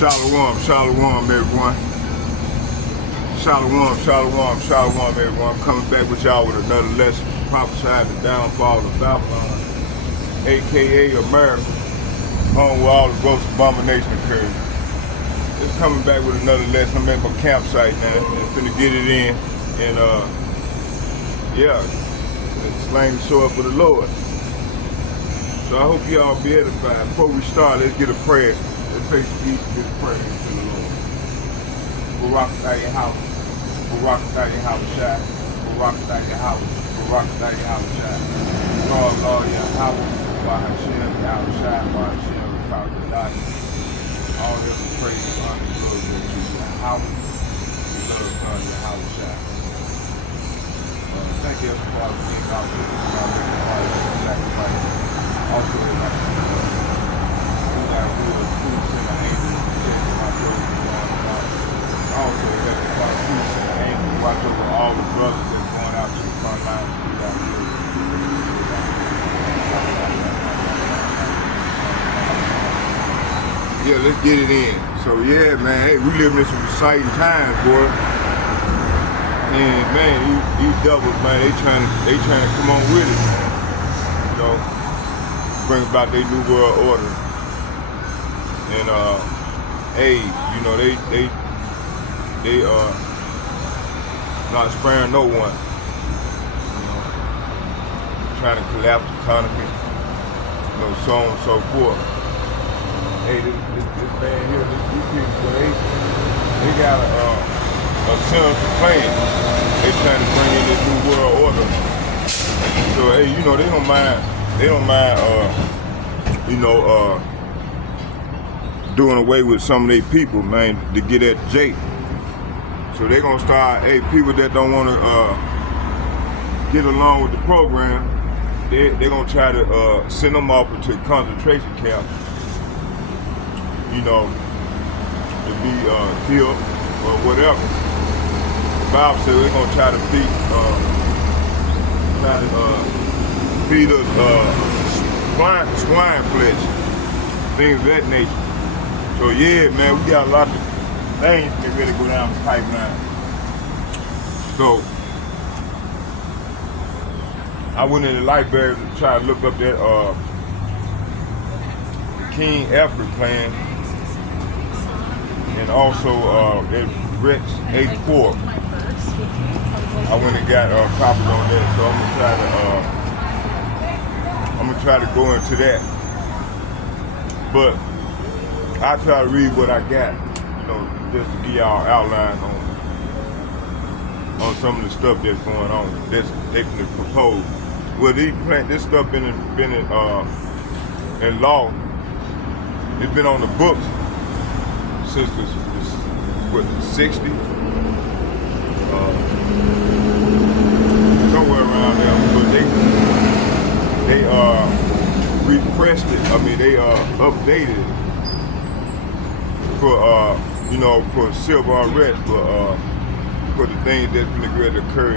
Shalom, shalom, everyone. Shalom, everyone. I'm coming back with y'all with another lesson. Prophesied the downfall of Babylon, aka America, home where all the gross abomination occurs. Just coming back with another lesson. I'm at my campsite now, and finna get it in, and yeah, slang the sword for the Lord. So I hope y'all be edified. Before we start, let's get a prayer. Let's face each get a prayer to the Lord. Barakatah Yahweh. Barakatah Yahweh. Barakatah Yahweh. Barakatah Yahweh. Lord Yahweh. Bahashem Yahweh. Bahashem Yahweh. All of the praise and honor and glory to Yahweh. We love God Yahweh. Thank you for all the things out there. Sacrifice. Also, we got fruits and the angels protecting my children. Also, we got the fruits and the angels watch over all the brothers that's going out to the front line. Yeah, let's get it in. So yeah, man, hey, we living in some exciting times, boy. And man, these devils, man, they trying to come on with it, you know. Bring about their new world order, and hey, you know they not sparing no one, you know, trying to collapse the economy, you know, so on and so forth. Hey, this man here, these people, they got a sinister plan. They trying to bring in this new world order. So hey, you know they don't mind. Doing away with some of their people, man, to get at Jake. So they're gonna start, hey, people that don't want to get along with the program, they're gonna try to send them off into concentration camps, you know, to be killed or whatever. The Bible says they're gonna try to feed us swine flesh, things of that nature. So yeah, man, we got a lot of things that really go down the pipeline. So I went in the library to try to look up that the King Alfred plan, and also that Rex 84. I went and got copies on that, so I'm gonna try to go into that. But I try to read what I got, you know, just to give y'all outline on some of the stuff that's going on, that's they can propose. Well, this stuff been in law. It's been on the books since the 60s. Somewhere around there, but they refreshed it. I mean, they updated it for you know, for civil unrest, for the things that's going to occur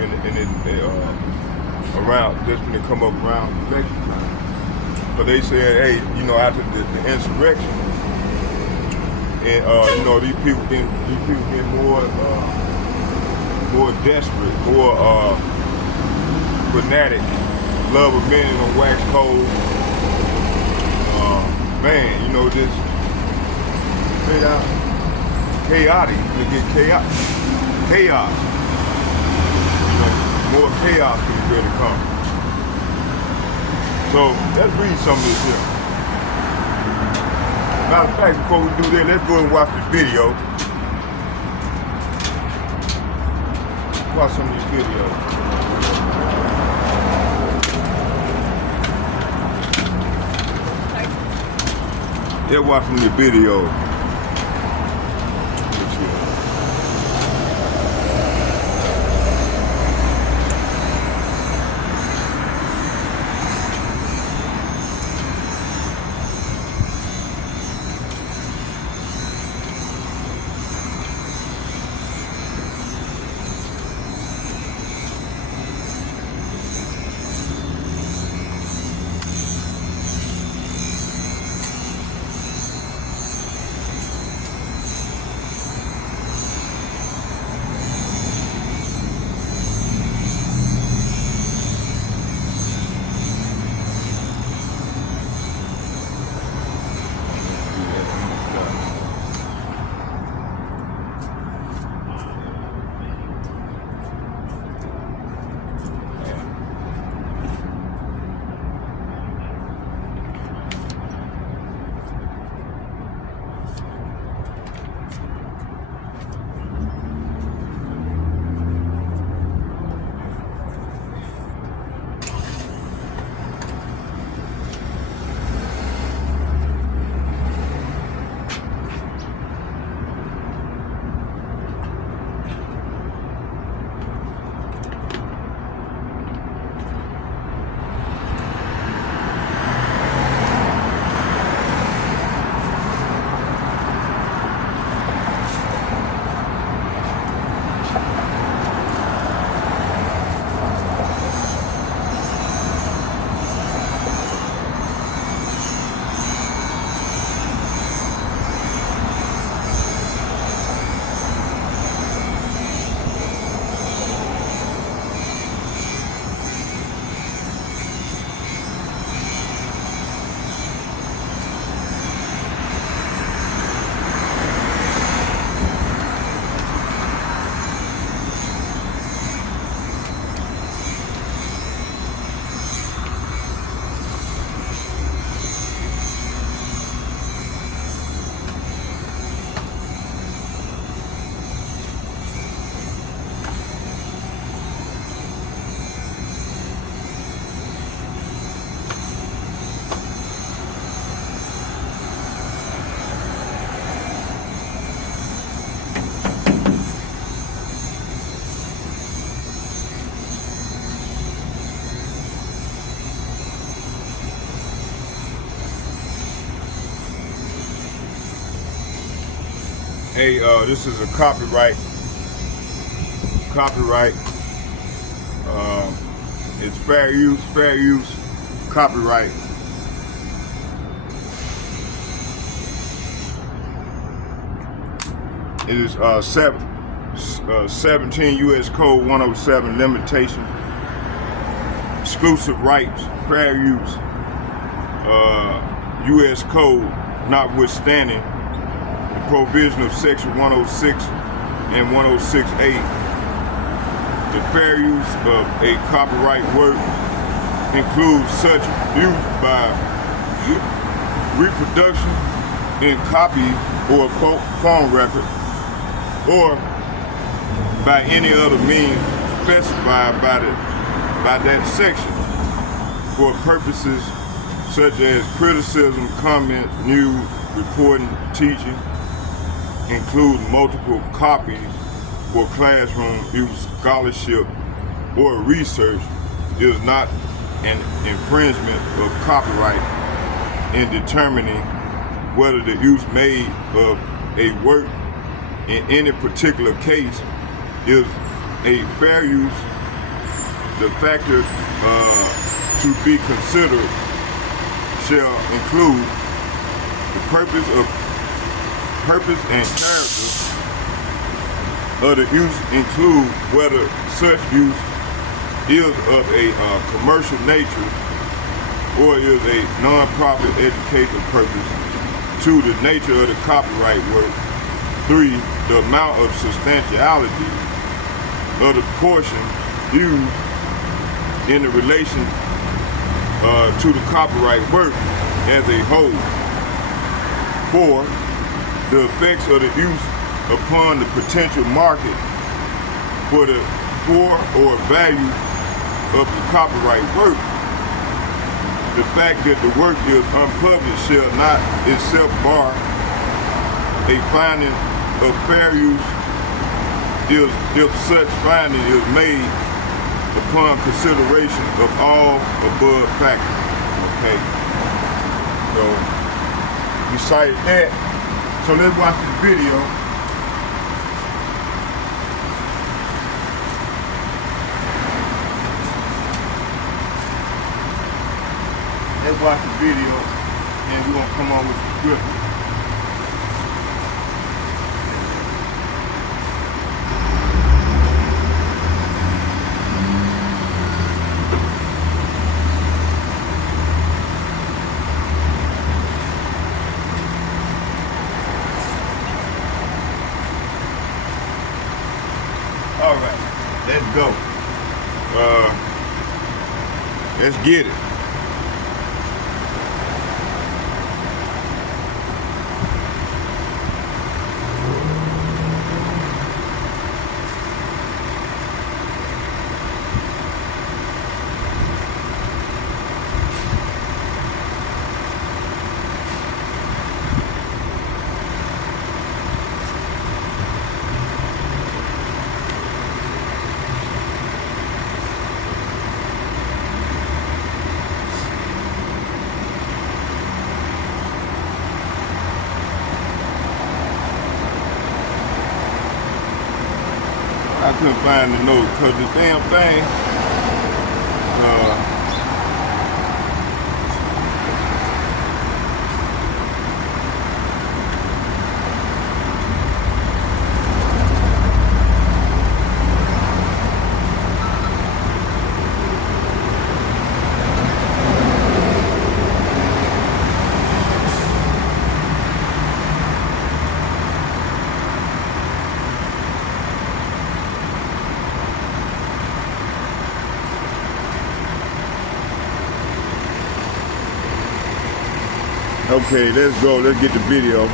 around, that's going to come up around election time. So they said, hey, you know, after the insurrection, and you know, these people get more desperate, more fanatic, love of men on wax cold. Man, you know, this straight out chaotic. You get chaos. You know, more chaos is ready to come. So let's read some of this here. Matter of fact, before we do that, let's go and watch this video. Watch some of this video. They're watching the video. Hey, this is a copyright. Copyright. It's fair use. Fair use. Copyright. It is 17 U.S. Code 107 limitation. Exclusive rights. Fair use. U.S. Code notwithstanding the provision of Section 106 and 106A. The fair use of a copyright work includes such use by reproduction in copy or phone record, or by any other means specified by that section for purposes such as criticism, comment, news, reporting, teaching, including multiple copies for classroom use, scholarship, or research, is not an infringement of copyright in determining whether the use made of a work in any particular case is a fair use. The factor to be considered shall include the purpose and character of the use, include whether such use is of a commercial nature or is a non-profit educational purpose. 2, the nature of the copyright work. 3, the amount of substantiality of the portion used in the relation to the copyright work as a whole. 4, the effects of the use upon the potential market for or value of the copyright work. The fact that the work is unpublished shall not itself bar a finding of fair use if such finding is made upon consideration of all above factors. Okay. So we cited that. So let's watch the video. Let's watch the video and we're gonna come on with some scripture. All right, let's go. Let's get it. I couldn't find the note because the damn thing, okay, let's go. Let's get the video.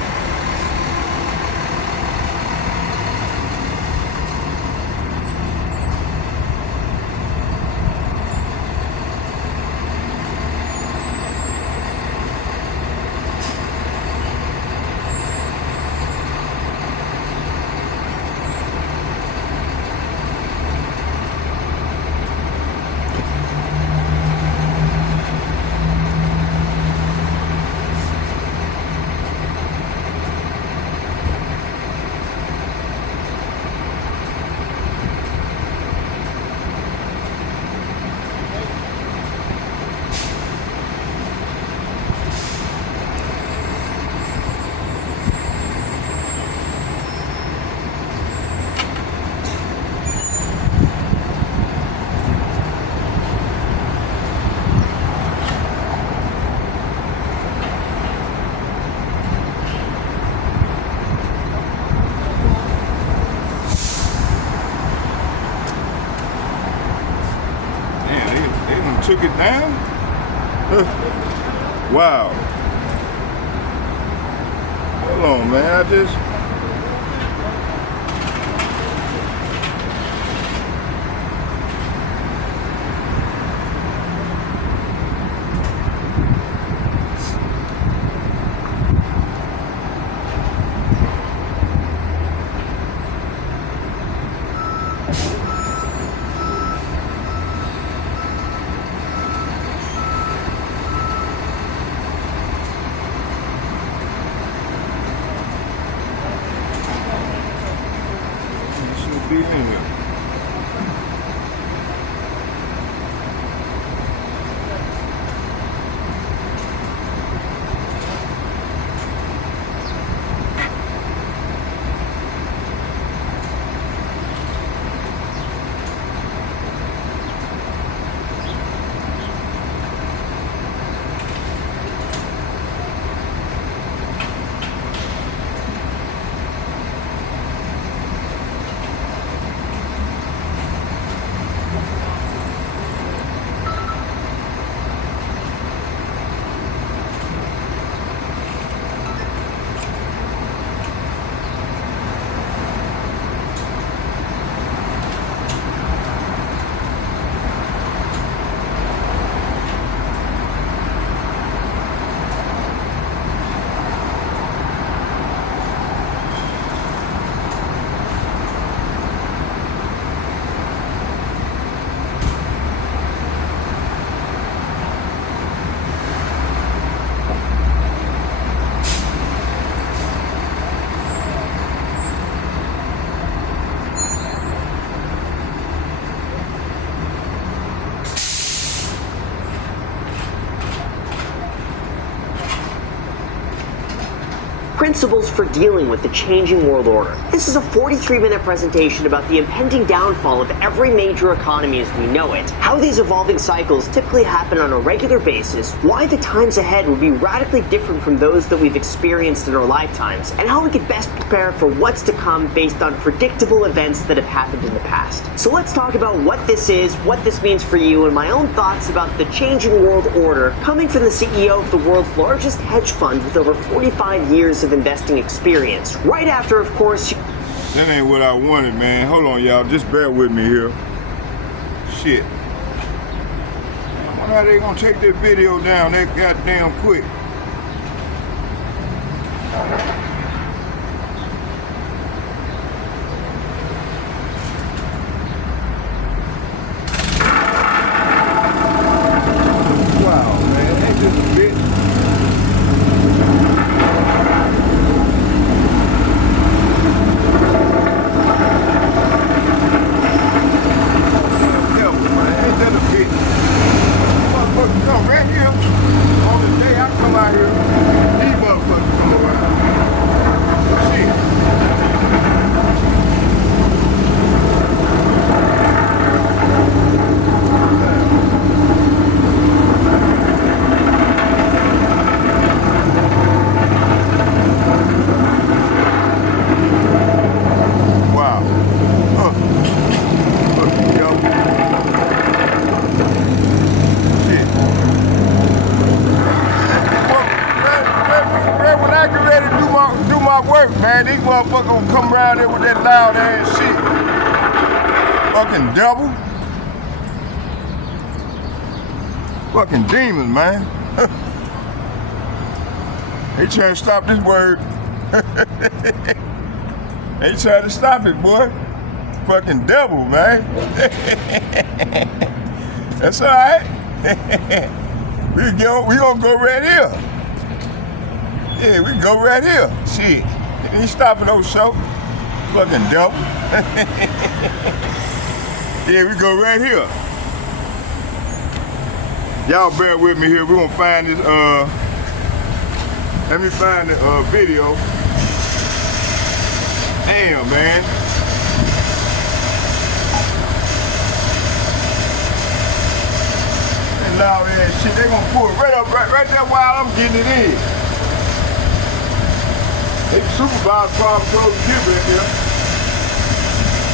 took it down? Wow. Hold on, man. I just... be in here. Principles for dealing with the changing world order. This is a 43-minute presentation about the impending downfall of every major economy as we know it, how these evolving cycles typically happen on a regular basis, why the times ahead will be radically different from those that we've experienced in our lifetimes, and how we could best prepare for what's to come based on predictable events that have happened in the past. So let's talk about what this is, what this means for you, and my own thoughts about the changing world order coming from the CEO of the world's largest hedge fund with over 45 years of investing experience. Right after, of course, That ain't what I wanted, man. Hold on, y'all. Just bear with me here. Shit. I wonder how they gonna take that video down that goddamn quick. Wow, man. Ain't this a bitch? Come right here on the day I come out here, these motherfuckers come around. Shit. Wow. Look, yo. When I get ready to do my work, man, these motherfuckers gonna come around there with that loud ass shit. Fucking devil. Fucking demons, man. They trying to stop this word. They trying to stop it, boy. Fucking devil, man. That's alright. we gonna go right here. Yeah, we can go right here. Shit. Ain't stopping no show. Fucking devil. Yeah, we go right here. Y'all bear with me here. We're gonna find this, let me find the video. Damn, man. That loud ass shit, they gonna pull it right up, right there while I'm getting it in. They supervisor probably told the people in here.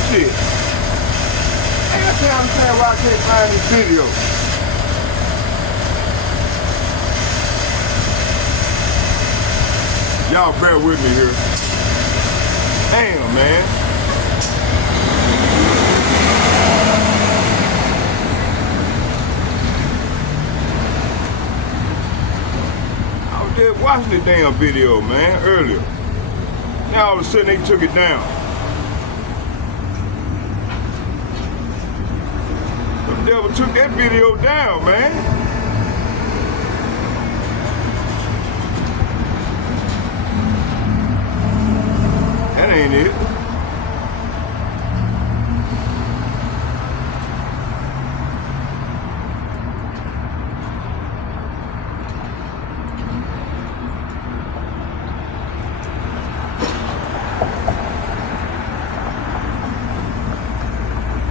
Shit. I can't understand why I can't find this video. Y'all bear with me here. Damn, man. I was just watching the damn video, man, earlier. Now all of a sudden they took it down. The devil took that video down, man. That ain't it.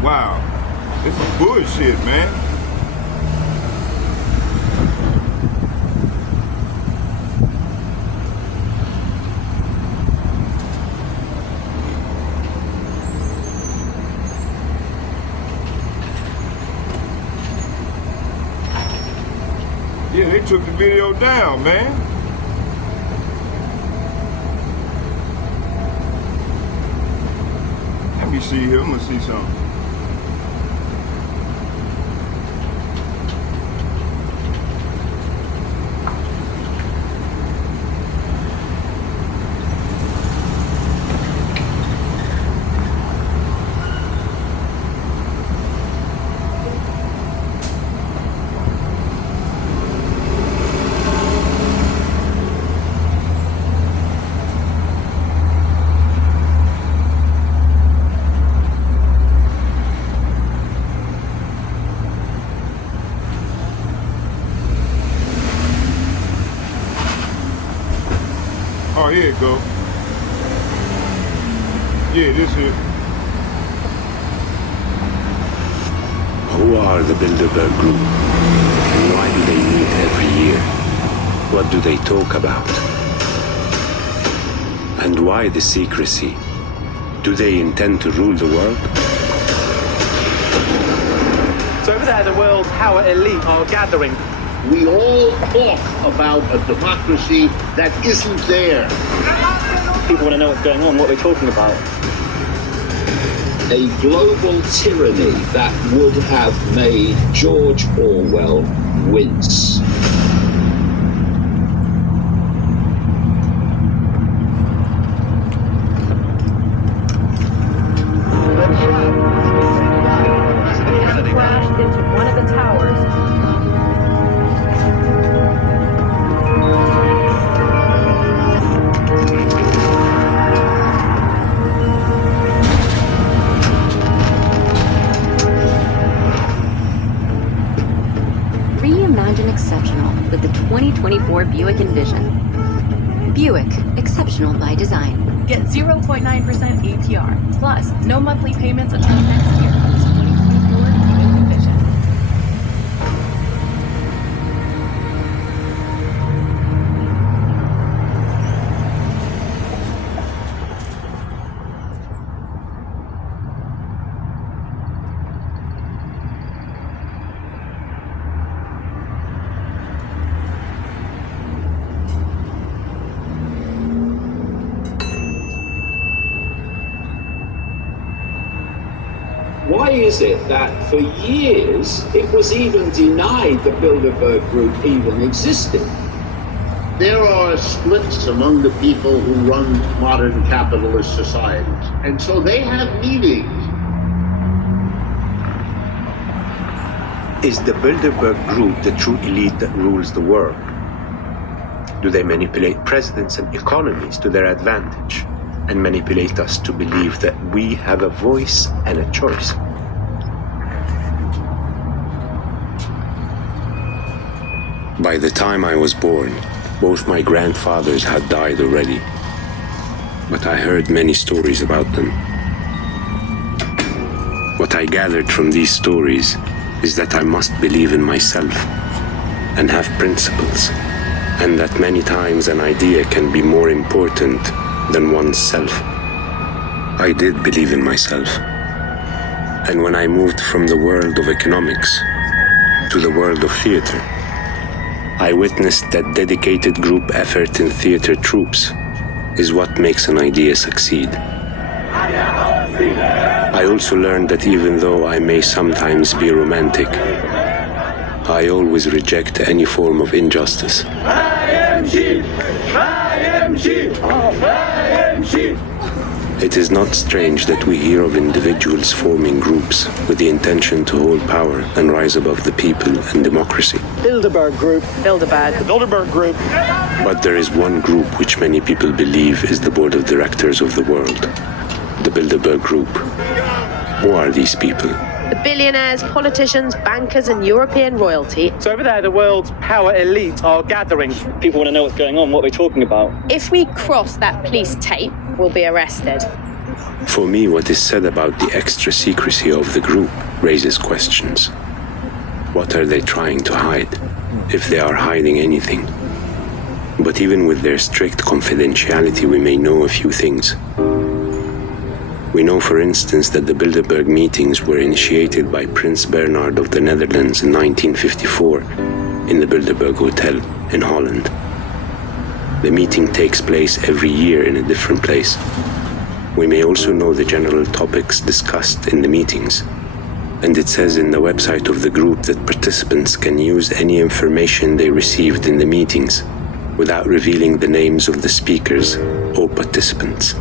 Wow, this is bullshit, man. Yeah, they took the video down, man. Let me see here, I'm gonna see something. Oh, here it go. Yeah, this is. Who are the Bilderberg Group? And why do they meet every year? What do they talk about? And why the secrecy? Do they intend to rule the world? So over there, the world's power elite are gathering. We all talk about a democracy that isn't there. People want to know what's going on, what we're talking about. A global tyranny that would have made George Orwell wince. Crashed into one of the towers. Reimagine exceptional with the 2024 Buick Envision. Buick, exceptional by design. Get 0.9% APR, plus no monthly payments until next year. This 2024 Buick Envision. Why is it that for years it was even denied the Bilderberg Group even existed? There are splits among the people who run modern capitalist societies, and so they have meetings. Is the Bilderberg Group the true elite that rules the world? Do they manipulate presidents and economies to their advantage and manipulate us to believe that we have a voice and a choice? By the time I was born, both my grandfathers had died already, but I heard many stories about them. What I gathered from these stories is that I must believe in myself and have principles, and that many times an idea can be more important than oneself. I did believe in myself. And when I moved from the world of economics to the world of theater, I witnessed that dedicated group effort in theater troupes is what makes an idea succeed. I also learned that even though I may sometimes be romantic, I always reject any form of injustice. It is not strange that we hear of individuals forming groups with the intention to hold power and rise above the people and democracy. Bilderberg Group. Bilderberg. Bilderberg Group. But there is one group which many people believe is the board of directors of the world, the Bilderberg Group. Who are these people? The billionaires, politicians, bankers, and European royalty. So over there, the world's power elite are gathering. People want to know what's going on, what we're talking about. If we cross that police tape, we'll be arrested. For me, what is said about the extra secrecy of the group raises questions. What are they trying to hide, if they are hiding anything? But even with their strict confidentiality, we may know a few things. We know, for instance, that the Bilderberg meetings were initiated by Prince Bernhard of the Netherlands in 1954 in the Bilderberg Hotel in Holland. The meeting takes place every year in a different place. We may also know the general topics discussed in the meetings. And it says in the website of the group that participants can use any information they received in the meetings without revealing the names of the speakers or participants.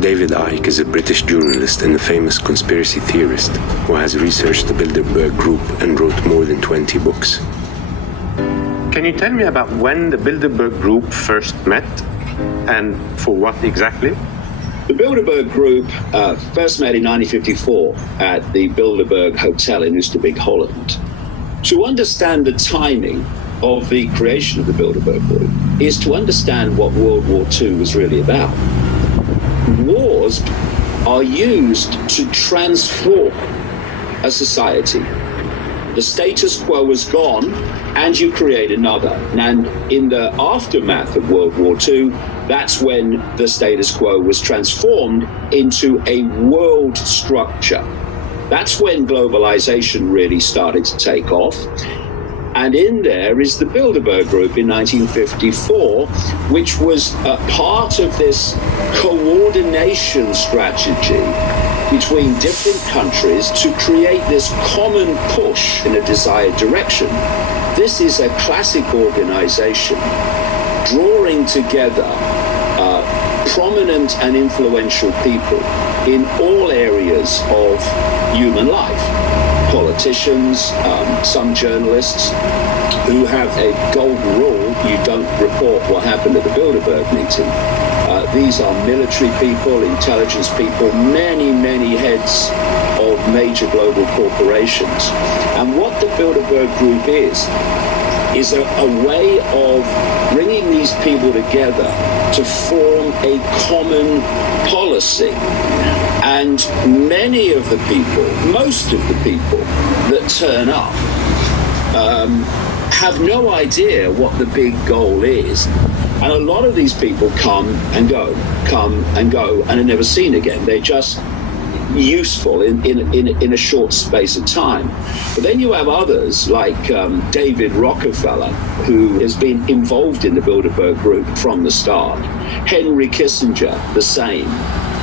David Icke is a British journalist and a famous conspiracy theorist who has researched the Bilderberg Group and wrote more than 20 books. Can you tell me about when the Bilderberg Group first met and for what exactly? The Bilderberg Group first met in 1954 at the Bilderberg Hotel in Oosterbeek, Holland. To understand the timing of the creation of the Bilderberg Group is to understand what World War II was really about. Wars are used to transform a society. The status quo is gone and you create another. And in the aftermath of World War II, that's when the status quo was transformed into a world structure. That's when globalization really started to take off. And in there is the Bilderberg Group in 1954, which was a part of this coordination strategy between different countries to create this common push in a desired direction. This is a classic organization drawing together prominent and influential people in all areas of human life. Politicians, some journalists who have a golden rule: you don't report what happened at the Bilderberg meeting. These are military people, intelligence people, many heads of major global corporations. And what the Bilderberg Group is a way of bringing these people together to form a common policy. And many of the people, most of the people that turn up have no idea what the big goal is. And a lot of these people come and go, and are never seen again. They're just useful in a short space of time. But then you have others like David Rockefeller, who has been involved in the Bilderberg Group from the start. Henry Kissinger, the same.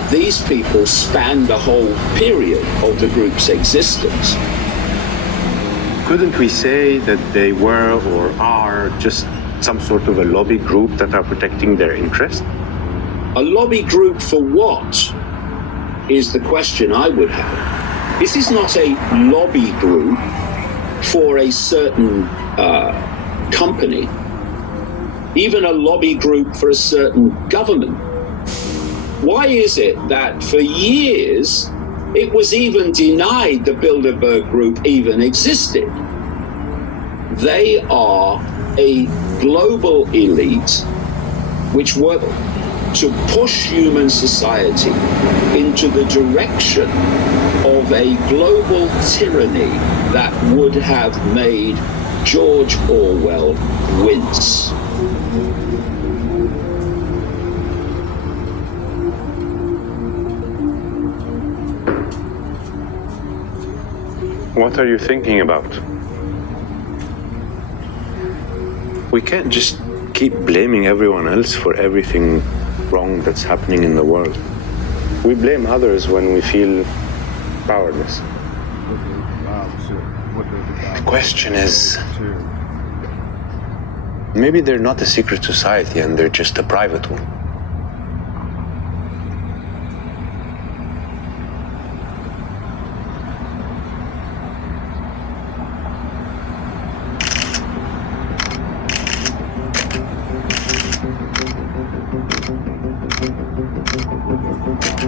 These people span the whole period of the group's existence. Couldn't we say that they were or are just some sort of a lobby group that are protecting their interest? A lobby group for what is the question I would have. This is not a lobby group for a certain company, even a lobby group for a certain government. Why is it that for years it was even denied the Bilderberg Group even existed? They are a global elite which work to push human society into the direction of a global tyranny that would have made George Orwell wince. What are you thinking about? We can't just keep blaming everyone else for everything wrong that's happening in the world. We blame others when we feel powerless. The question is, maybe they're not a secret society and they're just a private one.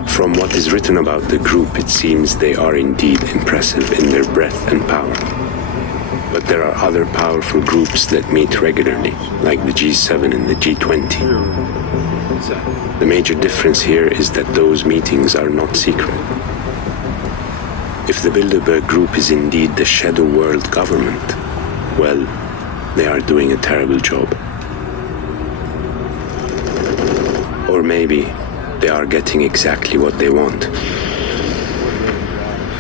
From what is written about the group, it seems they are indeed impressive in their breadth and power. But there are other powerful groups that meet regularly, like the G7 and the G20. The major difference here is that those meetings are not secret. If the Bilderberg Group is indeed the shadow world government, well, they are doing a terrible job. Or maybe they are getting exactly what they want.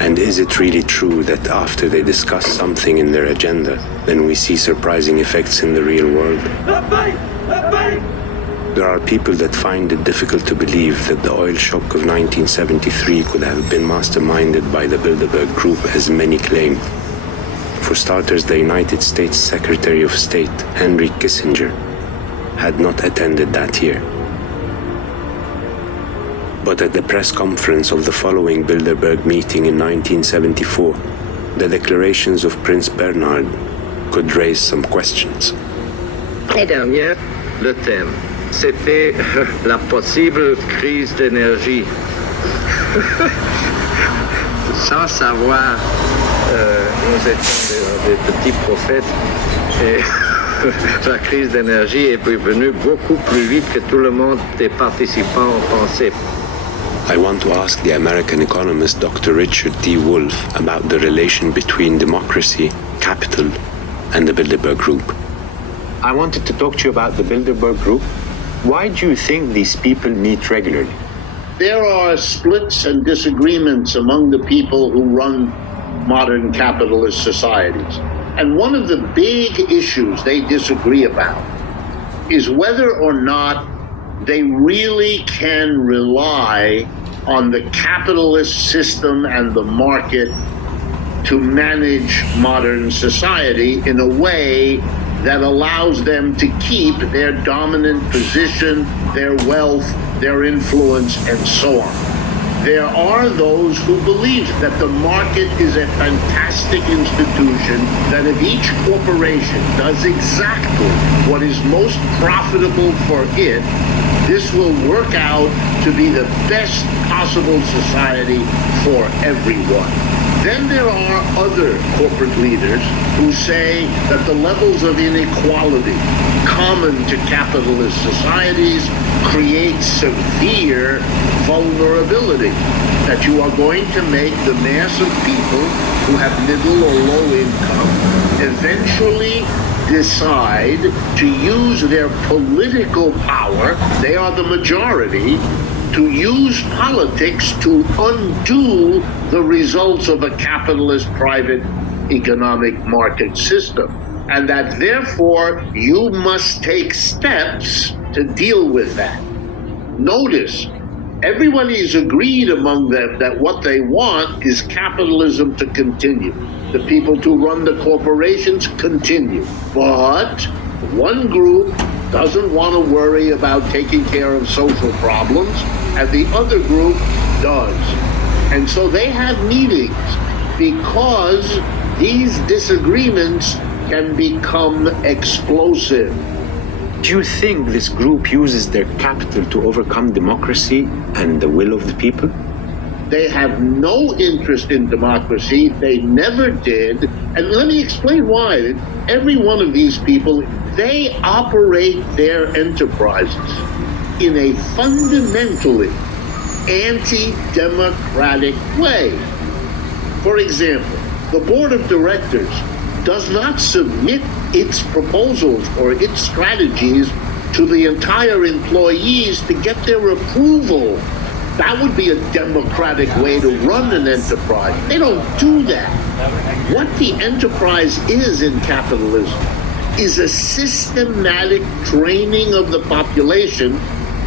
And is it really true that after they discuss something in their agenda, then we see surprising effects in the real world? There are people that find it difficult to believe that the oil shock of 1973 could have been masterminded by the Bilderberg Group, as many claim. For starters, the United States Secretary of State, Henry Kissinger, had not attended that year. But at the press conference of the following Bilderberg meeting in 1974, the declarations of Prince Bernhard could raise some questions. L'année dernière, le thème, c'était la possible crise d'énergie. Sans savoir, nous étions des petits prophètes et la crise d'énergie est venue beaucoup plus vite que tout le monde des participants pensaient. I want to ask the American economist Dr. Richard D. Wolff about the relation between democracy, capital, and the Bilderberg Group. I wanted to talk to you about the Bilderberg Group. Why do you think these people meet regularly? There are splits and disagreements among the people who run modern capitalist societies. And one of the big issues they disagree about is whether or not they really can rely on the capitalist system and the market to manage modern society in a way that allows them to keep their dominant position, their wealth, their influence, and so on. There are those who believe that the market is a fantastic institution, that if each corporation does exactly what is most profitable for it, this will work out to be the best possible society for everyone. Then there are other corporate leaders who say that the levels of inequality common to capitalist societies create severe vulnerability, that you are going to make the mass of people who have middle or low income eventually decide to use their political power, they are the majority, to use politics to undo the results of a capitalist private economic market system. And that therefore you must take steps to deal with that. Notice, everybody is agreed among them that what they want is capitalism to continue. The people to run the corporations continue. But one group doesn't want to worry about taking care of social problems, and the other group does. And so they have meetings because these disagreements can become explosive. Do you think this group uses their capital to overcome democracy and the will of the people? They have no interest in democracy. They never did. And let me explain why. Every one of these people, they operate their enterprises in a fundamentally anti-democratic way. For example, the board of directors does not submit its proposals or its strategies to the entire employees to get their approval. That would be a democratic way to run an enterprise. They don't do that. What the enterprise is in capitalism is a systematic training of the population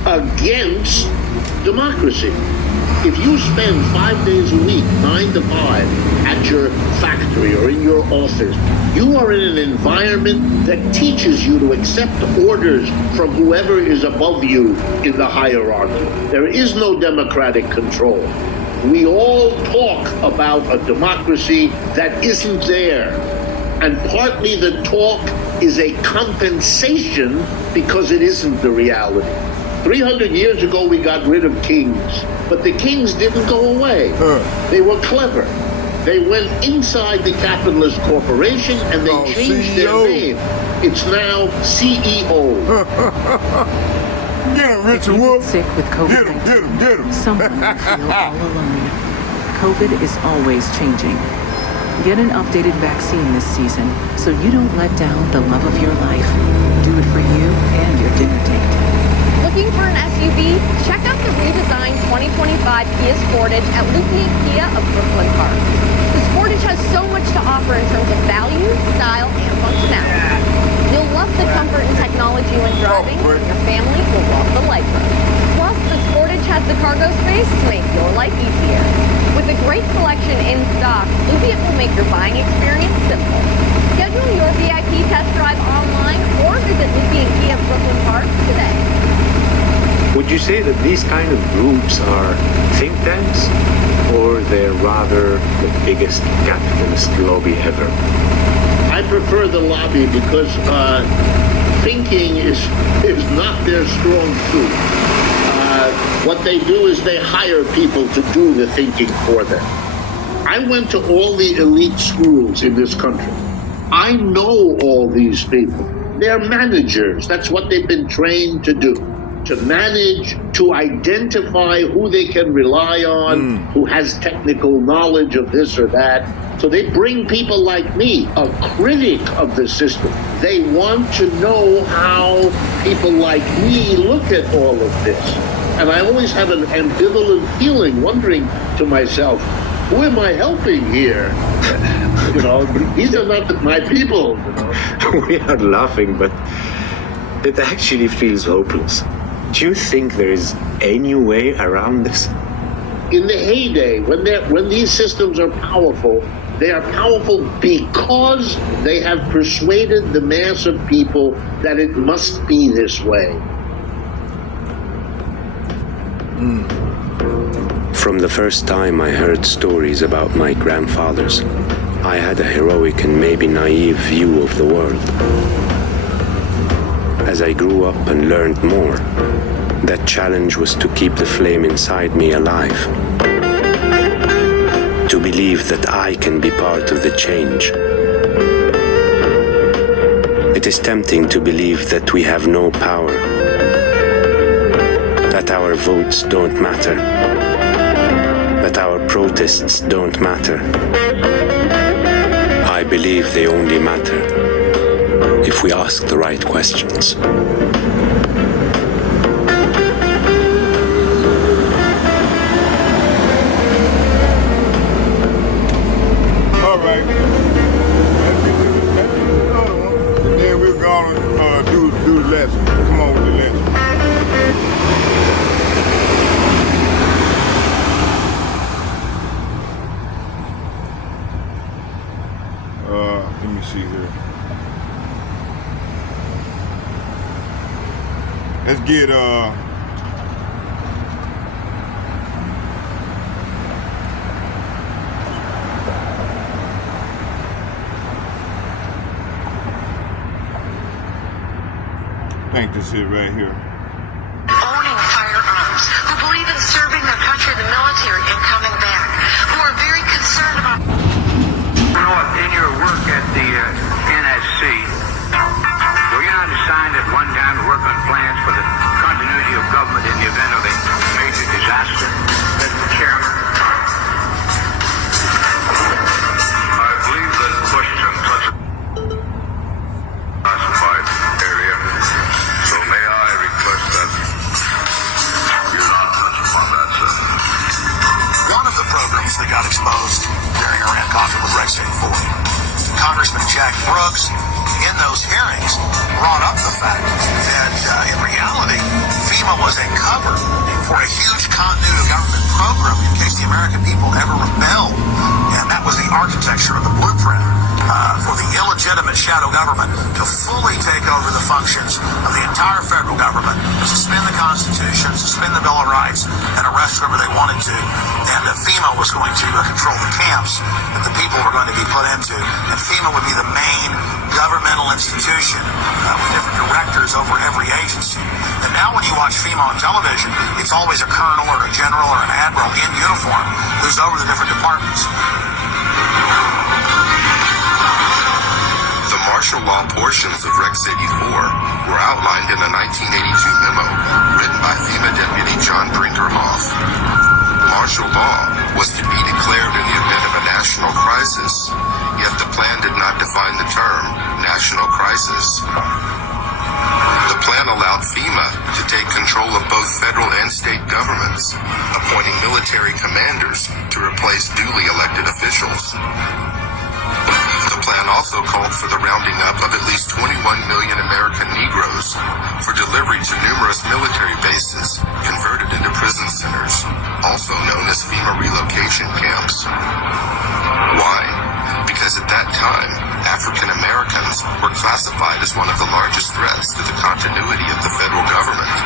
against democracy. If you spend 5 days a week, 9 to 5, at your factory or in your office, you are in an environment that teaches you to accept orders from whoever is above you in the hierarchy. There is no democratic control. We all talk about a democracy that isn't there. And partly the talk is a compensation because it isn't the reality. 300 years ago, we got rid of kings, but the kings didn't go away. They were clever. They went inside the capitalist corporation and they changed their name. It's now CEO. Get him, Richard Wolf. Sick with COVID-19. Get him. Someone will feel all alone. COVID is always changing. Get an updated vaccine this season so you don't let down the love of your life. Do it for you and your dinner date. Looking for an SUV? Check out the redesigned 2025 Kia Sportage at Lufkin Kia of Brooklyn Park. The Sportage has so much to offer in terms of value, style, and functionality. You'll love the comfort and technology when driving, and your family will love the legroom. Plus, the Sportage has the cargo space to make your life easier. With a great selection in stock, Lufkin will make your buying experience simple. Schedule your VIP test drive online or visit Lufkin Kia of Brooklyn Park today. Would you say that these kind of groups are think tanks, or they're rather the biggest capitalist lobby ever? I prefer the lobby because thinking is not their strong suit. What they do is they hire people to do the thinking for them. I went to all the elite schools in this country. I know all these people. They're managers. That's what they've been trained to do. To manage, to identify who they can rely on, who has technical knowledge of this or that. So they bring people like me, a critic of the system. They want to know how people like me look at all of this. And I always have an ambivalent feeling, wondering to myself, who am I helping here? You know, these are not my people. You know? We are laughing, but it actually feels hopeless. Do you think there is any way around this? In the heyday, when these systems are powerful, they are powerful because they have persuaded the mass of people that it must be this way. From the first time I heard stories about my grandfathers, I had a heroic and maybe naive view of the world. As I grew up and learned more, that challenge was to keep the flame inside me alive. To believe that I can be part of the change. It is tempting to believe that we have no power, that our votes don't matter, that our protests don't matter. I believe they only matter if we ask the right questions. All right. And then we're gonna do the lesson. Come on with the lesson. Let me see here. Let's get I think this is right here. Owning firearms, who believe in serving their country in the military and coming back, who are very concerned about. In your work at the NSC, were you not assigned at one time to work on plans for the continuity of government in the event of a major disaster, Mr. Chairman? I believe that question touches classified area, so may I request that you not touch upon that, sir? One of the programs that got exposed during Iran conflict with Rex 84, Congressman Jack Brooks in those hearings brought up the fact that in reality, FEMA was a cover for a huge continuity of government program in case the American people ever rebelled. And that was the architecture of the blueprint for the illegitimate shadow government to fully take over the functions of the entire federal government, suspend the Constitution, suspend the Bill of Rights, and arrest whoever they wanted to. And FEMA was going to control the camps that the people were going to be put into. And FEMA would be the main governmental institution with different directors over every agency. And now when you watch FEMA on television, it's always a colonel or a general or an admiral in uniform who's over the different departments. The martial law portions of Rec City 4 were outlined in a 1982 memo written by FEMA Deputy John Brinkerhoff. Martial law was to be declared in the event of a national crisis, yet the plan did not define the term national crisis. The plan allowed FEMA to take control of both federal and state governments, appointing military commanders to replace duly elected officials. The plan also called for the rounding up of at least 21 million American Negroes for delivery to numerous military bases converted into prison centers, also known as FEMA relocation camps. Why? Because at that time, African Americans were classified as one of the largest threats to the continuity of the federal government.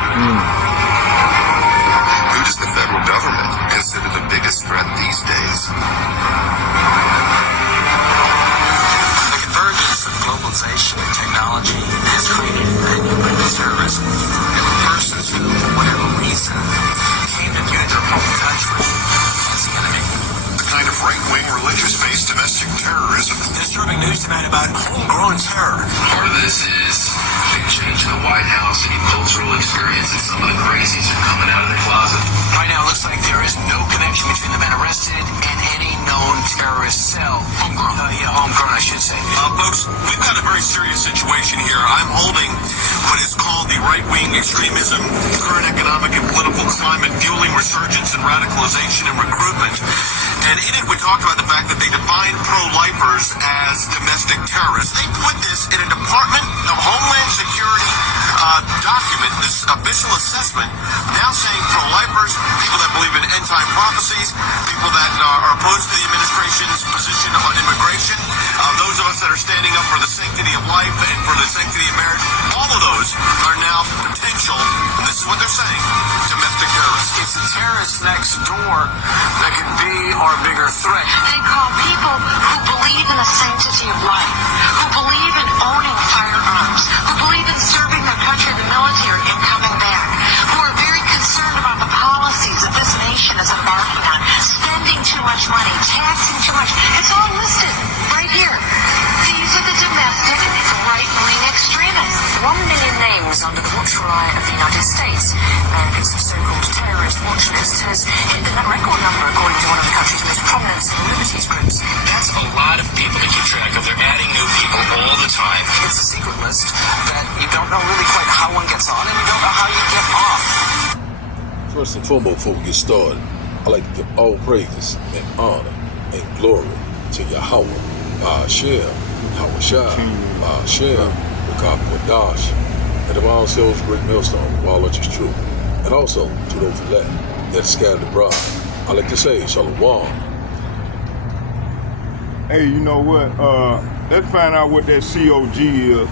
Who does the federal government consider the biggest threat these days? Globalization and technology has created a new kind of terrorism. There were persons who, for whatever reason, came to view their home country as the enemy. The kind of right-wing religious-based domestic terrorism. Disturbing news tonight about homegrown terror. Part of this is a big change in the White House, any cultural experience, and some of the crazies are coming out of the closet. Right now, it looks like there is no connection between the men arrested and any known terrorist cell. Homegrown. Homegrown, I should say. Folks, we've got a very serious situation here. I'm holding what is called the right-wing extremism, current economic and political climate fueling resurgence and radicalization and recruitment. And in it, we talked about the fact that they define pro-lifers as domestic terrorists. They put this in a Department of Homeland Security document, this official assessment, now saying pro-lifers, people that believe in end-time prophecies, people that are opposed to the administration's position on immigration, those of us that are standing up for the sanctity of life and for the sanctity of marriage, all of those are now potential, and this is what they're saying, domestic terrorists. It's the terrorists next door that can be our bigger threat. They call people who believe in the sanctity of life, who believe in owning firearms, who believe in serving their country, the military, and coming back, who are very concerned about the policies that this nation is embarking on, spending too much money, taxing too much. It's all listed right here. These are the domestic right-wing extremists. 1 million names under the watchful eye of the United States. Americans of so-called terrorist watch list has hit that record number according to one of the country's most prominent civil liberties groups. That's a lot of people to keep track of. They're adding new people all the time. It's a secret list that you don't know really quite how one gets on and you don't know how you get off. First and foremost, before we get started, I'd like to give all praises and honor and glory to Yahweh, Sheol, Hawashai, Sheol, Dash, and of all souls, great millstone, all which is true. And also to those elect that scattered abroad. I like to say, Shalom. Hey, you know what? Let's find out what that COG is.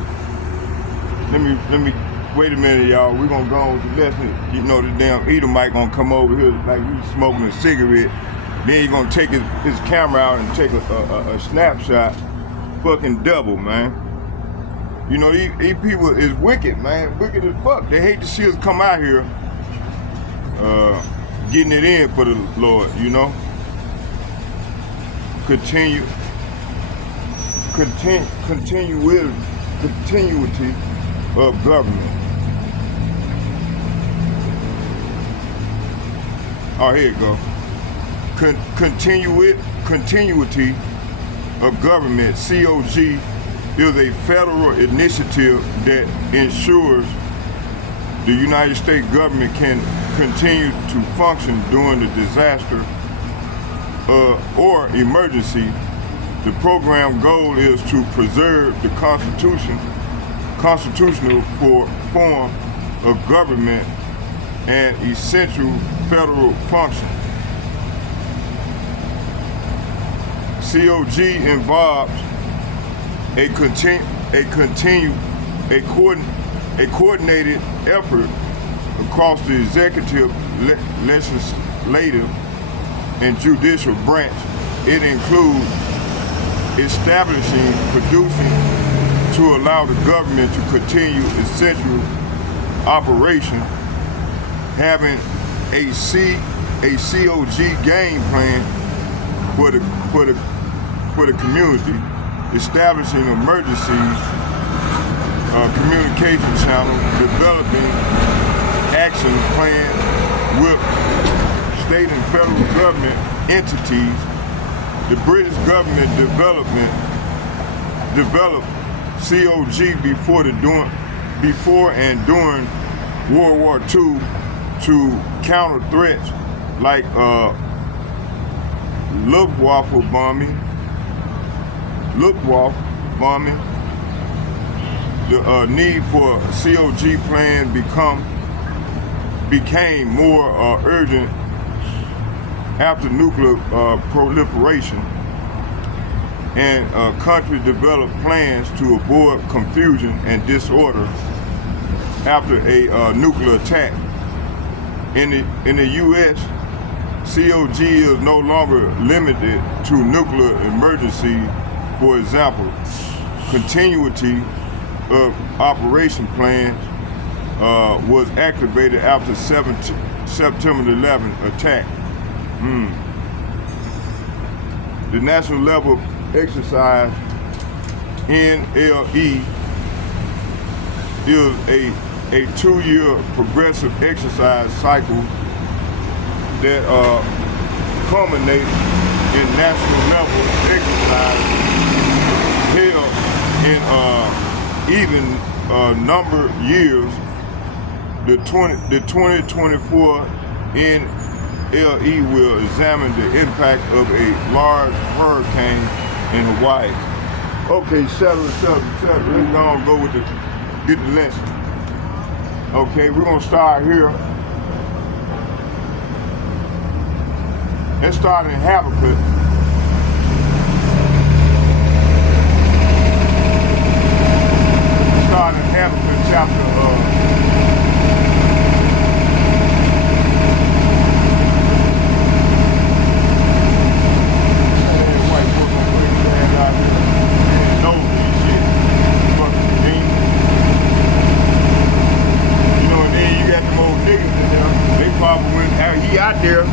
Let me wait a minute, y'all. We're gonna go on with the lesson. You know, the damn Edomite gonna come over here like he's smoking a cigarette. Then he's gonna take his camera out and take a snapshot. Fucking double, man. You know, these people is wicked, man. Wicked as fuck. They hate to see us come out here getting it in for the Lord, you know? Continuity of government. Oh, here you go. Continuity of government, COG, is a federal initiative that ensures the United States government can continue to function during the disaster or emergency The program goal is to preserve the constitutional form of government and essential federal functions. COG involves a coordinated effort across the executive, legislative, and judicial branch. It includes establishing, producing to allow the government to continue essential operation, having a COG game plan for the community, establishing emergency communication channels, developing action plans with state and federal government entities. The British government developed COG before and during World War II to counter threats like Luftwaffe bombing. The need for COG plan became more urgent after nuclear proliferation, and countries developed plans to avoid confusion and disorder after a nuclear attack. In the U.S., COG is no longer limited to nuclear emergencies. For example, continuity of operation plans was activated after September 11 attack. The National Level Exercise, NLE, is a 2-year progressive exercise cycle that culminates in national level exercise held in even number years. The 2024 NLE will examine the impact of a large hurricane in Hawaii. Okay, settle. Let's go with get the lesson. Okay, we're gonna start here. Let's start in Habakkuk. Start in Habakkuk chapter out there,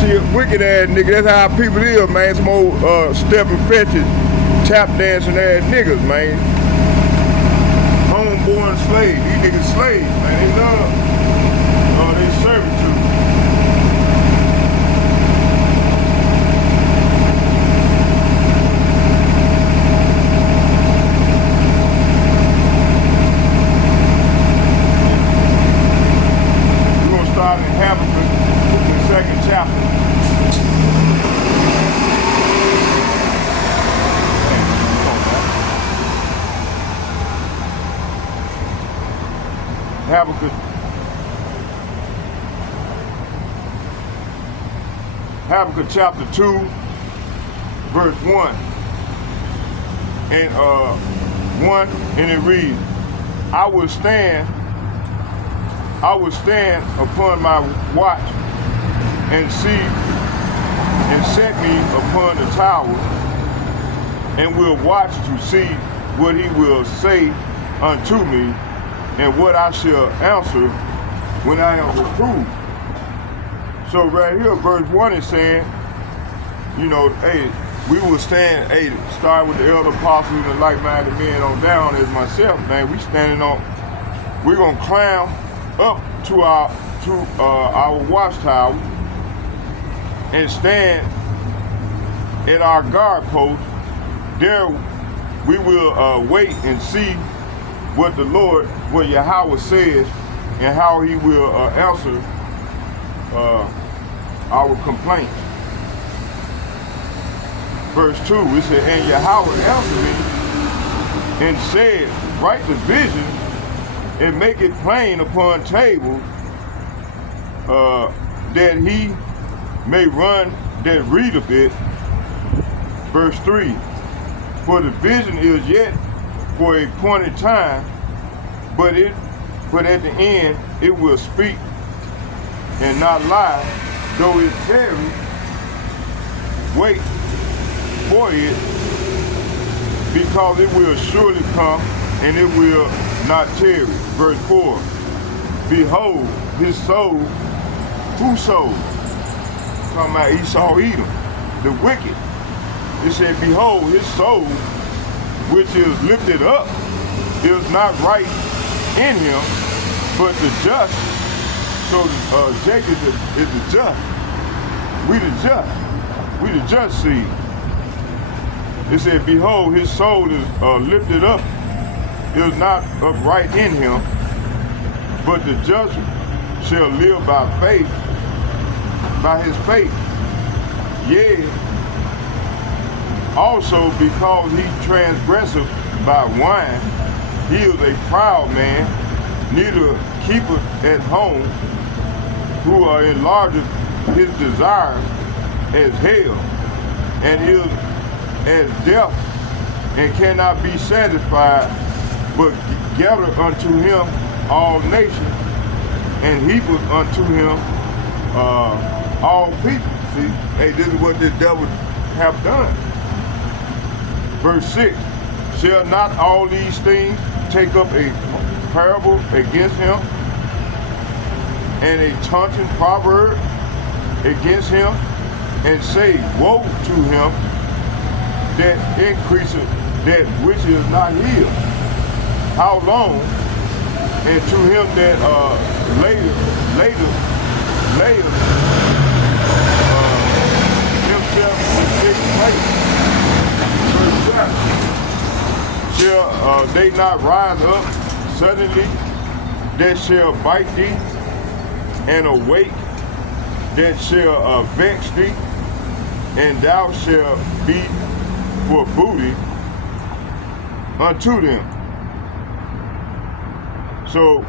see a wicked ass nigga. That's how people is, man. Some old stepping fetches, tap dancing ass niggas, man. Homeborn slaves. These niggas slaves, man. They love they servitude. We're gonna start in Habakkuk, the 2nd chapter. Habakkuk chapter 2, verse 1. And 1, and it reads, I will stand upon my watch and see, and set me upon the tower, and will watch to see what he will say unto me, and what I shall answer when I am reproved. So right here, verse 1 is saying, you know, hey, we will stand, hey, start with the elder apostles and like-minded men on down as myself, man. We're gonna climb up to our watchtower and stand at our guard post. There we will wait and see what the Lord, what Yahweh says, and how he will answer our complaints. verse 2, it said, and Yahweh answered me and said, write the vision and make it plain upon tables, that he may run that read of it. Verse 3, for the vision is yet for a appointed time, but at the end it will speak and not lie, though it tarry, wait for it, because it will surely come and it will not tarry. Verse 4, behold, his soul, whose soul? Talking about Esau, Edom, the wicked. It said, behold, his soul, which is lifted up, is not right in him, but the just. So Jacob is the just. We the just. We the just seed. It said, behold, his soul is lifted up, is not upright in him, but the just shall live by faith, by his faith. Yea, also because he transgresseth by wine, he is a proud man, neither keepeth at home, who enlargeth his desire as hell, and is as death, and cannot be satisfied, but gathereth unto him all nations, and heapeth unto him all people. See, hey, this is what the devil have done. Verse 6, shall not all these things take up a parable against him, and a taunting proverb against him, and say, woe to him that increaseth that which is not healed? How long? And to him that later himself in six places. Shall they not rise up suddenly that shall bite thee, and awake that shall vex thee, and thou shalt be for booty unto them? So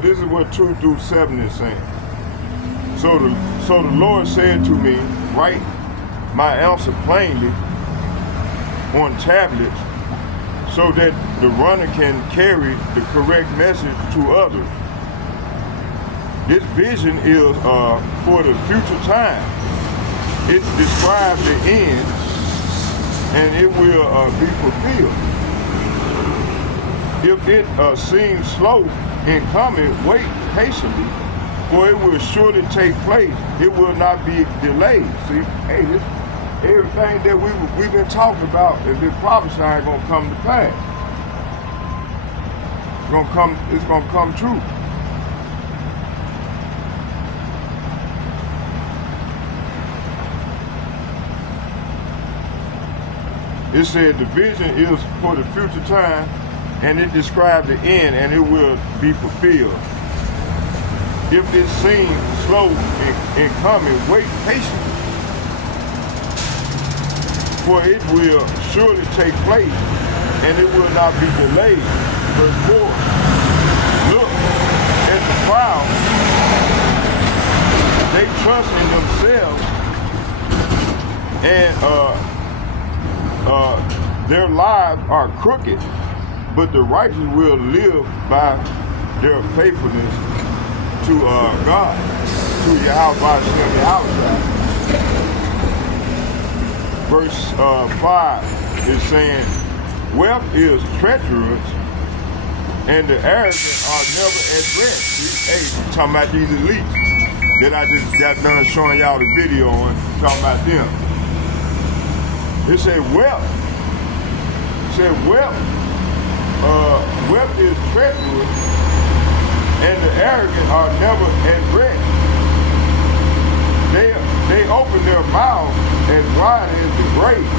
this is what 2 through 7 is saying. So the Lord said to me, write my answer plainly on tablets, so that the runner can carry the correct message to others. This vision is for the future time. It describes the end, and it will be fulfilled. If it seems slow in coming, wait patiently, for it will surely take place. It will not be delayed. See, hey, everything that we've been talking about and been prophesying gonna come to pass. It's gonna come true. It said the vision is for the future time, and it describes the end, and it will be fulfilled. If it seems slow in coming, wait patiently, for it will surely take place, and it will not be delayed. Verse 4, look at the proud, they trust in themselves, and their lives are crooked, but the righteous will live by their faithfulness to God, to Yahweh. Verse 5 is saying, wealth is treacherous, and the arrogant are never at rest. Hey, talking about these elites that I just got done showing y'all the video on, talking about them. It said wealth. It said wealth. Wealth is treacherous, and the arrogant are never at rest. They open their mouths as wide as the grave,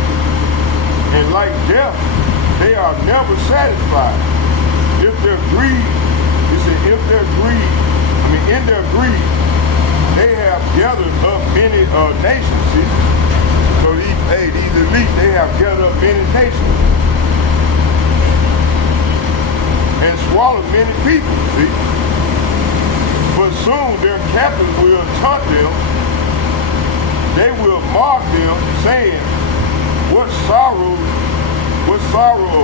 and like death, they are never satisfied. If their greed in their greed, they have gathered up many nations, see? So these elites, they have gathered up many nations and swallowed many people, see? But soon their captors will taunt them. They will mock them, saying, what sorrow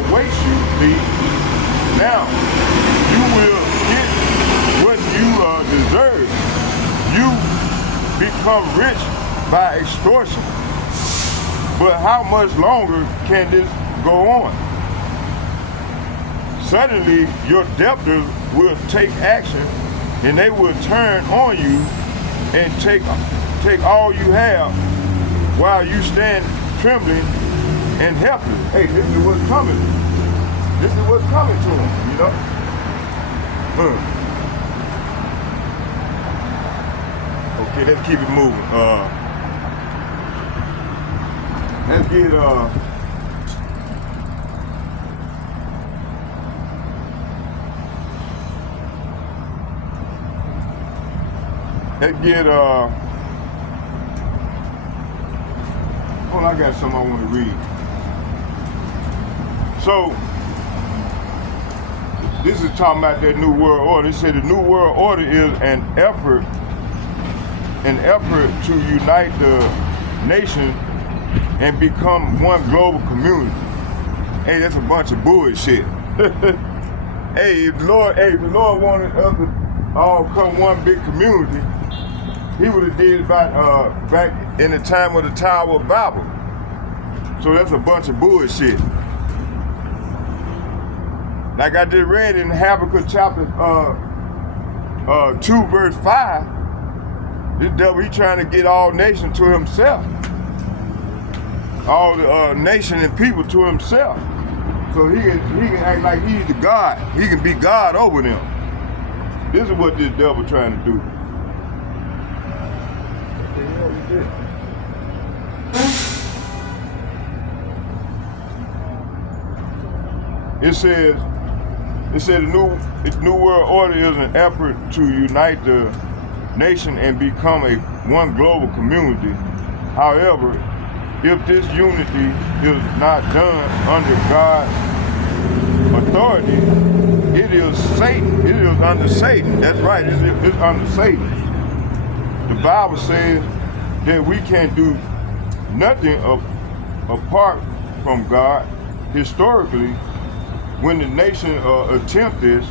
awaits you, see? Now, you will get what you deserve. You become rich by extortion. But how much longer can this go on? Suddenly, your debtors will take action, and they will turn on you and take all you have while you stand trembling and helpless. Hey, this is what's coming. This is what's coming to them, you know? Okay, let's keep it moving. Let's get hold on, I got something I want to read. So, this is talking about that New World Order. It said the New World Order is an effort to unite the nation and become one global community. Hey, that's a bunch of bullshit. Hey, if the Lord wanted us to all come one big community, he would have did it back in the time of the Tower of Babel. So that's a bunch of bullshit. Like I just read in Habakkuk chapter 2 verse 5, this devil, he trying to get all nations to himself. All the nation and people to himself. So he can act like he's the God. He can be God over them. This is what this devil trying to do. What the hell is this? It said the New World Order is an effort to unite the nation and become one global community. However, if this unity is not done under God's authority, it is Satan. It is under Satan. That's right. It's under Satan. The Bible says that we can't do nothing apart from God. Historically, when the nation attempted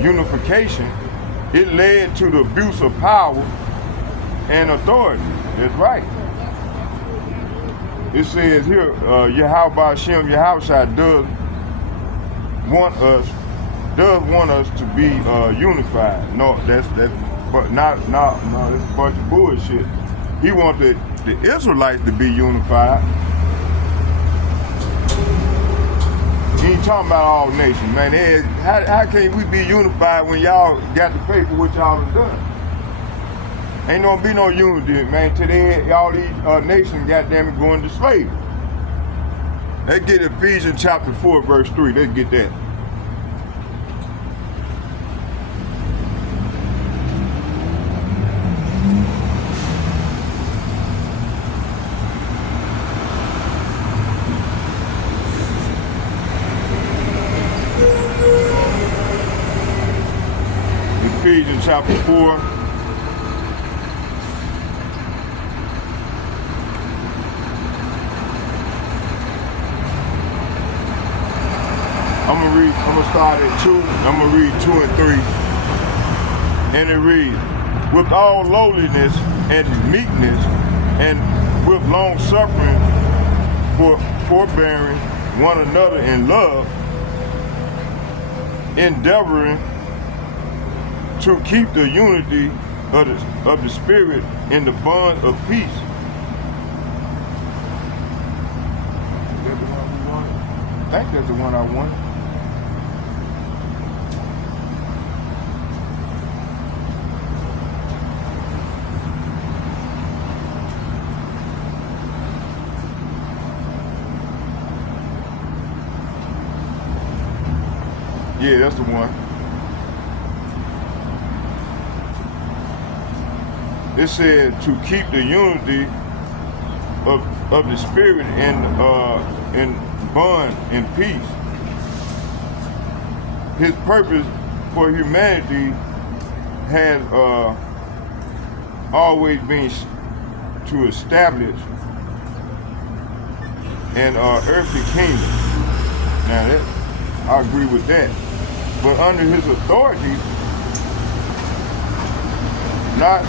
unification, it led to the abuse of power and authority. That's right. It says here, Yahweh Hashem, Yahushua does want us to be unified. No, that's a bunch of bullshit. He wants the Israelites to be unified. He ain't talking about all nations, man. How can we be unified when y'all got to pay for what y'all have done? Ain't gonna be no unity, man, till all these nations, goddamn it, going to slavery. Let's get Ephesians chapter 4, verse 3. Let's get that. Ephesians chapter 4. I'm gonna start at 2. I'm gonna read 2 and 3. And it reads, with all lowliness and meekness, and with long suffering, forbearing one another in love, endeavoring to keep the unity of the Spirit in the bond of peace. Is that the one we want? I think that's the one I want. Yeah, that's the one. it said to keep the unity of the spirit in bond in peace. His purpose for humanity has always been to establish an earthly kingdom. Now that I agree with that, but under his authority, not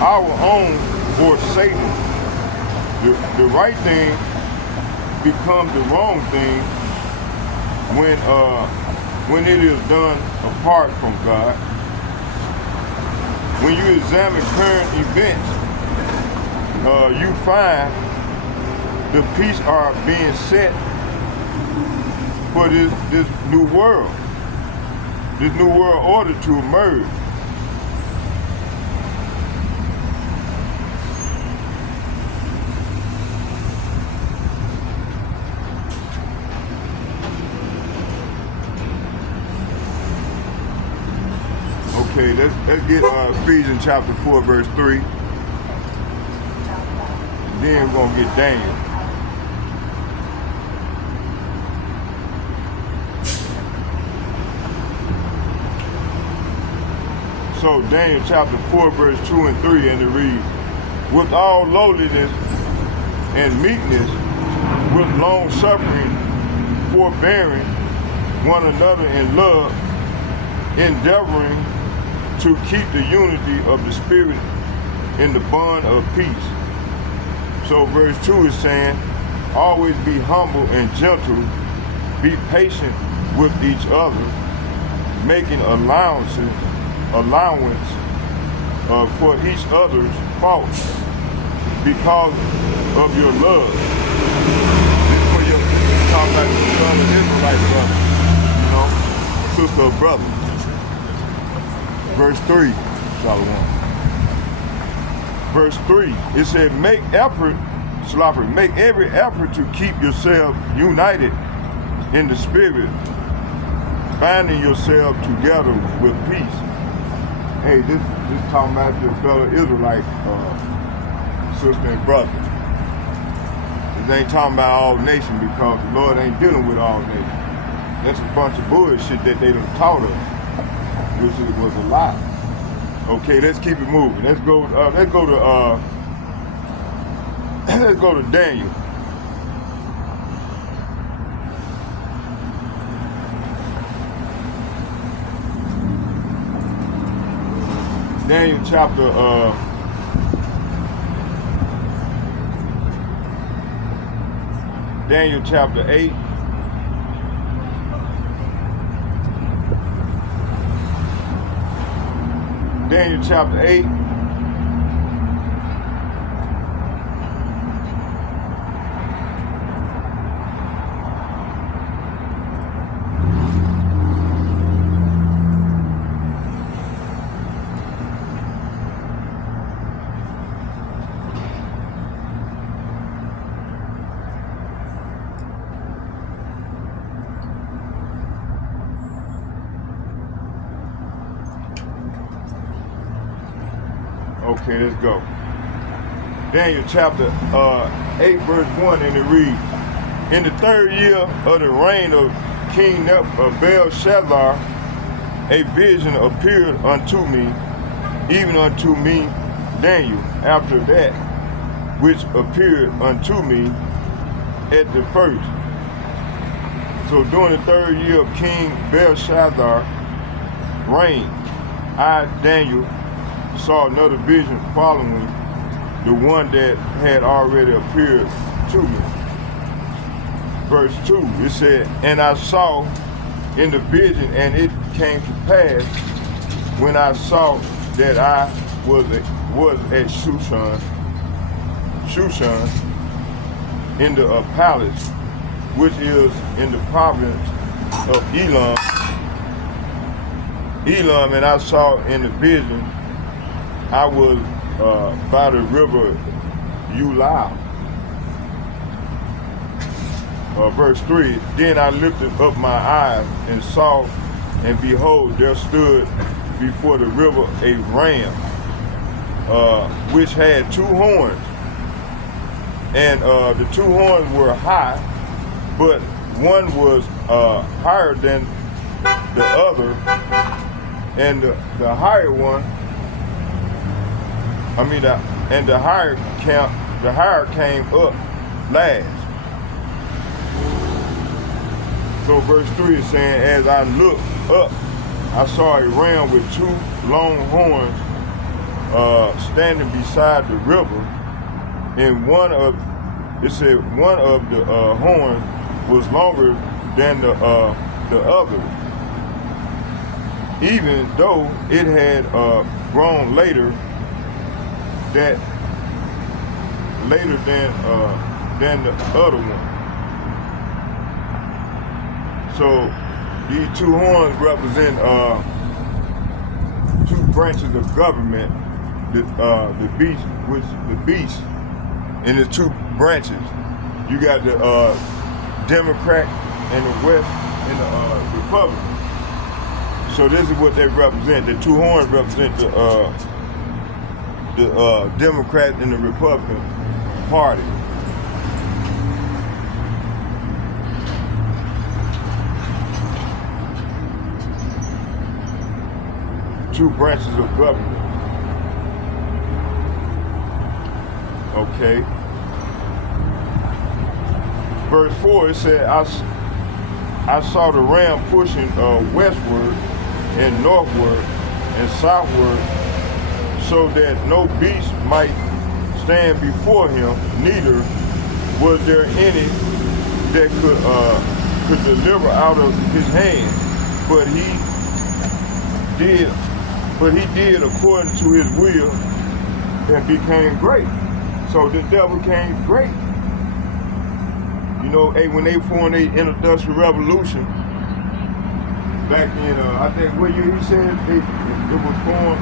our own or Satan. The right thing becomes the wrong thing when it is done apart from God. When you examine current events, you find the peace are being set for this new world order to emerge. Okay, let's get Ephesians chapter 4, verse 3. Then we're gonna get Daniel. So Daniel chapter 4, verse 2 and 3, and it reads, with all lowliness and meekness, with long suffering, forbearing one another in love, endeavoring to keep the unity of the Spirit in the bond of peace. So verse 2 is saying, always be humble and gentle, be patient with each other, making allowance for each other's faults because of your love. This for your talk like the son of Israelite brother, you know, sister or brother. Verse 3, Shalom. Verse 3, it said, make every effort to keep yourself united in the Spirit, binding yourself together with peace. Hey, this talking about your fellow Israelite sister and brother. This ain't talking about all nations, because the Lord ain't dealing with all nations. That's a bunch of bullshit that they done taught us, which was a lie. Okay, let's keep it moving. Let's go to Daniel. Daniel chapter Daniel chapter 8. Daniel chapter 8. Okay, let's go. Daniel chapter 8, verse 1, and it reads, in the 3rd year of the reign of King Belshazzar, a vision appeared unto me, even unto me, Daniel, after that which appeared unto me at the first. So during the 3rd year of King Belshazzar reign, I, Daniel, saw another vision following the one that had already appeared to me. Verse 2, it said, and I saw in the vision, and it came to pass when I saw that I was at Shushan in the palace, which is in the province of Elam, and I saw in the vision I was by the river Sheol. Verse 3, then I lifted up my eyes and saw, and behold, there stood before the river a ram, which had 2 horns. And the 2 horns were high, but one was higher than the other, and the higher one, the higher came up last. So verse 3 is saying, as I looked up, I saw a ram with 2 long horns standing beside the river, and one of the horns was longer than the other, even though it had grown later than the other one. So these 2 horns represent 2 branches of government. The beast in the 2 branches. You got the Democrat in the West and the Republican. So this is what they represent. The 2 horns represent the Democrat and the Republican Party. Two branches of government. Okay. Verse 4, it said, I saw the ram pushing westward and northward and southward, so that no beast might stand before him, neither was there any that could deliver out of his hand. But he did according to his will and became great. So the devil became great. You know, when they formed the Industrial Revolution, back in, I think, what year he said it was formed?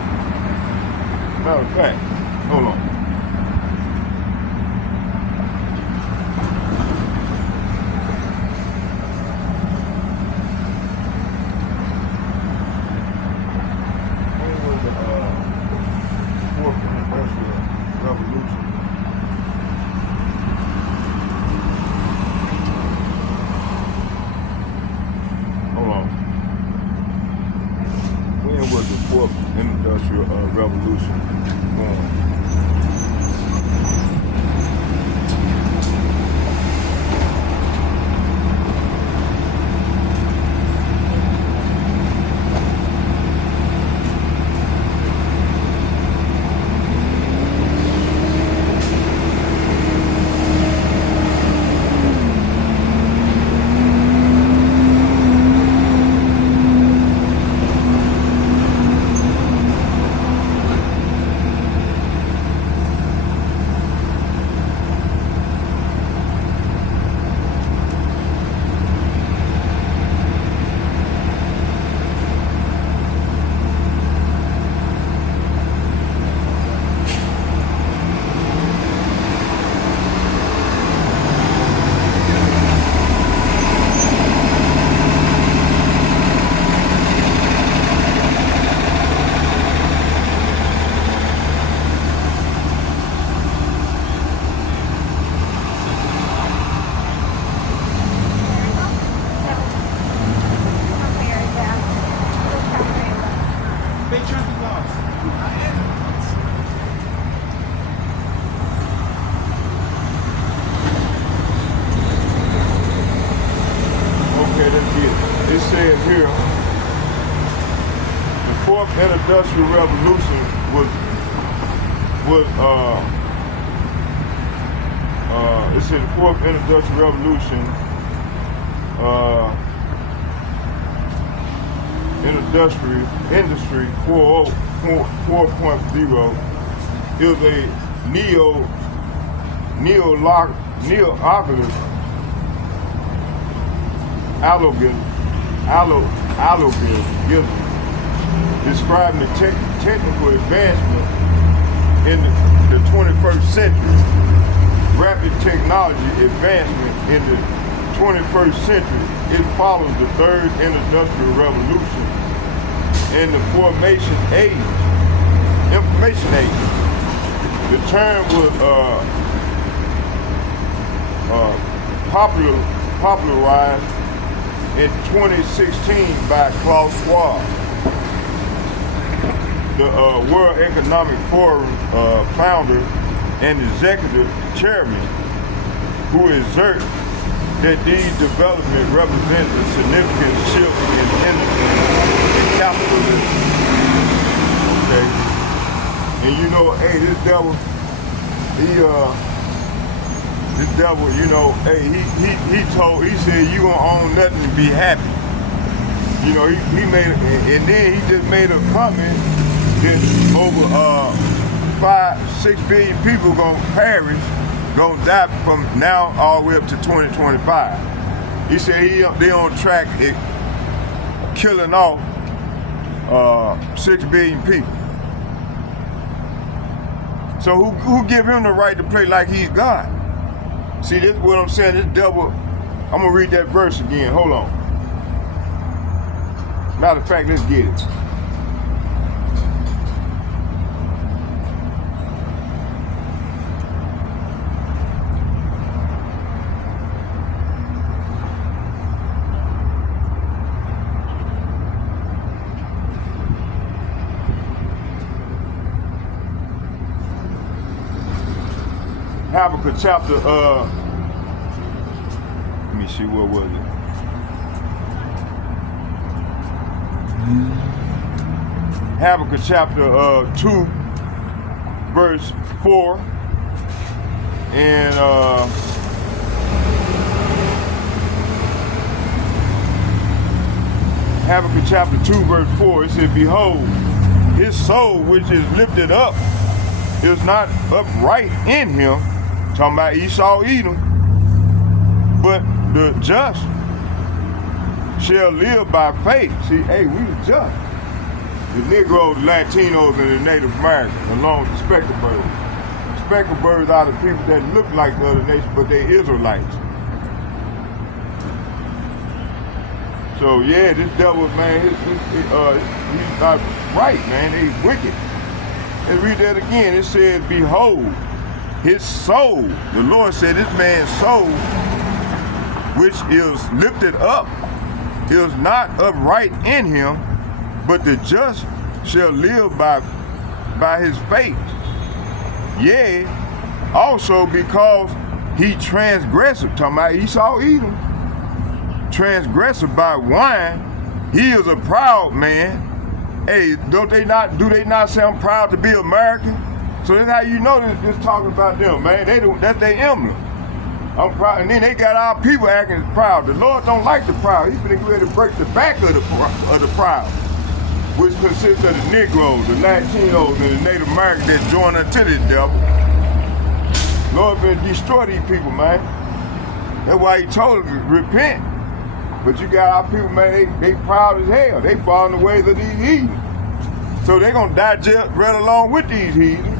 Matter of fact, hold on. When was the fourth Industrial Revolution? When was the fourth Industrial Revolution born? It says here, the fourth Industrial Revolution it said the fourth Industrial Revolution, Industry 4.0 is a algorithm describing the technical advancement in the 21st century. Rapid technology advancement in the 21st century. It follows the third Industrial Revolution and the information age. The term was popularized in 2016 by Klaus Schwab, the World Economic Forum founder and executive chairman, who asserts that these developments represent a significant shift in capitalism. Okay? And you know, hey, this devil, you know, hey, he said you gonna own nothing and be happy. You know, he made it, and then he just made a comment that over 5-6 billion people gonna perish, gonna die from now all the way up to 2025. He said they on track at killing off 6 billion people. So who give him the right to play like he's God? See, this is what I'm saying. This devil. I'm gonna read that verse again. Hold on. Matter of fact, let's get it. Habakkuk chapter, let me see, what was it? Habakkuk chapter 2, verse 4, and Habakkuk chapter 2, verse 4, it said, behold, his soul which is lifted up is not upright in him, talking about Esau, Edom, but the just shall live by faith. See, hey, we the just. The Negroes, the Latinos, and the Native Americans, along with the speckled birds. Speckled birds are the people that look like the other nations, but they're Israelites. So yeah, this devil, man, he's not right, man. He's wicked. Let's read that again. It says, behold, his soul, the Lord said, this man's soul, which is lifted up, is not upright in him, but the just shall live by his faith. Yea, also because he transgressed, talking about Esau Edom, transgressed by wine, he is a proud man. Hey, do they not say I'm proud to be American? So that's how you know this talking about them, man. That's their emblem. I'm proud, and then they got our people acting proud. The Lord don't like the proud. He's been ready to break the back of the proud, which consists of the Negroes, the Latinos, and the Native Americans that join unto this devil. Lord been destroy these people, man. That's why he told us to repent. But you got our people, man, they proud as hell. They following the ways of these heathens. So they gonna die right along with these heathens.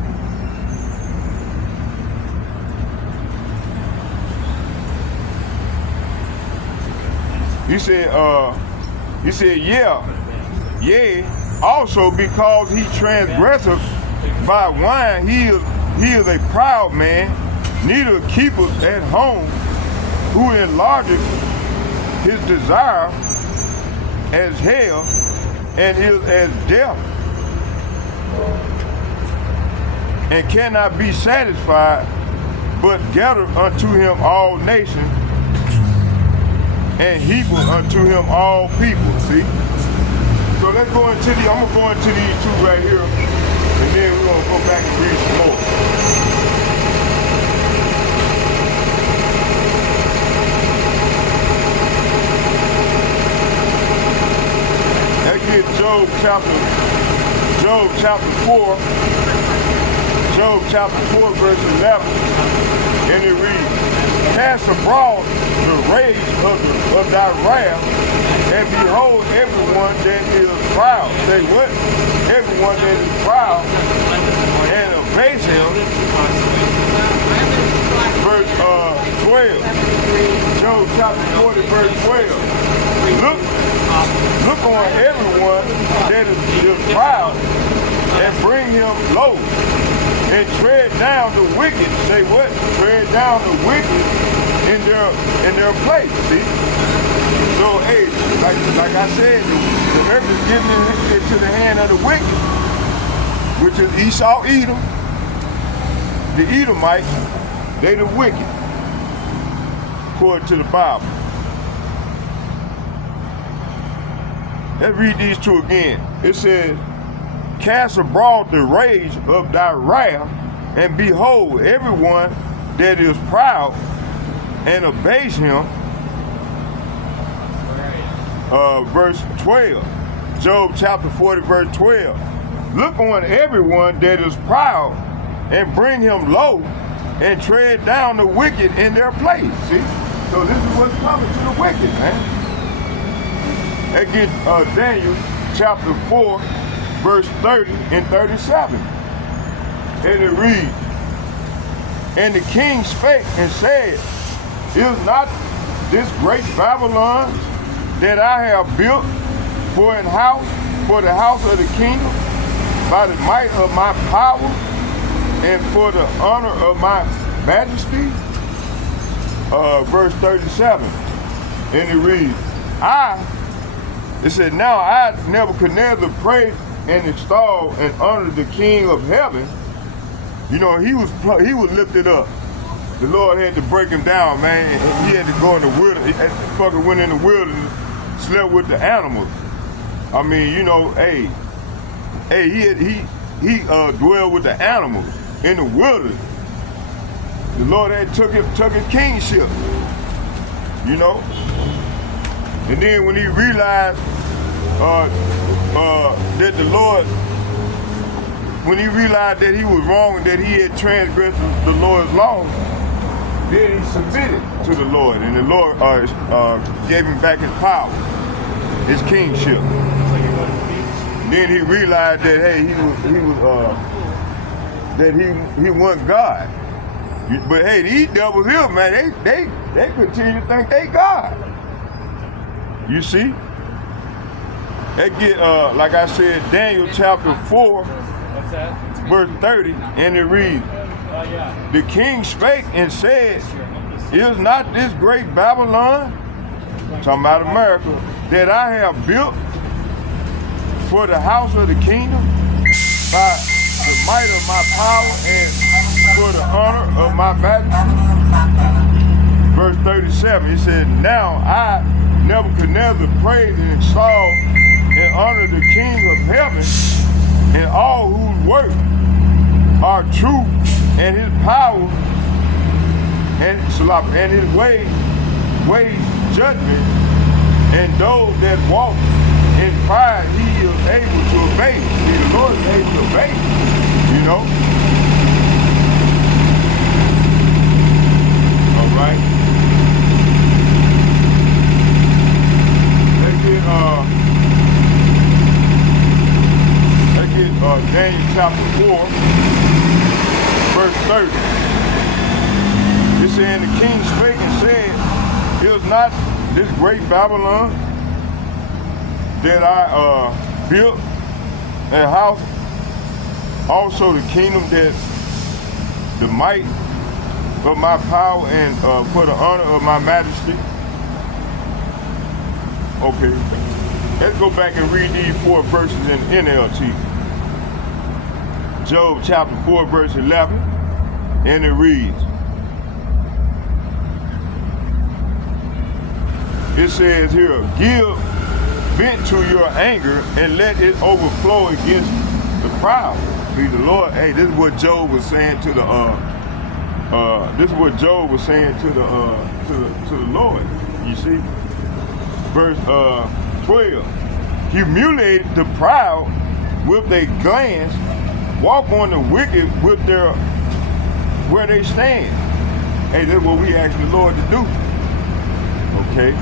He said, yea, also because he transgresseth by wine, he is a proud man, neither keepeth at home, who enlargeth his desire as hell, and is as death, and cannot be satisfied, but gather unto him all nations, and heapeth unto him all people. See? So let's go into I'm gonna go into these two right here, and then we're gonna go back and read some more. Let's get Job chapter 4, verse 11, and it reads, cast abroad the rage of thy wrath, and behold everyone that is proud. Say what? Everyone that is proud and abase him. Verse 12. Job chapter 40, verse 12. Look on everyone that is proud and bring him low, and tread down the wicked. Say what? Tread down the wicked in their place. See? So hey, like I said, the earth is given into the hand of the wicked, which is Esau, Edom. The Edomites, they the wicked, according to the Bible. Let's read these two again. It says, cast abroad the rage of thy wrath, and behold, everyone that is proud and obeys him. Verse 12. Job chapter 40, verse 12. Look on everyone that is proud and bring him low and tread down the wicked in their place. See? So this is what's coming to the wicked, man. Again, Daniel chapter 4, verse 30 and 37. And it reads, and the king spake and said, is not this great Babylon that I have built for the house of the kingdom, by the might of my power, and for the honor of my majesty? Verse 37, and it reads, it said, now I, Nebuchadnezzar, praised and extolled and honored the King of heaven. You know, he was lifted up. The Lord had to break him down, man. He had to go in the wilderness. He fucking went in the wilderness, slept with the animals. I mean, you know, he dwelled with the animals in the wilderness. The Lord had took his kingship, you know. And then when he realized that the Lord, when he realized that he was wrong and that he had transgressed the Lord's law, then he submitted to the Lord, and the Lord gave him back his power, his kingship. Then he realized that hey, he wasn't God. But hey, these devils here, man, they continue to think they God. You see? They get like I said, Daniel chapter 4, verse 30, and it reads, the king spake and said, is not this great Babylon, talking about America, that I have built for the house of the kingdom by the might of my power and for the honor of my majesty? Verse 37, he said, now I, Nebuchadnezzar, praise and extol and honor the King of heaven, and all whose works are true, and his power and his ways judgment, and those that walk in pride he is able to obey. See, the Lord is able to obey, you know. All right. Let's get Daniel chapter 4, verse 30. It said, the king spake and said, is not this great Babylon that I built a house, also the kingdom that the might of my power and for the honor of my majesty? Okay, let's go back and read these 4 verses in NLT. Job chapter 4, verse 11, and it reads, it says here, give vent to your anger and let it overflow against the proud. See, the Lord, hey, this is what Job was saying to the Lord, you see. Verse 12, humiliate the proud with their glance, walk on the wicked with their where they stand. Hey, that's what we ask the Lord to do. Okay.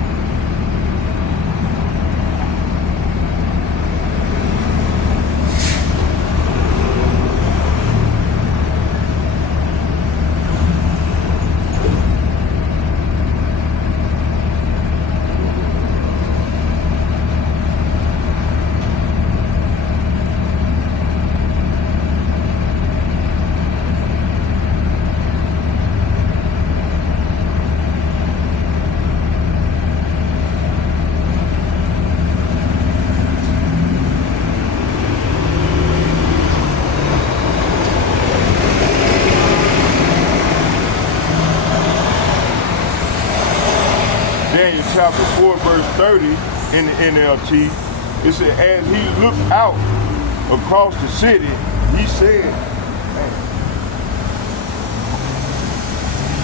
30 in the NLT, it said, as he looked out across the city, he said,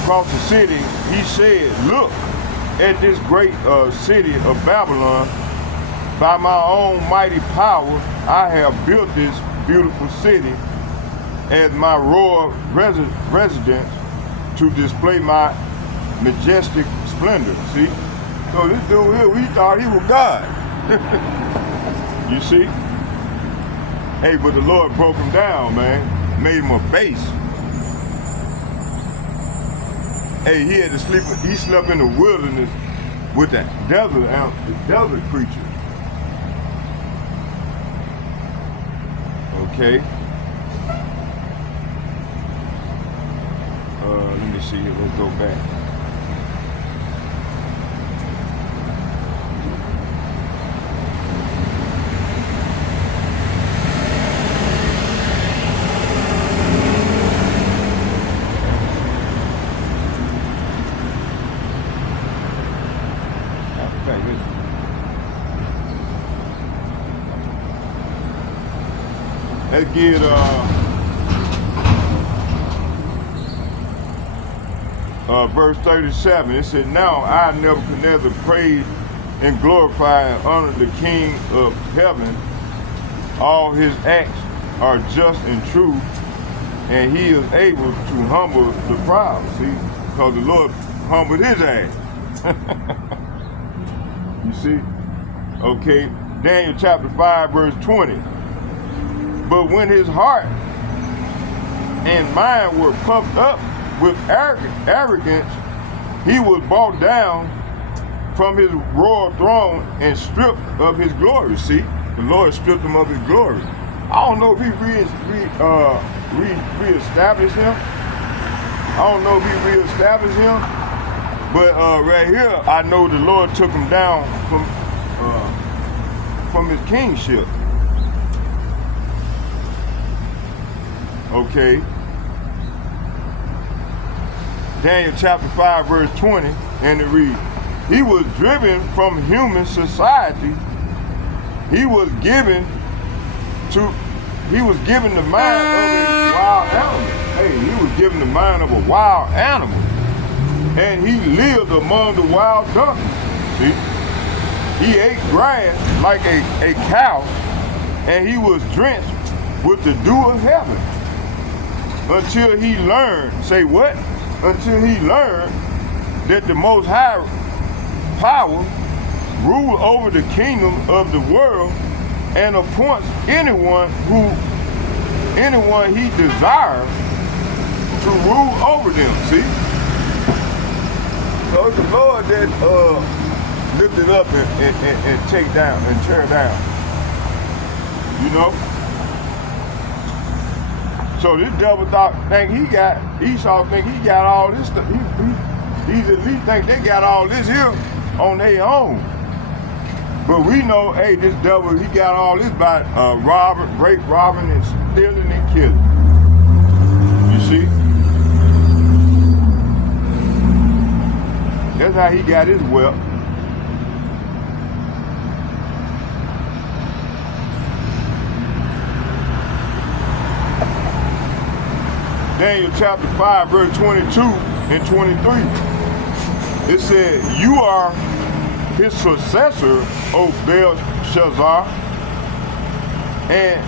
across the city, he said, look at this great city of Babylon. By my own mighty power, I have built this beautiful city as my royal residence to display my majestic splendor. See? So this dude here, we thought he was God. You see? Hey, but the Lord broke him down, man. Made him a base. Hey, he had to sleep, he slept in the wilderness with the desert creature. Okay. Let me see here, let's go back. Let's get verse 37. It said, now I, Nebuchadnezzar, praise and glorify and honor the King of heaven. All his acts are just and true, and he is able to humble the proud. See, because the Lord humbled his ass. You see? Okay, Daniel chapter 5, verse 20. But when his heart and mind were puffed up with arrogance, he was brought down from his royal throne and stripped of his glory. See, the Lord stripped him of his glory. I don't know if he reestablished him. I don't know if he reestablished him, but right here, I know the Lord took him down from his kingship. Okay. Daniel chapter 5, verse 20, and it reads, he was driven from human society. He was given the mind of a wild animal. Hey, he was given the mind of a wild animal. And he lived among the wild donkeys. See? He ate grass like a cow, and he was drenched with the dew of heaven. Until he learned, say what? Until he learned that the Most High power rule over the kingdom of the world and appoints anyone he desires to rule over them. See? So it's the Lord that lift it up and take down and tear down. You know? So this devil Esau think he got all this stuff. These elite think they got all this here on their own. But we know, hey, this devil, he got all this by rape, robbing, and stealing and killing. You see? That's how he got his wealth. Daniel chapter 5, verse 22 and 23. It said, you are his successor, O Belshazzar, and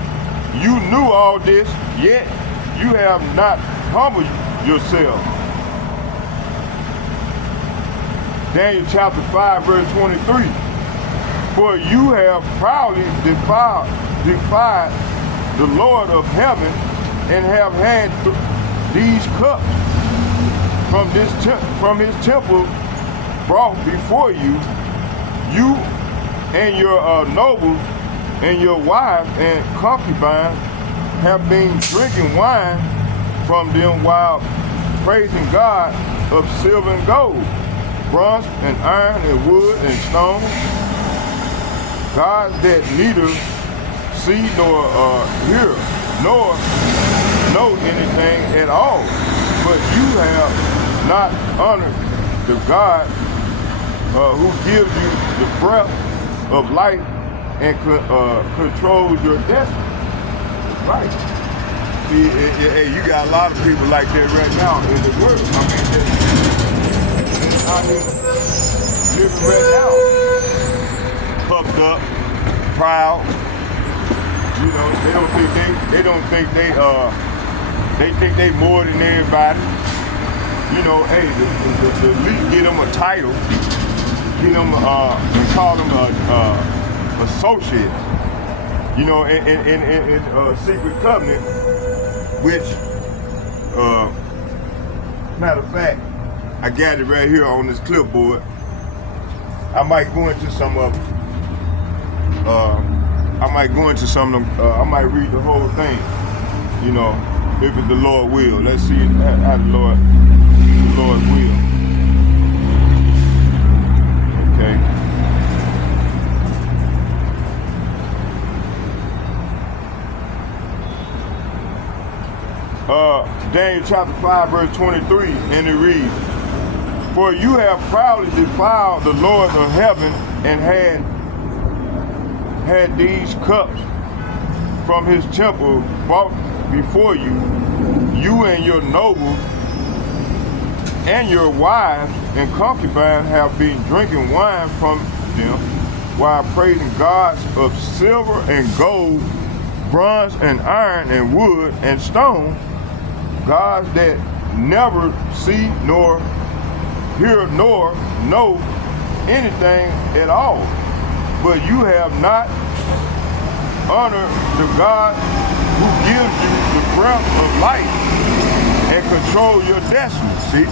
you knew all this, yet you have not humbled yourself. Daniel chapter 5, verse 23. For you have proudly defied the Lord of heaven, and have had these cups from his temple brought before you. You and your nobles and your wives and concubines have been drinking wine from them while praising God of silver and gold, bronze and iron and wood and stone, gods that neither see nor hear nor know anything at all. But you have not honored the God who gives you the breath of life and controls your destiny. Right. See, you got a lot of people like that right now in the world. I mean, they're out here living right now, puffed up, proud. You know, they think they more than everybody. You know, hey, the elite get them a title. Get them, we call them associates. You know, in secret covenant, which, matter of fact, I got it right here on this clipboard. I might go into some of them. I might go into some of them. I might read the whole thing. You know, if it's the Lord will. Let's see how the Lord will. Okay. Daniel chapter 5 verse 23, and it reads, "For you have proudly defiled the Lord of heaven and had these cups from his temple brought before you, you and your nobles and your wives and concubines have been drinking wine from them while praising gods of silver and gold, bronze and iron and wood and stone, gods that never see nor hear nor know anything at all. But you have not honored the God who gives you the breath of life and control your destiny." See?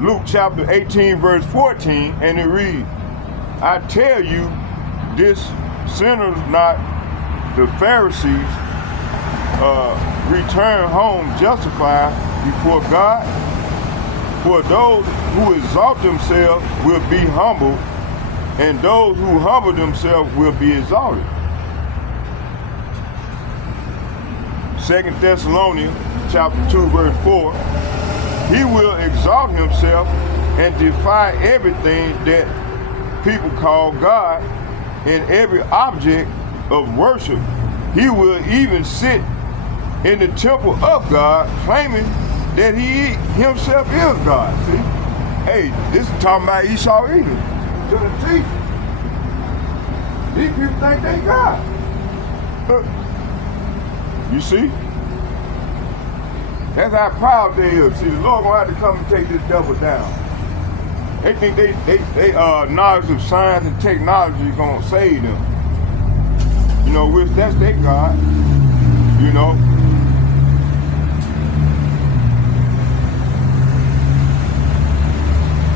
Luke chapter 18 verse 14, and it reads, "I tell you, this sinners not the Pharisees return home justified before God. For those who exalt themselves will be humbled, and those who humble themselves will be exalted." 2 Thessalonians chapter 2 verse 4, "He will exalt himself and defy everything that people call God, and every object of worship. He will even sit in the temple of God, claiming that he himself is God." See? Hey, this is talking about Esau Edom to the teeth. These people think they God. You see? That's how proud they are. See, the Lord gonna have to come and take this devil down. They think they knowledge of science and technology is gonna save them. You know, which that's their God. You know.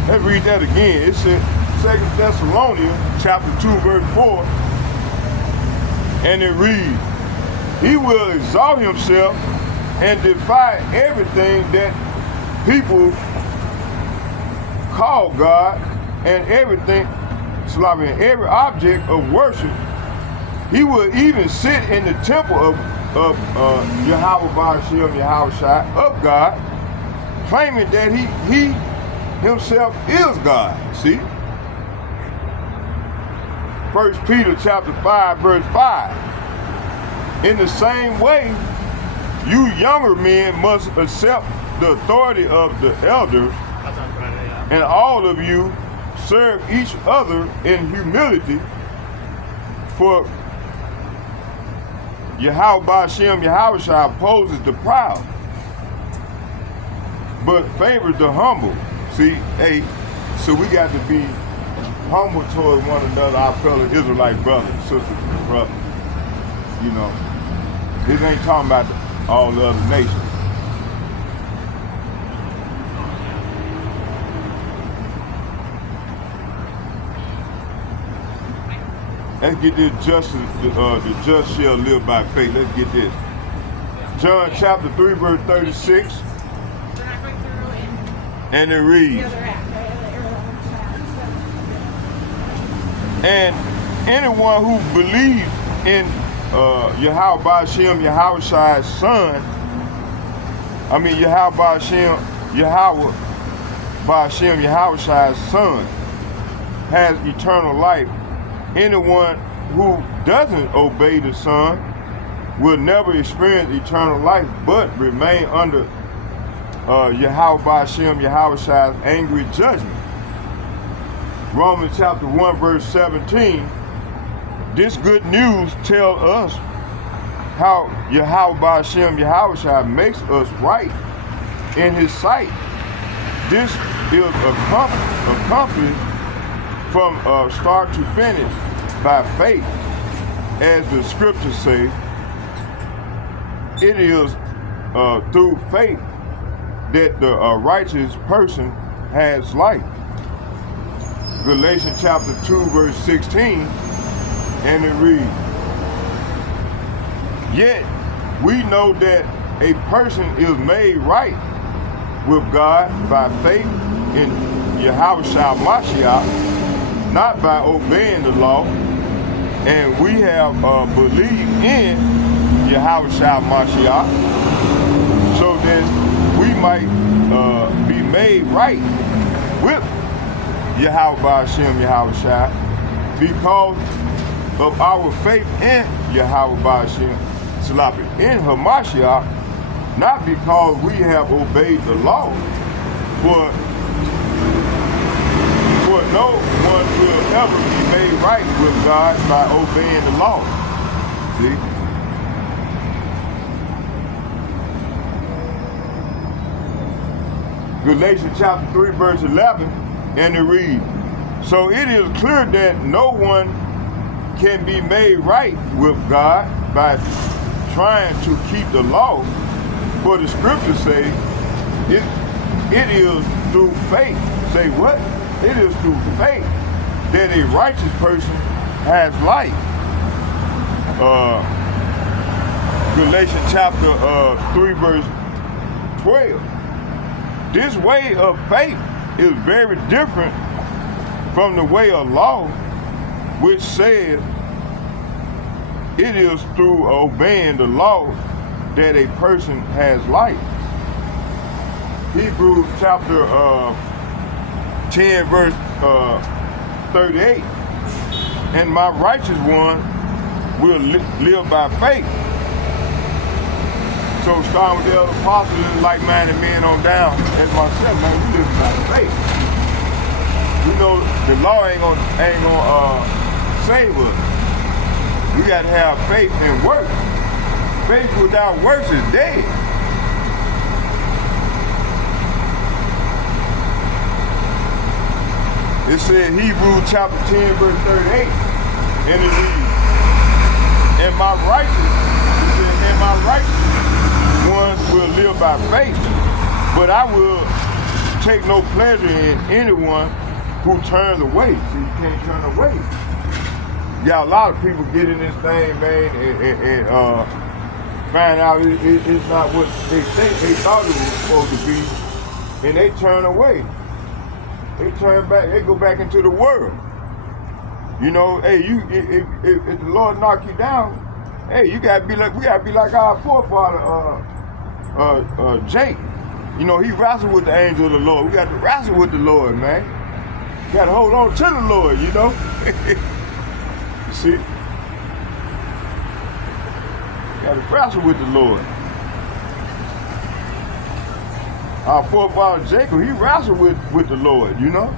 Let's read that again. It said 2 Thessalonians chapter 2 verse 4, and it reads, "He will exalt himself and defy everything that people call God, and everything, every object of worship. He will even sit in the temple of Yahweh Ba'ashem, Yahweh Shai, of God, claiming that he himself is God." See? 1 Peter chapter 5 verse 5. "In the same way, you younger men must accept the authority of the elders, and all of you serve each other in humility, for Yahweh Ba'ashem, Yahweh Shai opposes the proud, but favors the humble." See, hey, so we got to be humble toward one another, our fellow Israelite brothers, sisters, and brothers. You know, this ain't talking about all the other nations. Let's get this justice, the just shall live by faith. Let's get this. John chapter 3 verse 36. And it reads, "And anyone who believes in Yahweh Ba'ashem, Yahweh Shai's son, Yahweh Ba'ashem, Yahweh Ba'Shem Yahweh's Son has eternal life. Anyone who doesn't obey the Son will never experience eternal life, but remain under Yahweh Ba'Shem Yahweh's angry judgment. Romans chapter 1 verse 17, this good news tells us how Yahweh Ba'Shem Yahweh makes us right in his sight. This is accomplished from start to finish by faith. As the scriptures say, it is through faith that the righteous person has life. Galatians chapter 2 verse 16, and it reads, yet we know that a person is made right with God by faith in Yahweh Mashiach, not by obeying the law, and we have believed in Yahweh Mashiach so that we might be made right with Yahweh Ba'Shem Yahweh because of our faith in Yahweh Ba'Shem in Hamashiach, not because we have obeyed the law, for no one will ever be made right with God by obeying the law. See? Galatians chapter 3 verse 11, and it reads, so it is clear that no one can be made right with God by trying to keep the law, for the scriptures say it is through faith. Say what? It is through faith that a righteous person has life. Galatians chapter 3 verse 12. This way of faith is very different from the way of law, which says it is through obeying the law that a person has life. Hebrews chapter 10 verse 38, and my righteous one will live by faith. So starting with the other apostles and like-minded men on down, as myself, man, we live by faith. We know the law ain't gonna save us. We gotta have faith and work. Faith without works is dead. It said Hebrews chapter 10 verse 38, and it reads, and my righteous ones will live by faith, but I will take no pleasure in anyone who turns away. See, you can't turn away. Yeah, a lot of people get in this thing, man, and find out it's not what they think they thought it was supposed to be, and they turn away. They turn back. They go back into the world. You know, hey, if the Lord knock you down, hey, we gotta be like our forefather, Jake. You know, he wrestled with the angel of the Lord. We got to wrestle with the Lord, man. We got to hold on to the Lord, you know. You see, we got to wrestle with the Lord. Our forefather Jacob, he wrestled with the Lord, you know,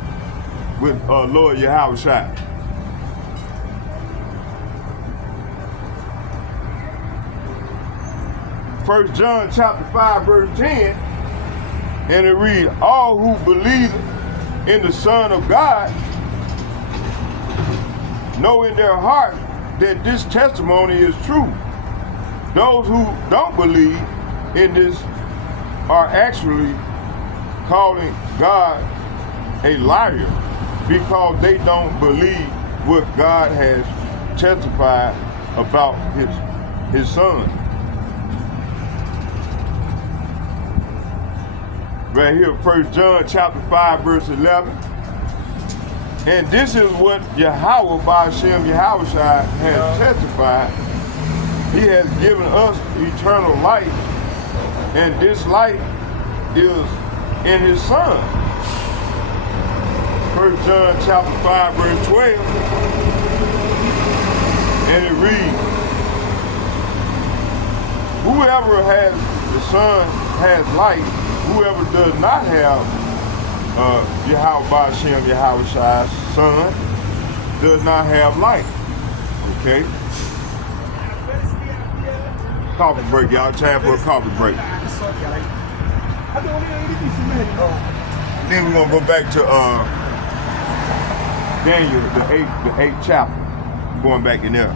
with Lord Yahweh Shai. 1 John chapter 5 verse 10, and it reads, all who believe in the Son of God know in their heart that this testimony is true. Those who don't believe in this are actually calling God a liar because they don't believe what God has testified about his Son. Right here, 1 John chapter 5 verse 11. And this is what Yahweh Ba'Shem Yahweh has testified. He has given us eternal life, and this life is in his son. 1 John chapter 5, verse 12. And it reads, whoever has the Son has life. Whoever does not have Yahweh Shem, Yahweh Shai's Son, does not have life. Okay? Coffee break, y'all. Time for a coffee break. Then we're gonna go back to Daniel, the eighth chapter. Going back in there.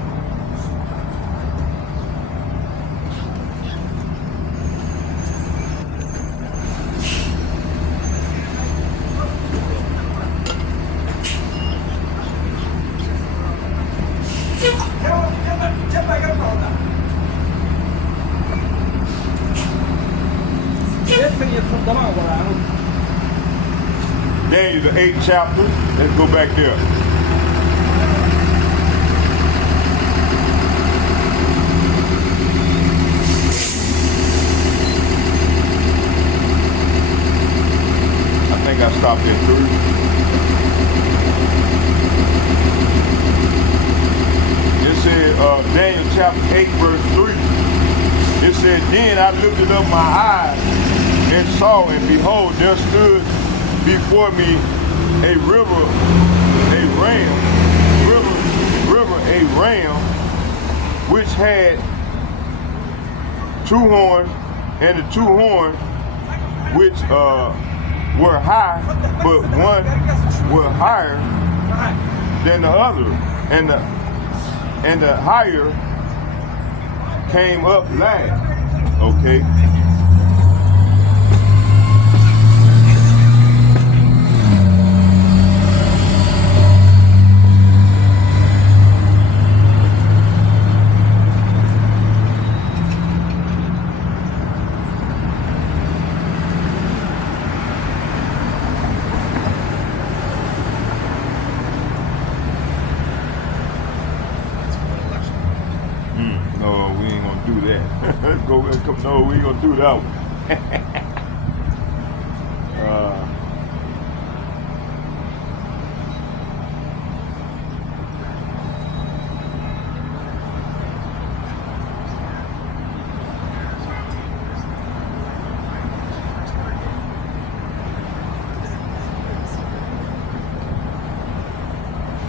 Daniel, the 8th chapter. Let's go back there. I think I stopped at 3. It said, Daniel chapter 8, verse 3. It said, then I lifted up my eyes and saw, and behold, there stood before me a ram, which had 2 horns, and the 2 horns which were high, but one was higher than the other, and the higher came up last. Okay. No, we ain't gonna do that one.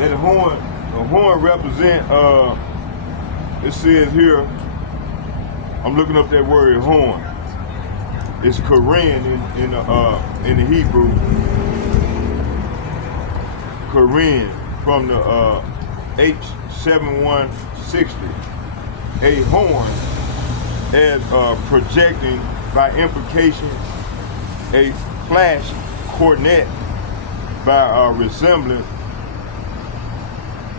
And the horn represent, it says here, I'm looking up that word horn. It's Korean in the Hebrew. Korean from the H7160. A horn as projecting by implication a flash cornet by resemblance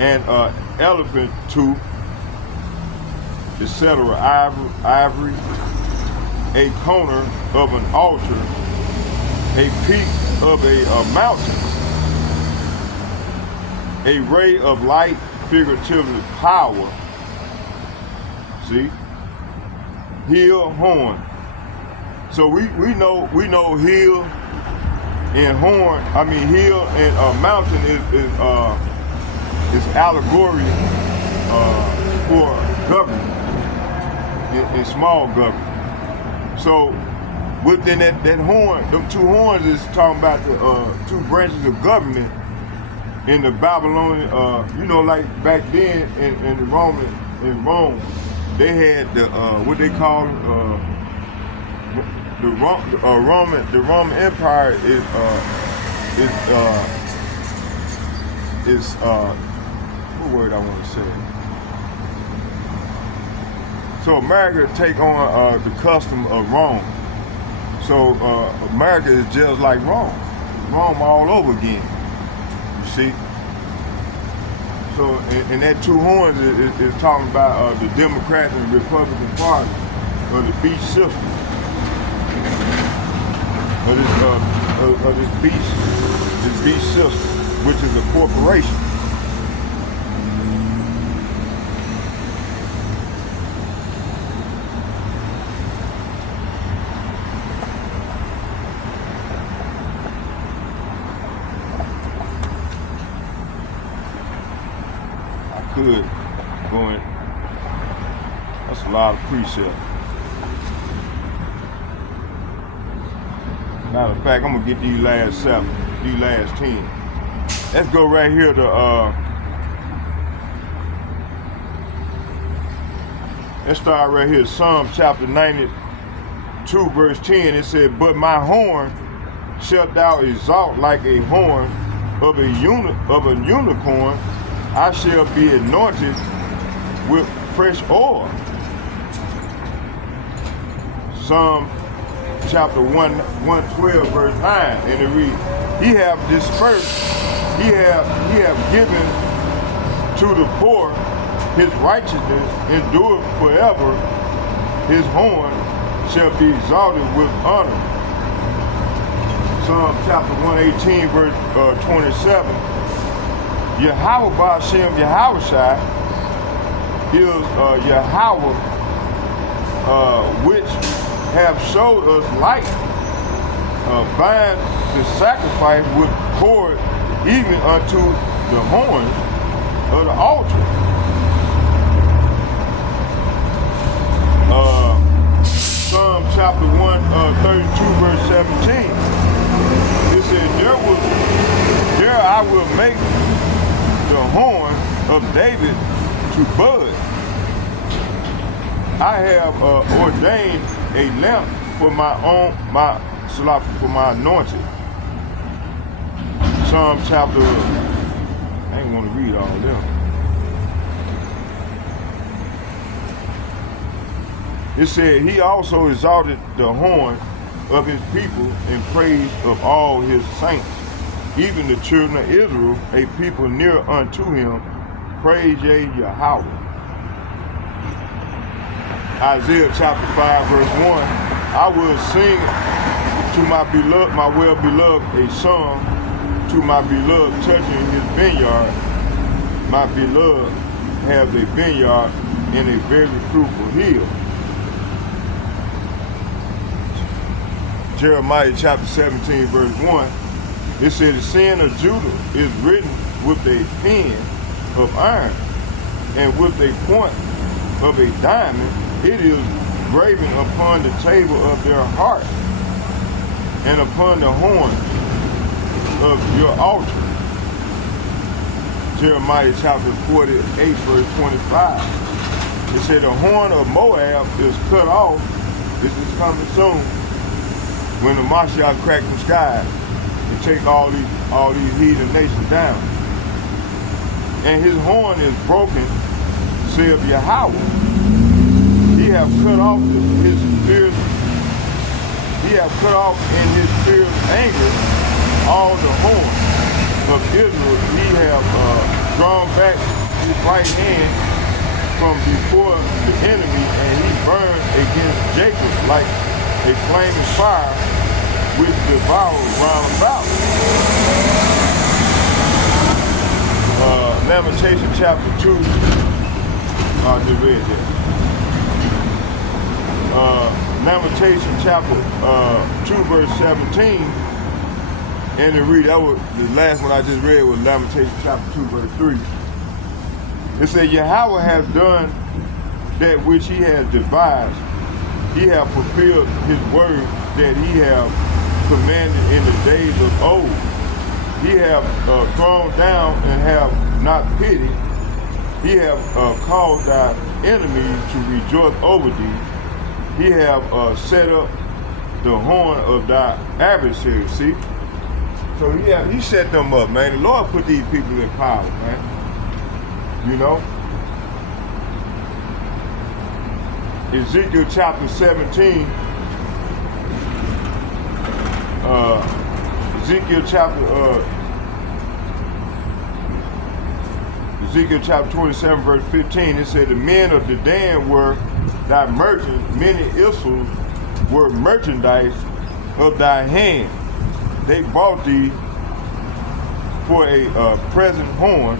an elephant tooth, etc. Ivory, a corner of an altar, a peak of a mountain, a ray of light, figuratively power. See, hill, horn. So we know hill and horn. I mean hill and mountain is allegory for government. In small government. So within that horn, them 2 horns is talking about the 2 branches of government in the Babylonian, like back then in Rome, they had the what they call the Roman Empire is what word I want to say. So America take on the custom of Rome. So America is just like Rome. Rome all over again, you see? So, and that 2 horns is talking about the Democratic and Republican Party, or the beast system. This beast system, which is a corporation. could go in. That's a lot of precepts. Matter of fact, I'm gonna get these last 7, these last 10. Let's go right here to let's start right here, Psalm chapter 92, verse 10. It said, "But my horn shalt thou exalt like a horn of a unicorn. I shall be anointed with fresh oil." Psalm chapter 112, verse 9, and it reads, "He have dispersed, he have given to the poor, his righteousness endureth forever, his horn shall be exalted with honor." Psalm chapter 118, verse 27, Yahweh Ba'Shem Yahushai is Yahweh, which have showed us light, bind the sacrifice with cord even unto the horns of the altar. Psalm chapter 132, verse 17. It said, there I will make the horn of David to bud. I have ordained a lamp for my anointed. Psalm chapter, I ain't want to read all of them. It said, he also exalted the horn of his people in praise of all his saints, even the children of Israel, a people near unto him. Praise ye Yahweh. Isaiah chapter 5, verse 1, I will sing to my beloved, my well-beloved, a song to my beloved touching his vineyard. My beloved has a vineyard in a very fruitful hill. Jeremiah chapter 17, verse 1, it said, the sin of Judah is written with a pen of iron, and with a point of a diamond, it is graven upon the table of their heart, and upon the horn of your altar. Jeremiah chapter 48, verse 25. It said, the horn of Moab is cut off. This is coming soon. When the Mashiach crack the sky and take all these heathen nations down. And his horn is broken, saith Yahweh. He have cut off his fierce, he have cut off in his fierce anger all the horns of Israel. He have drawn back his right hand from before the enemy, and he burned against Jacob like a flaming fire which devours round about. Lamentation chapter 2. I just read that. Lamentation chapter 2, verse 17. And to read, that was the last one I just read was Lamentation chapter 2, verse 3. It said, Yahweh has done that which he has devised. He have fulfilled his word that he have commanded in the days of old. He have thrown down and have not pity. He have caused thy enemies to rejoice over thee. He have set up the horn of thy adversaries. See? So he set them up, man. The Lord put these people in power, man. You know? Ezekiel chapter 17, Ezekiel chapter 27, verse 15, it said, the men of Dedan were thy merchants, many Israels were merchandise of thy hand. They bought thee for a present horn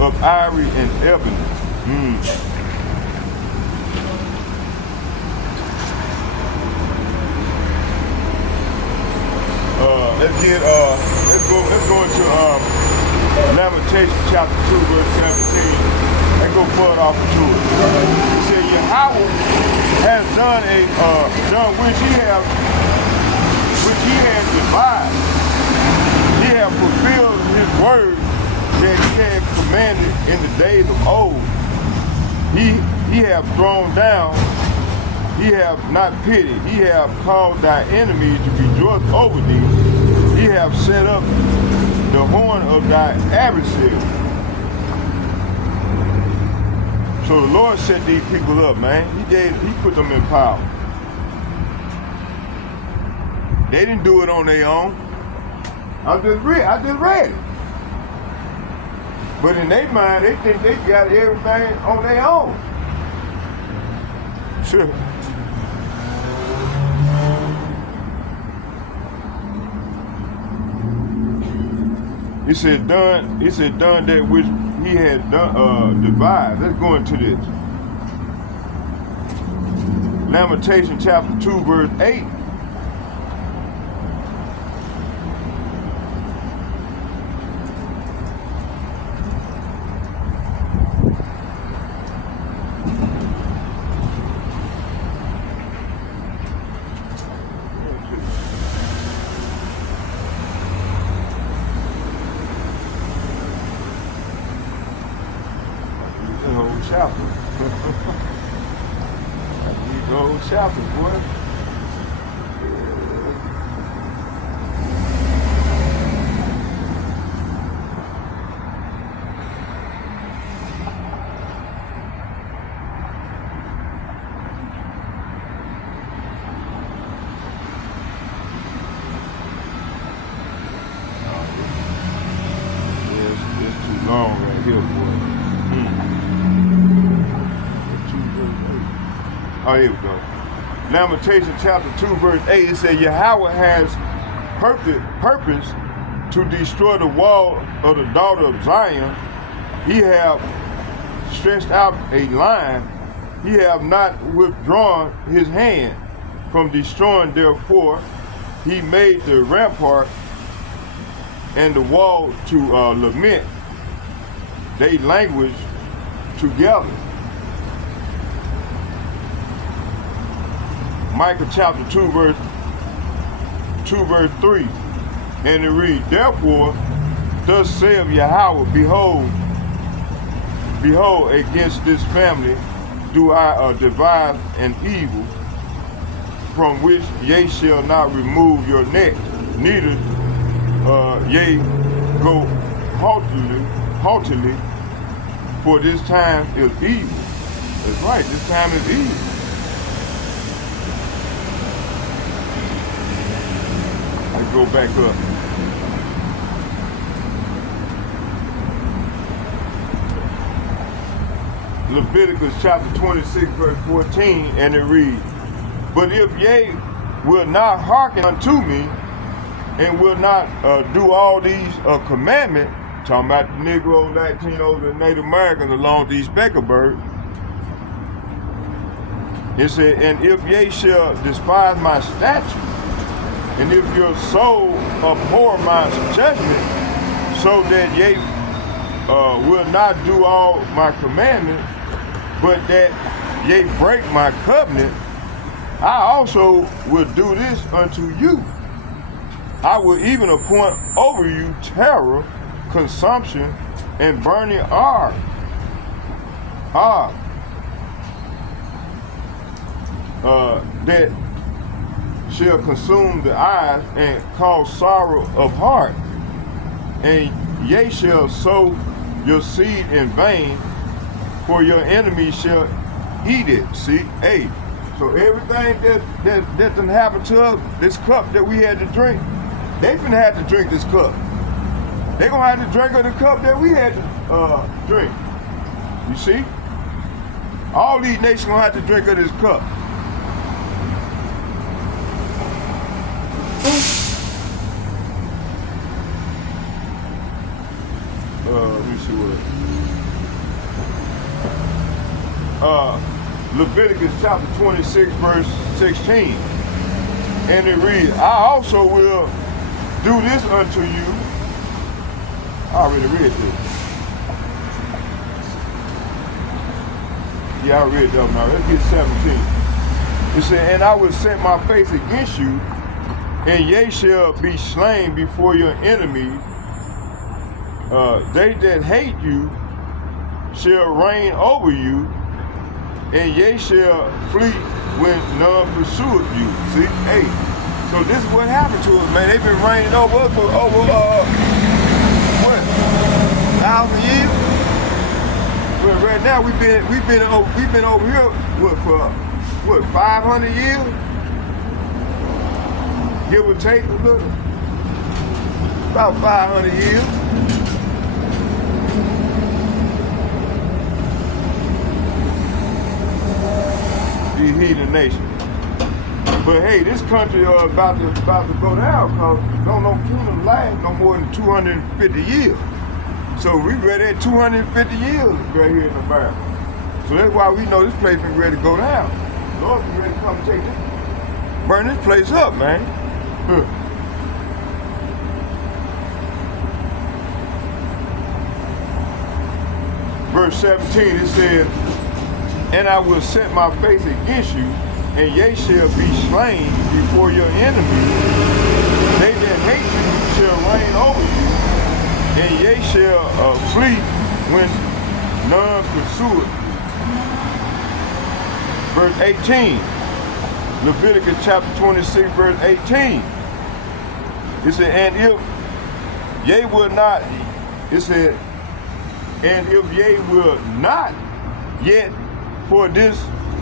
of ivory and ebony. Let's go into Lamentations chapter 2, verse 17. And go further off into it. He said, Yahweh has done which he has devised. He has fulfilled his word that he had commanded in the days of old. He have thrown down, he have not pitied, he have caused thy enemies to rejoice over thee. He have set up the horn of thy adversary. So the Lord set these people up, man. He put them in power. They didn't do it on their own. I just read it. But in their mind, they think they got everything on their own. Sure. He said, done that which he had done, devised. Let's go into this. Lamentation chapter 2, verse 8. Chapter, boy. It's too long right here, boy. Oh, here we go. Lamentation chapter 2, verse 8, it says, Yahweh has purpose to destroy the wall of the daughter of Zion. He have stretched out a line. He have not withdrawn his hand from destroying. Therefore, he made the rampart and the wall to lament. They language together. Micah chapter 2, verse 3. And it reads, Therefore, thus saith Yahweh, Behold, against this family do I devise an evil, from which ye shall not remove your neck, neither ye go haughtily, for this time is evil. That's right, this time is evil. Let's go back up. Leviticus chapter 26, verse 14, and it reads, But if ye will not hearken unto me, and will not do all these commandments, talking about the Negroes, Latinos, and Native Americans along these speckle birds, it said, And if ye shall despise my statutes, and if your soul abhor my judgment, so that ye will not do all my commandments, but that ye break my covenant, I also will do this unto you. I will even appoint over you terror, consumption, and burning ark. That shall consume the eyes and cause sorrow of heart. And ye shall sow your seed in vain, for your enemies shall eat it. See, hey, so everything that done happened to us, this cup that we had to drink, they finna have to drink this cup. They gonna have to drink of the cup that we had to drink. You see? All these nations gonna have to drink of this cup. Let me see what. Leviticus chapter 26, verse 16. And it reads, I also will do this unto you. already read this. Yeah, I read that one now. Let's get 17. It said, and I will set my face against you, and ye shall be slain before your enemies. They that hate you shall reign over you, and ye shall flee when none pursueth you. See, hey, so this is what happened to us, man. They've been reigning over us for over, what, 1,000 years? Well, right now we've been over here for 500 years, give or take a little, about 500 years. These heathen nations. But hey, this country about to go down because don't no kingdom last no more than 250 years. So we ready at 250 years right here in America. So that's why we know this place is ready to go down. Lord be ready to come take this, burn this place up, man. Verse 17, it says, and I will set my face against you, and ye shall be slain before your enemies. They that hate you shall reign over you, and ye shall flee when none pursueth. Verse 18, Leviticus chapter 26, verse 18. It said, and if ye will not, it said, and if ye will not yet for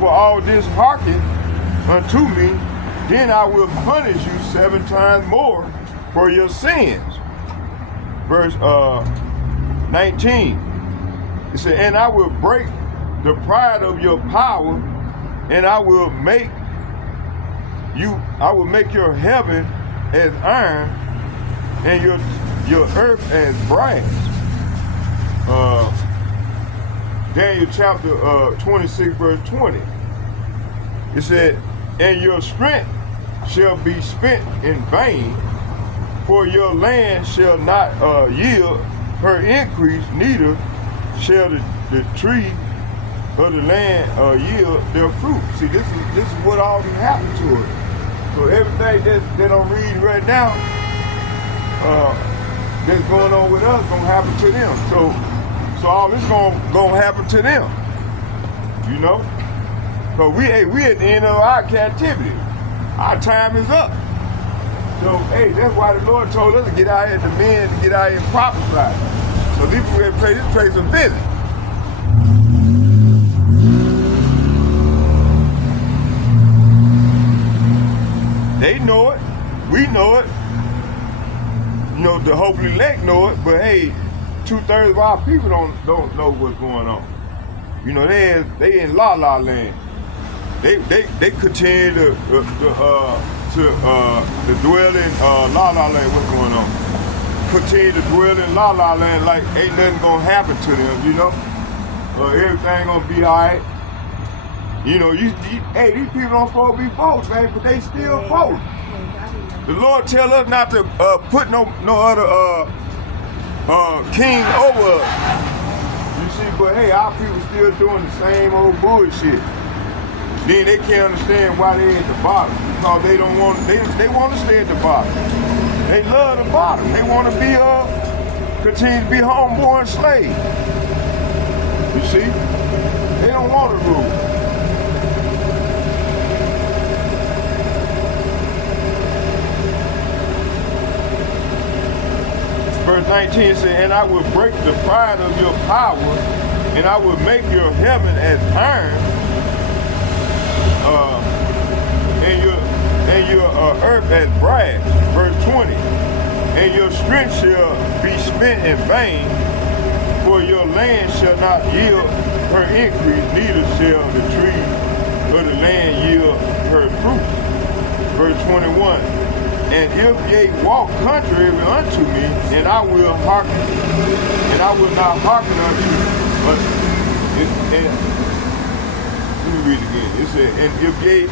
all this hearken unto me, then I will punish you 7 times more for your sins. Verse 19, it said, and I will break the pride of your power, and I will make your heaven as iron, and your earth as brass. Daniel chapter 26, verse 20. It said, and your strength shall be spent in vain, for your land shall not yield her increase, neither shall the tree of the land yield their fruit. See, this is what already happened to us. So everything that I'm reading right now, that's going on with us, gonna happen to them. So all this gonna happen to them, you know. Cause we at the end of our captivity. Our time is up. So hey, that's why the Lord told us to get out here, the men to get out here and prophesy. So these people that play this place a visit. They know it, we know it. You know, the hopefully elect know it, but hey, 2/3 of our people don't know what's going on. You know, they in la la land. They continue to dwell in la la land. What's going on? Continue to dwell in la la land like ain't nothing gonna happen to them. You know, everything gonna be all right. You know, hey, these people don't supposed to be folks, man, but they still folks. The Lord tell us not to put no other king over us. You see, but hey, our people still doing the same old bullshit. Then they can't understand why they at the bottom, because they don't want they want to stay at the bottom. They love the bottom. They want to be continue to be homeborn slaves. You see, they don't want to rule. Verse 19 says, and I will break the pride of your power, and I will make your heaven as iron, and your earth as brass. Verse 20, and your strength shall be spent in vain, for your land shall not yield her increase, neither shall the tree of the land yield her fruit. Verse 21, and if ye walk contrary unto me, and I will hearken, and I will not hearken unto you. Let me read it again. It said, and if ye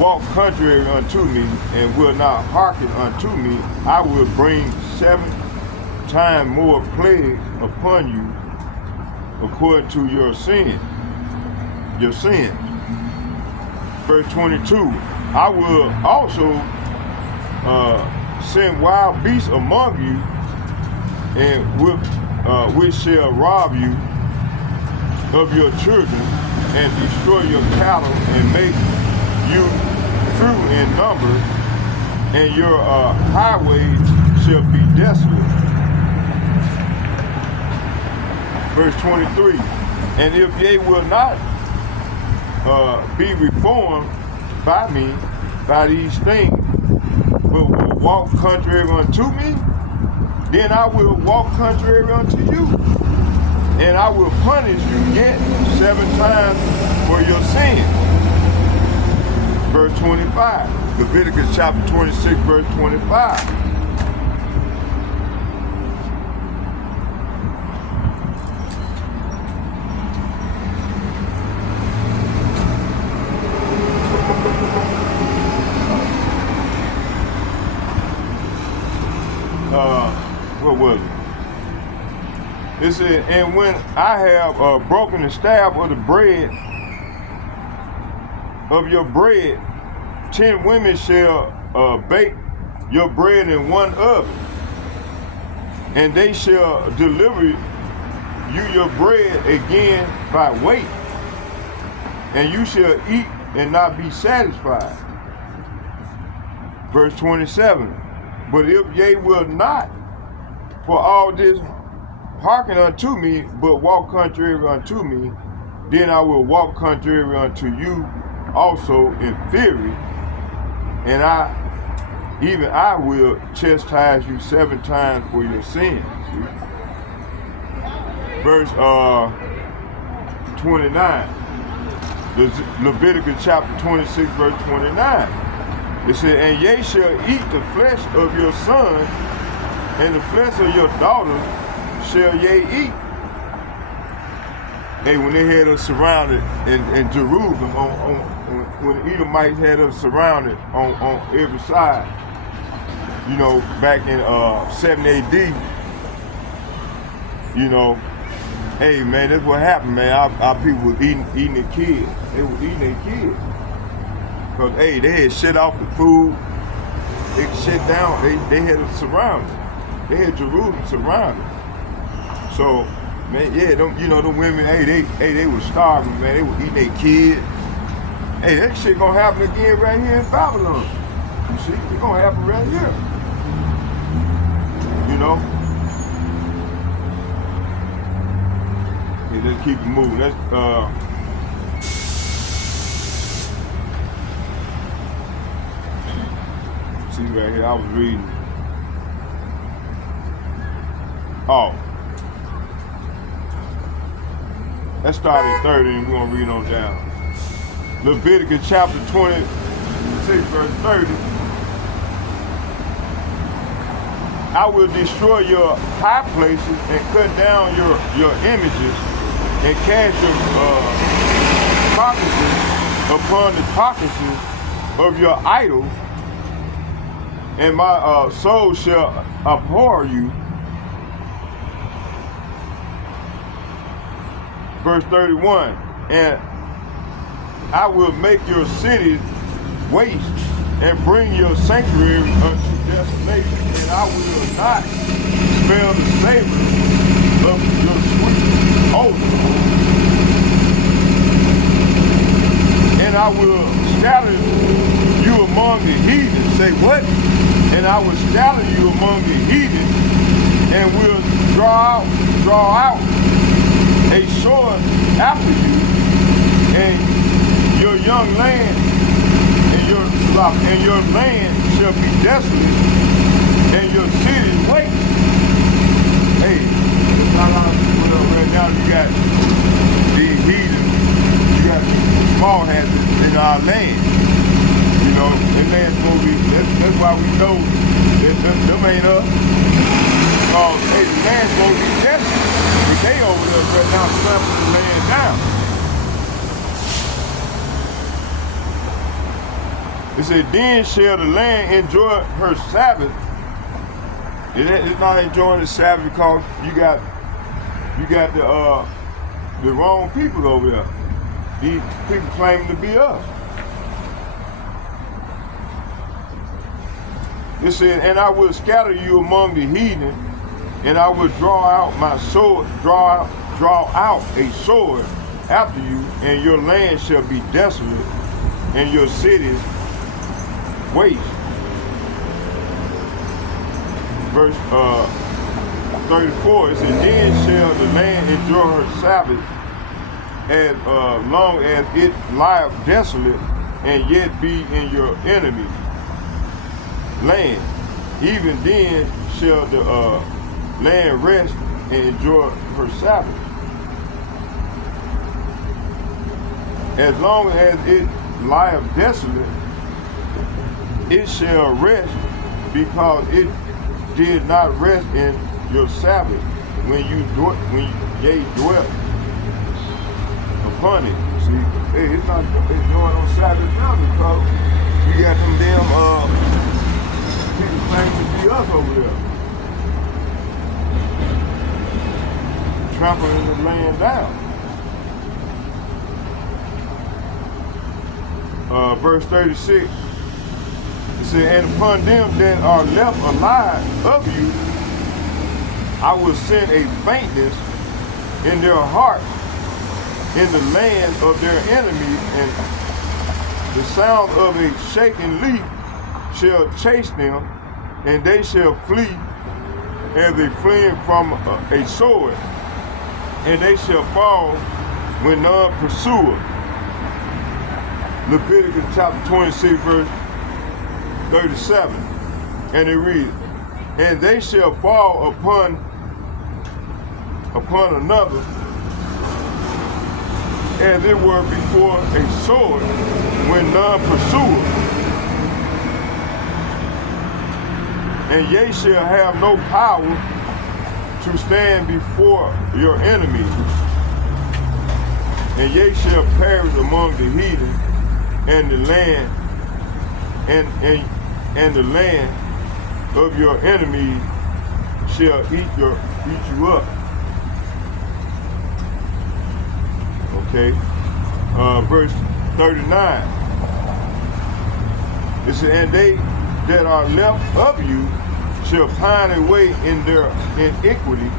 walk contrary unto me, and will not hearken unto me, I will bring 7 times more plagues upon you according to your sins. Verse 22, I will also send wild beasts among you, and which shall rob you of your children, and destroy your cattle, and make you few in number, and your highways shall be desolate. Verse 23, and if ye will not be reformed by me, by these things, but will walk contrary unto me, then I will walk contrary unto you, and I will punish you yet 7 times for your sins. Verse 25, Leviticus chapter 26, verse 25. What was it? It said, and when I have broken the staff of the bread, of your bread, 10 women shall bake your bread in one oven, and they shall deliver you your bread again by weight, and you shall eat and not be satisfied. Verse 27, but if ye will not for all this hearken unto me, but walk contrary unto me, then I will walk contrary unto you also in fury, and I will chastise you 7 times for your sins. See? Verse 29, Leviticus chapter 26, verse 29. It said, and ye shall eat the flesh of your son, and the flesh of your daughter shall ye eat. Hey, when they had us surrounded in Jerusalem, when the Edomites had us surrounded on every side, you know, back in 7 AD, you know, hey man, that's what happened, man. Our people was eating their kids. They was eating their kids. Because, hey, they had shit off the food. They shit down. They had us surrounded. They had Jerusalem surrounded. So, man, yeah, them women, hey, they was starving, man. They was eating their kids. Hey, that shit gonna happen again right here in Babylon. You see, it's gonna happen right here. You know? Yeah, let's keep it moving. Let's see right here, I was reading. Oh. Let's start at 30 and we're gonna read on down. Leviticus chapter 26, verse 30. I will destroy your high places and cut down your images and cast your carcasses upon the carcasses of your idols, and my soul shall abhor you. Verse 31, and I will make your cities waste and bring your sanctuary unto desolation, and I will not smell the savor of your sweet odor. And I will scatter you among the heathen. Say what? And I will scatter you among the heathen, and will draw out a sword after you, and your young land and your land shall be desolate, and your cities waste. Hey, right now you got the heathen, you got small houses in our land. You know, that land's gonna be, that's why we know that them ain't up. Hey, the land's gonna be desolate. They over there right now slapping the land down. It said, then shall the land enjoy her Sabbath It's not enjoying the Sabbath because you got the wrong people over there. These people claim to be us. It said, and I will scatter you among the heathen, and I will draw out a sword after you, and your land shall be desolate, and your cities waste. Verse 34, it says, then shall the land endure her Sabbath as long as it lieth desolate, and yet be in your enemies' land. Even then shall the land rest and enjoy her Sabbath. As long as it lieth desolate, it shall rest, because it did not rest in your Sabbath when dwelt upon it. See, hey, it's not enjoying on Sabbath now because you got them damn people claiming to be us over there, trampling the land down. Verse 36, it said, and upon them that are left alive of you, I will send a faintness in their heart in the land of their enemies, and the sound of a shaking leaf shall chase them, and they shall flee as they flee from a sword, and they shall fall when none pursueth. Leviticus chapter 26, verse 37, and it reads, and they shall fall upon another as it were before a sword when none pursueth. And ye shall have no power to stand before your enemies. And ye shall perish among the heathen, and the land and the land of your enemies shall eat you up. Okay, verse 39. It says, and they that are left of you shall pine away in their iniquity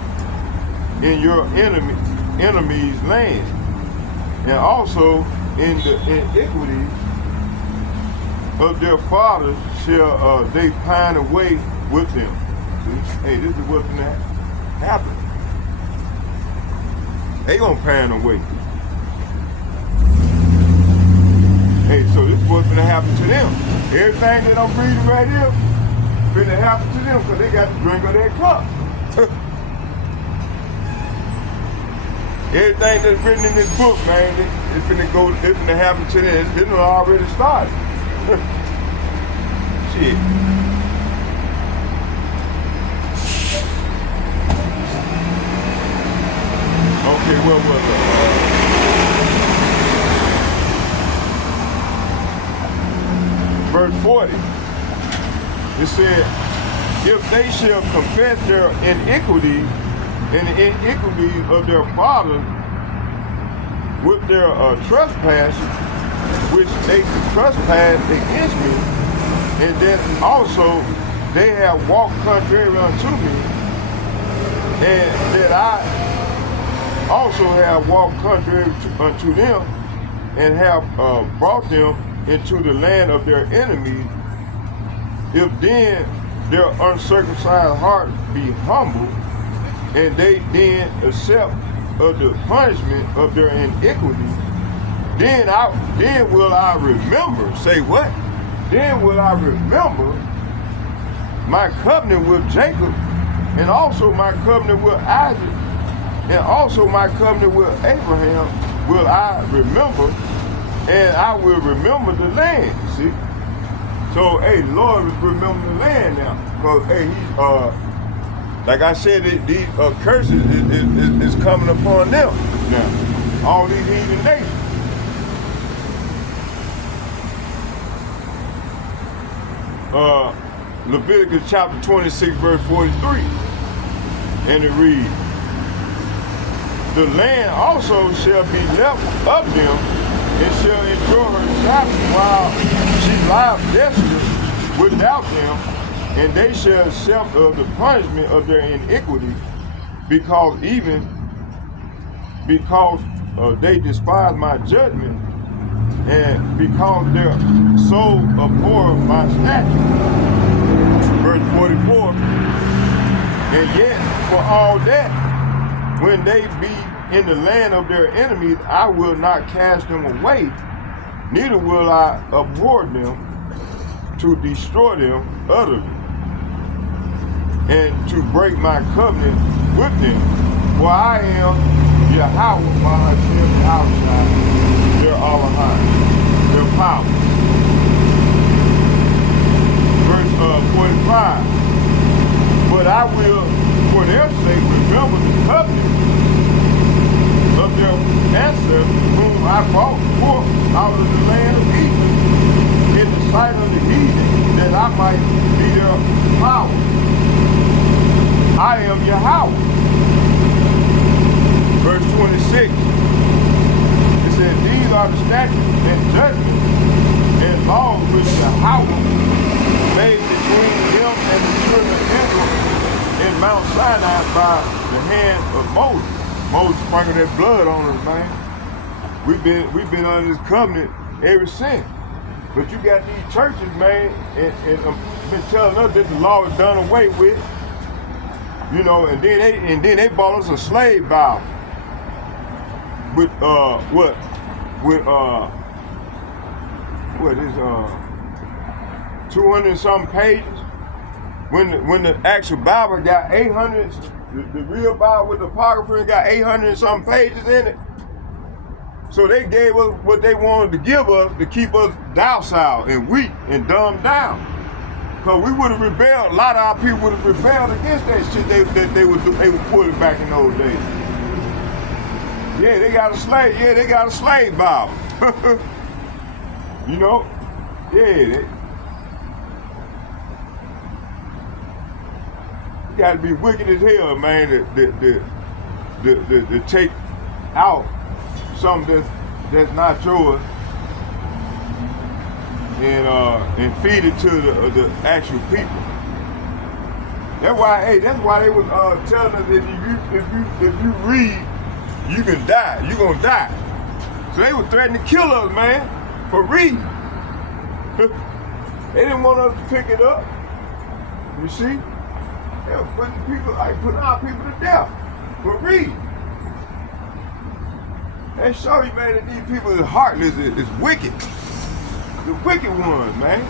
in your enemy's land, and also in the iniquity of their fathers shall they pine away with them. See? Hey, this is what's gonna happen. They gonna pine away. Hey, so this is what's gonna happen to them. Everything that I'm reading right here, gonna happen to them because they got to drink of their cup. Everything that's written in this book, man, it's gonna happen to them. It's already started. Shit. Okay, what was it? Verse 40. It said, if they shall confess their iniquity and the iniquity of their fathers with their trespasses, which they trespass against me, and that also they have walked contrary unto me, and that I also have walked contrary unto them, and have brought them into the land of their enemies, if then their uncircumcised heart be humble, and they then accept of the punishment of their iniquity, then will I remember. Say what? Then will I remember my covenant with Jacob, and also my covenant with Isaac, and also my covenant with Abraham will I remember, and I will remember the land. See? So, hey, the Lord is remembering the land now. Because, hey, he's, like I said, these curses is coming upon them now. All these heathen nations. Leviticus chapter 26, verse 43. And it reads, the land also shall be left of them, and shall endure her Sabbath while she lies desolate without them, and they shall suffer the punishment of their iniquity, because they despise my judgment, and because their soul abhor my statutes. Verse 44, and yet for all that, when they be in the land of their enemies, I will not cast them away, neither will I abhor them to destroy them utterly, and to break my covenant with them. For I am Yahweh by Hashem outside, their Elohim, their power. Verse 45. But I will, for their sake, remember the covenant of their ancestors, whom I brought forth out of the land of Egypt, in the sight of the heathen, that I might be their power. I am Yahweh. Verse 26. It says, these are the statutes and judgments and laws which Yahweh made between him and the children of Israel in Mount Sinai by the hand of Moses. Moses sprinkled that blood on us, man. We've been under this covenant ever since. But you got these churches, man, and been telling us that the law is done away with. You know, and then they bought us a slave Bible. With 200 and something pages. When the actual Bible got 800, the real Bible with the Apocrypha got 800 and something pages in it. So they gave us what they wanted to give us to keep us docile and weak and dumbed down. Because we would have rebelled, a lot of our people would have rebelled against that shit they were pulling back in those days. Yeah, they got a slave Bible. You know? Yeah, you gotta be wicked as hell, man, to take out something that's not yours and feed it to the actual people. That's why they was telling us that if you read, you can die. You gonna die. So they were threatening to kill us, man, for reading. They didn't want us to pick it up. You see? They were putting our people to death for reading. They show you, man, that these people is heartless, is wicked. The wicked ones, man.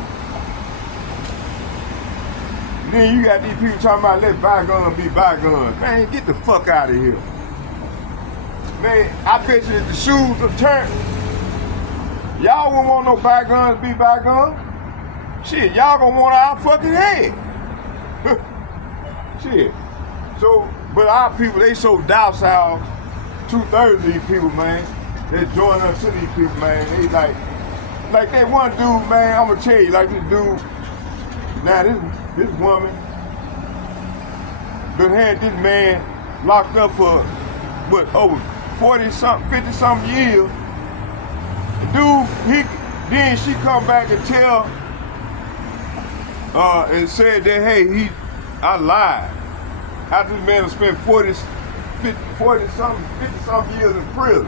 And then you got these people talking about let bygones be bygones. Man, get the fuck out of here. Man, I bet you if the shoes are turned, y'all wouldn't want no bygones to be bygones. Shit, y'all gonna want our fucking head. Shit. So, but our people, they so docile. 2/3 of these people, man, they join up to these people, man. They like that one dude, man, I'm gonna tell you, like this dude, now this woman done had this man locked up for, what, over 40-something, 50-something years. The dude, then she come back and tell, and said that, hey, I lied. After this man spent 50-something years in prison.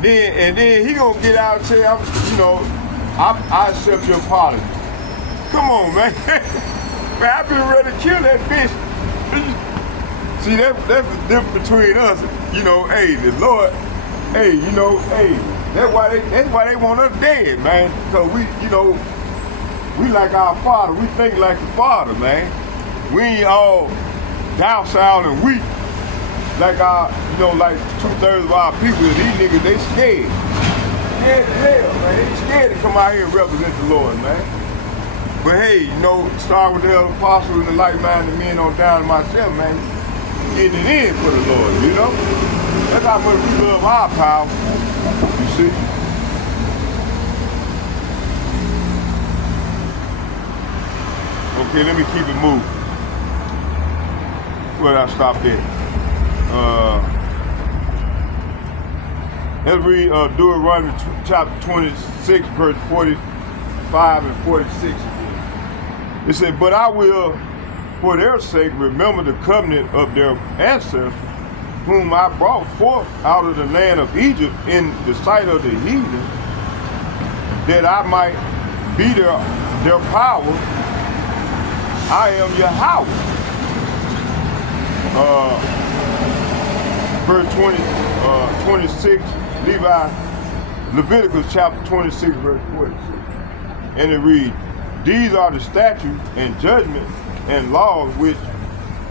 Then he gonna get out and say, I accept your apology. Come on, man. Man, I've been ready to kill that bitch. See, that's the difference between us. You know, hey, the Lord, hey, you know, hey, that's why they want us dead, man. Because we like our Father. We think like the Father, man. We ain't all docile and weak. Like like 2/3 of our people, these niggas, they scared. Scared as hell, man. They scared to come out here and represent the Lord, man. But hey, start with the other apostles and the like-minded men on down to myself, man. Getting it in for the Lord, you know? That's how much we love our power, you see? Okay, let me keep it moving. Where did I stop at? Let's read Deuteronomy chapter 26, verse 45 and 46 again. It said, but I will, for their sake, remember the covenant of their ancestors, whom I brought forth out of the land of Egypt in the sight of the heathen, that I might be their power. I am Yahweh. Verse 26, Leviticus chapter 26, verse 46. And it reads, these are the statutes and judgments and laws which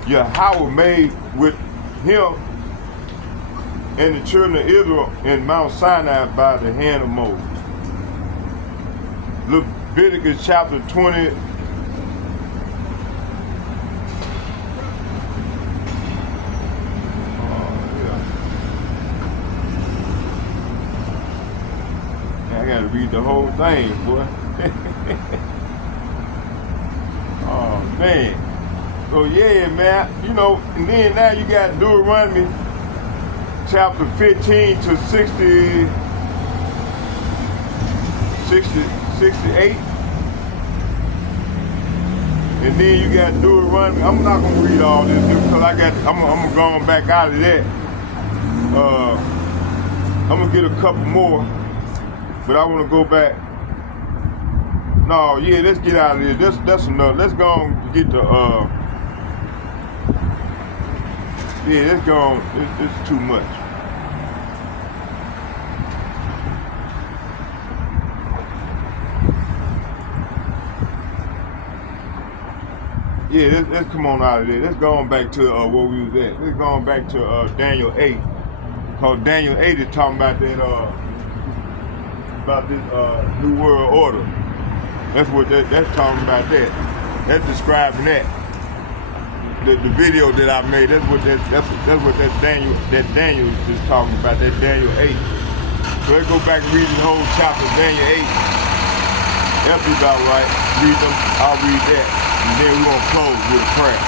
Yahweh made with him and the children of Israel in Mount Sinai by the hand of Moses. Leviticus chapter 20, I gotta read the whole thing, boy. Oh man. So yeah, man, you know, and then now you got Deuteronomy chapter 15 to 68. And then you got Deuteronomy. I'm not gonna read all this because I'm going back out of that. I'm gonna get a couple more, but I wanna go back. No, yeah, let's get out of here. That's enough. Let's go and get the yeah, let's go on. It's too much. Yeah, let's come on out of there. Let's go on back to where we was at. Let's go on back to Daniel 8. Because Daniel 8 is talking about that this New World Order. That's what that's talking about that. That's describing that. The video that I made, that's what Daniel is just talking about, that Daniel 8. So let's go back and read the whole chapter of Daniel 8. That'll be about right. Read them, I'll read that. And then we're gonna close with a prayer.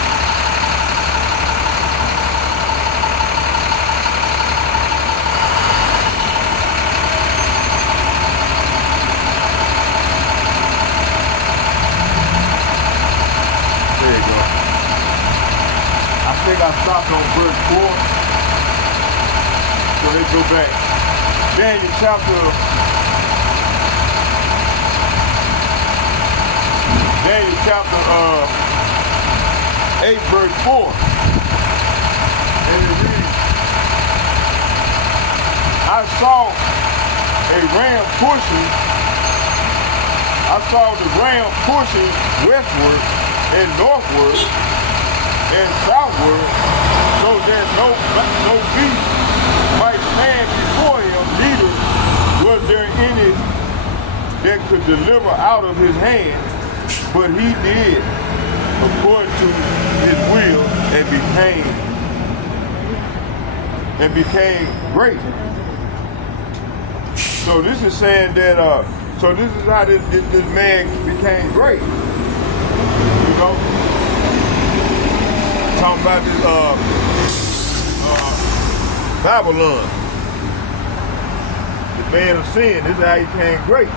There you go. I think I stopped on verse 4. So let's go back. Daniel chapter 8, verse 4. And it reads, I saw the ram pushing westward and northward and southward, so that no beast might stand before him, neither was there any that could deliver out of his hand, but he did according to his will and became great. So this is saying that so this is how this man became great. You know? Talking about this Babylon. The man of sin, this is how he became great.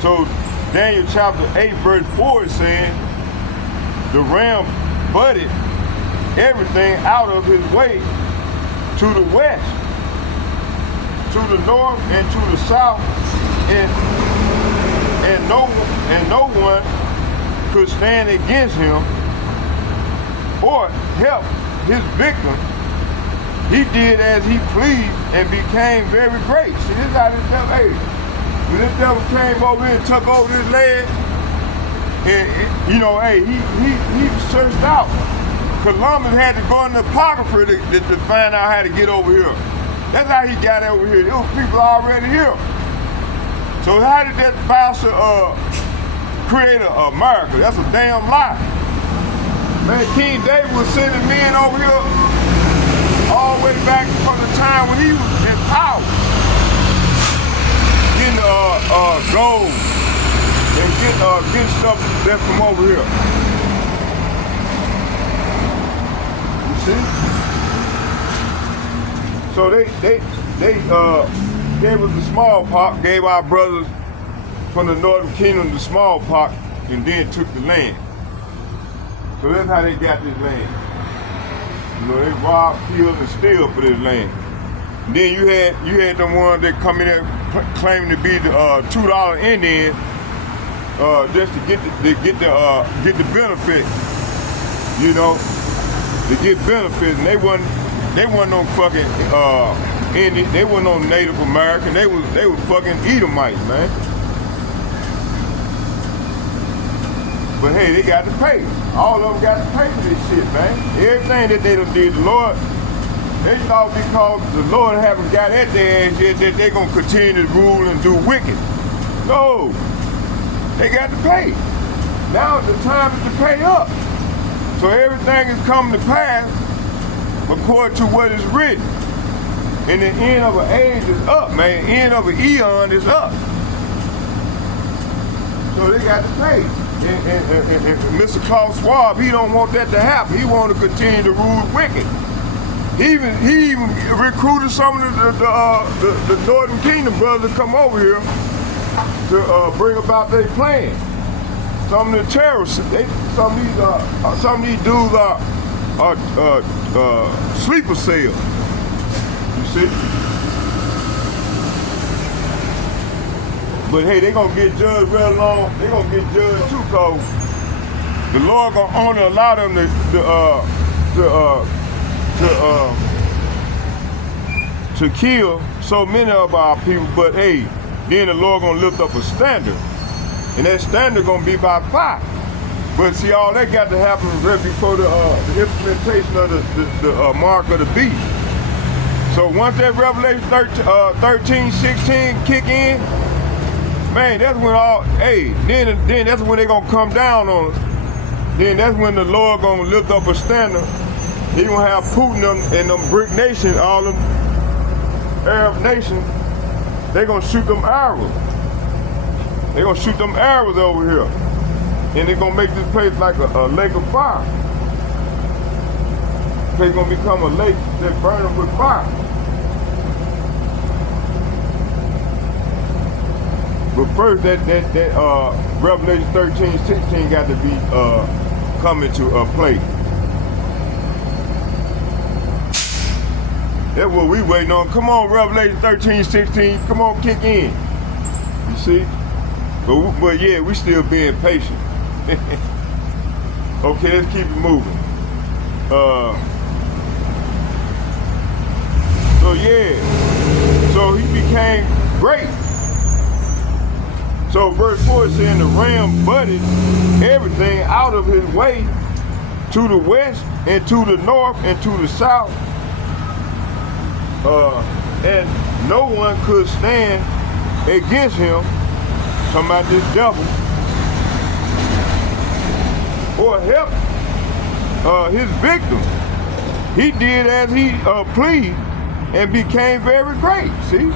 So Daniel chapter 8 verse 4 is saying the ram butted everything out of his way to the west, to the north, and to the south, and no one could stand against him or help his victim. He did as he pleased and became very great. See, this is how this devil, hey, when this devil came over here and took over this land, and you know, hey, he searched out. Columbus had to go in the apocrypha to find out how to get over here. That's how he got over here. There were people already here. So how did that bastard create America? That's a damn lie. Man, King David was sending men over here all the way back from the time when he was in power. getting gold and getting stuff that's from over here. You see? So they gave us the smallpox, gave our brothers from the Northern Kingdom the smallpox, and then took the land. So that's how they got this land. You know, they robbed, killed, and steal for this land. And then you had the ones that come in there claiming to be the $2 Indian, just to get the benefit. You know, to get benefits, and they wasn't no fucking Indian. They wasn't no Native American. They was fucking Edomites, man. But hey, they got to pay. All of them got to pay for this shit, man. Everything that they done did, the Lord, they thought because the Lord haven't got at their ass yet that they gonna continue to rule and do wicked. No, they got to pay. Now the time is to pay up. So everything is coming to pass according to what is written. And the end of an age is up, man. The end of an eon is up. So they got to pay. And Mr. Klaus Schwab, he don't want that to happen. He want to continue to rule wicked. He even recruited some of the Northern Kingdom brothers to come over here to bring about their plan. Some of the terrorists, some of these dudes are sleeper cells. You see? But hey, they gonna get judged real long. They gonna get judged too, cause the Lord gonna only allow them to kill so many of our people. But hey, then the Lord gonna lift up a standard, and that standard gonna be by fire. But see, all that got to happen right before the implementation of the mark of the beast. So once that Revelation 13, 16 kick in, man, that's when then that's when they gonna come down on us. Then that's when the Lord gonna lift up a standard. He gonna have Putin and them brick nations, all them Arab nations, they gonna shoot them arrows. They gonna shoot them arrows over here. And they gonna make this place like a lake of fire. It's gonna become a lake that's burning with fire. But first, that Revelation 13, 16 got to be coming to a place. That's what we waiting on. Come on, Revelation 13, 16. Come on, kick in. You see? But yeah, we still being patient. Okay, let's keep it moving. So he became great. So verse 4 is saying the ram butted everything out of his way to the west and to the north and to the south. And no one could stand against him, talking about this devil, or help his victim. He did as he pleased and became very great. See,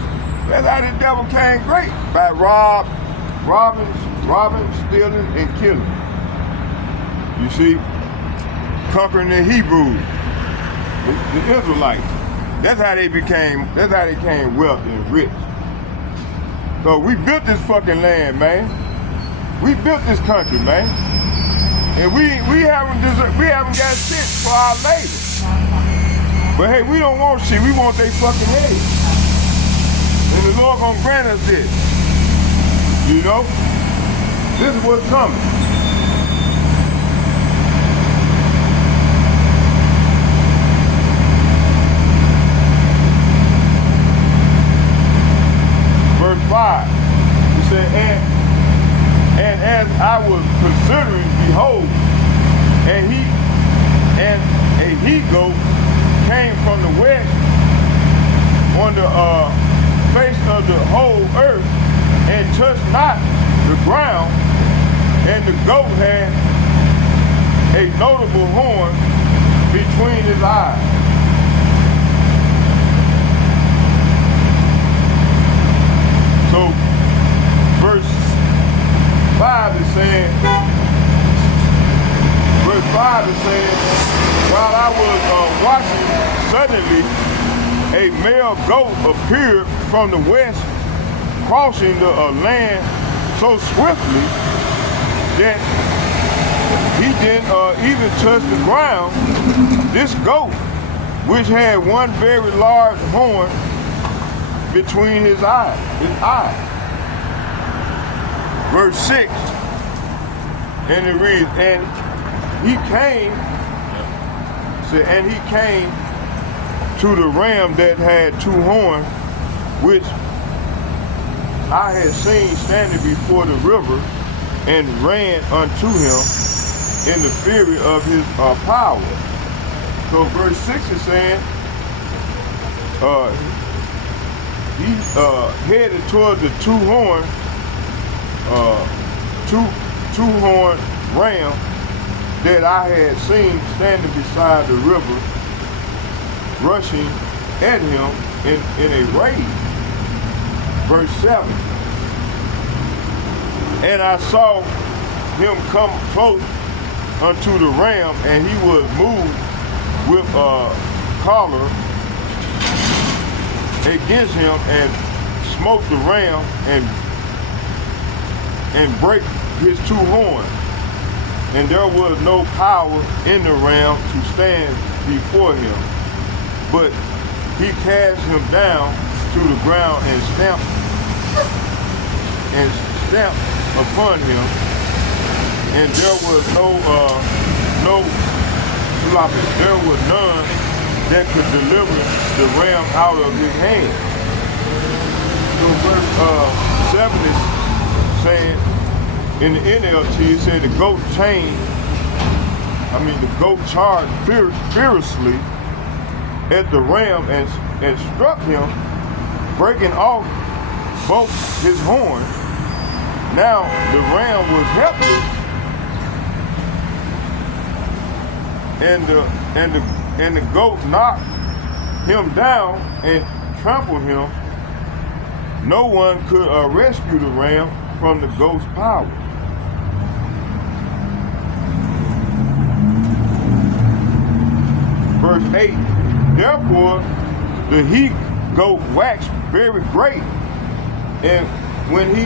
that's how the devil came great, by robbing, stealing, and killing. You see, conquering the Hebrews, the Israelites. That's how they became wealthy and rich. So we built this fucking land, man. We built this country, man. And we haven't got shit for our labor. But hey, we don't want shit, we want they fucking head. And the Lord gonna grant us this. You know? This is what's coming. Verse 5, he said, and as I was considering, behold, and a he-goat came from the west on the face of the whole earth and touched not the ground, and the goat had a notable horn between his eyes. So is saying, verse 5 is saying, while I was watching, suddenly a male goat appeared from the west, crossing the land so swiftly that he didn't even touch the ground. This goat, which had one very large horn between his eyes. Verse 6, and it reads, and he came to the ram that had two horns, which I had seen standing before the river, and ran unto him in the fury of his power. So verse 6 is saying, he headed toward the two-horn ram that I had seen standing beside the river, rushing at him in a rage. Verse 7. And I saw him come close unto the ram, and he was moved with a collar against him, and smote the ram and break his two horns. And there was no power in the ram to stand before him, but he cast him down to the ground and stamped upon him, and there was there was none that could deliver the ram out of his hand. So verse 7 is saying, in the NLT, it said the goat charged fiercely at the ram and struck him, breaking off both his horns. Now the ram was helpless, and the goat knocked him down and trampled him. No one could rescue the ram from the goat's power. Verse 8, therefore the heat goat waxed very great, and when he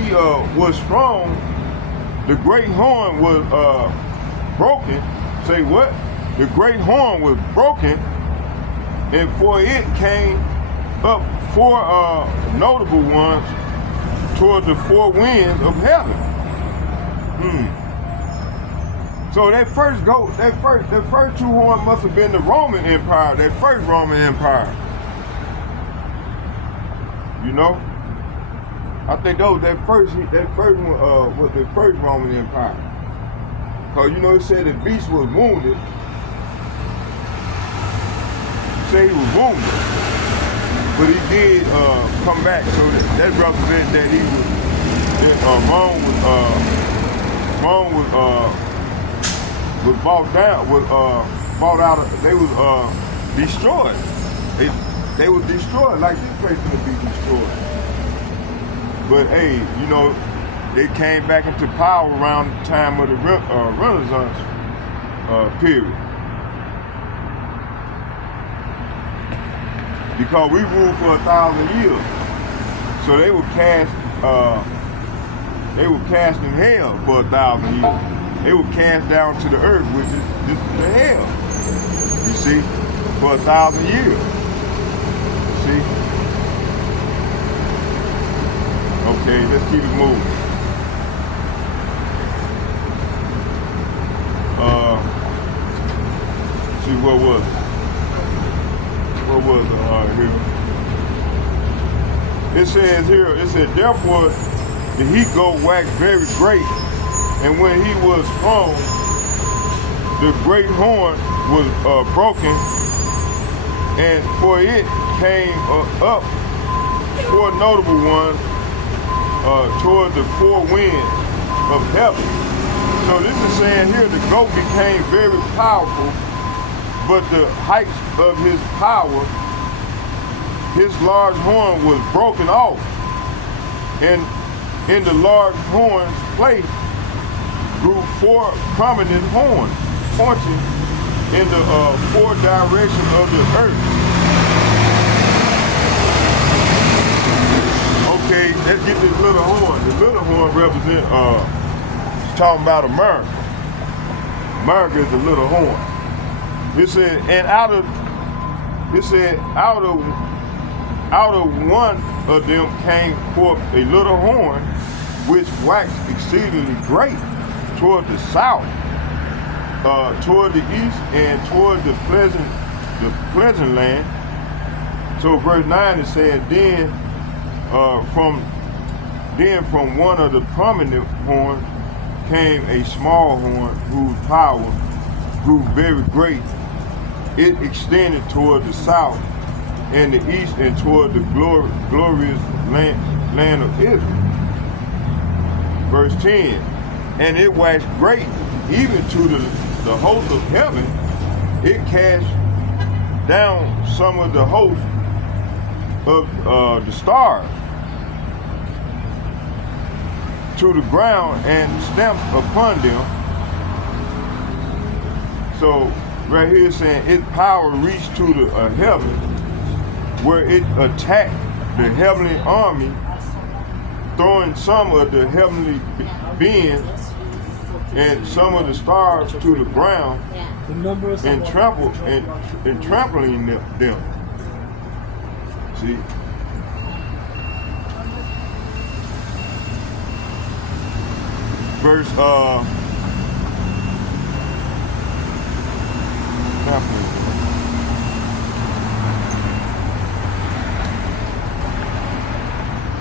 was strong, the great horn was broken. Say what? The great horn was broken, and for it came up four notable ones toward the four winds of heaven. So that first goat, that first two horns must have been the Roman Empire, that first Roman Empire. You know? I think that first one was the first Roman Empire. Cause you know it said the beast was wounded. Say he was wounded, but he did come back. So that represents that he was Rome was bought down, was bought out of. They was destroyed. They was destroyed like this place gonna be destroyed. But hey, you know, they came back into power around the time of the Renaissance period. Because we ruled for 1,000 years. So they were cast in hell for 1,000 years. They were cast down to the earth, which is the hell. You see, for 1,000 years. See? Okay, let's keep it moving. See, what was it? What was it? Here. It says here, therefore the heat goat waxed very great, and when he was strong, the great horn was broken, and for it came up four notable ones toward the four winds of heaven. So this is saying here the goat became very powerful, but the height of his power, his large horn was broken off, and in the large horn's place grew 4 prominent horns, pointing in the 4 directions of the earth. Okay, let's get this little horn. The little horn represents talking about America. America is the little horn. It said, and out of one of them came forth a little horn, which waxed exceedingly great toward the south, toward the east, and toward the pleasant land. So verse 9 is saying, then from one of the prominent horns came a small horn whose power grew very great. It extended toward the south and the east and toward the glorious land of Israel. Verse 10, and it waxed great even to the host of heaven. It cast down some of the host of the stars to the ground and stamped upon them. So right here saying its power reached to the heaven, where it attacked the heavenly army, throwing some of the heavenly beings and some of the stars to the ground and trampling them. See? Verse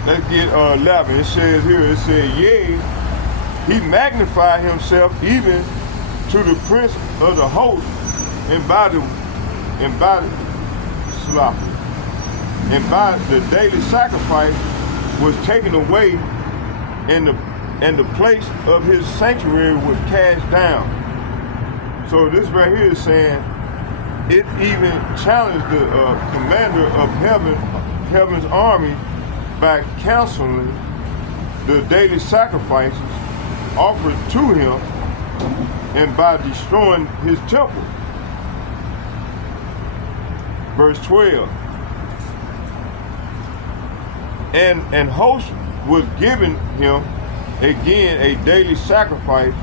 let's get 11. It says here, it says, yea, he magnified himself even to the prince of the host, and by the daily sacrifice was taken away, and the place of his sanctuary was cast down. So this right here is saying it even challenged the commander of heaven's army by canceling the daily sacrifices offered to him and by destroying his temple. Verse 12. And host was given him again a daily sacrifice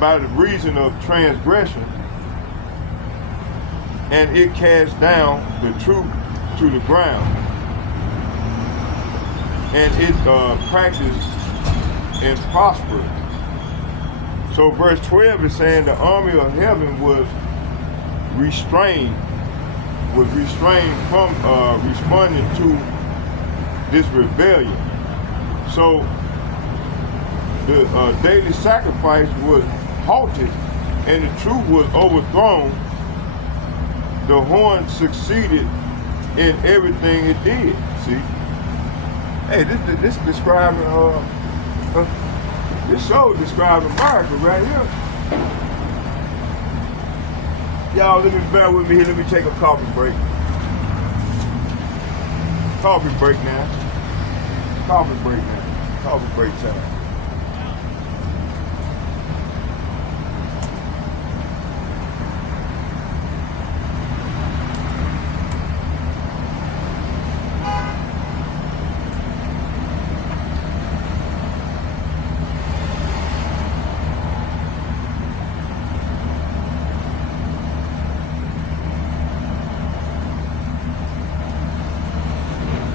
by the reason of transgression, and it cast down the truth to the ground, and it practiced and prospered. So verse 12 is saying the army of heaven was restrained from responding to this rebellion. So the daily sacrifice was halted and the truth was overthrown. The horn succeeded in everything it did. See? Hey, this describing this show describing America right here. Y'all, let me bear with me here. Let me take a coffee break. Coffee break now. Coffee break now. Coffee break time.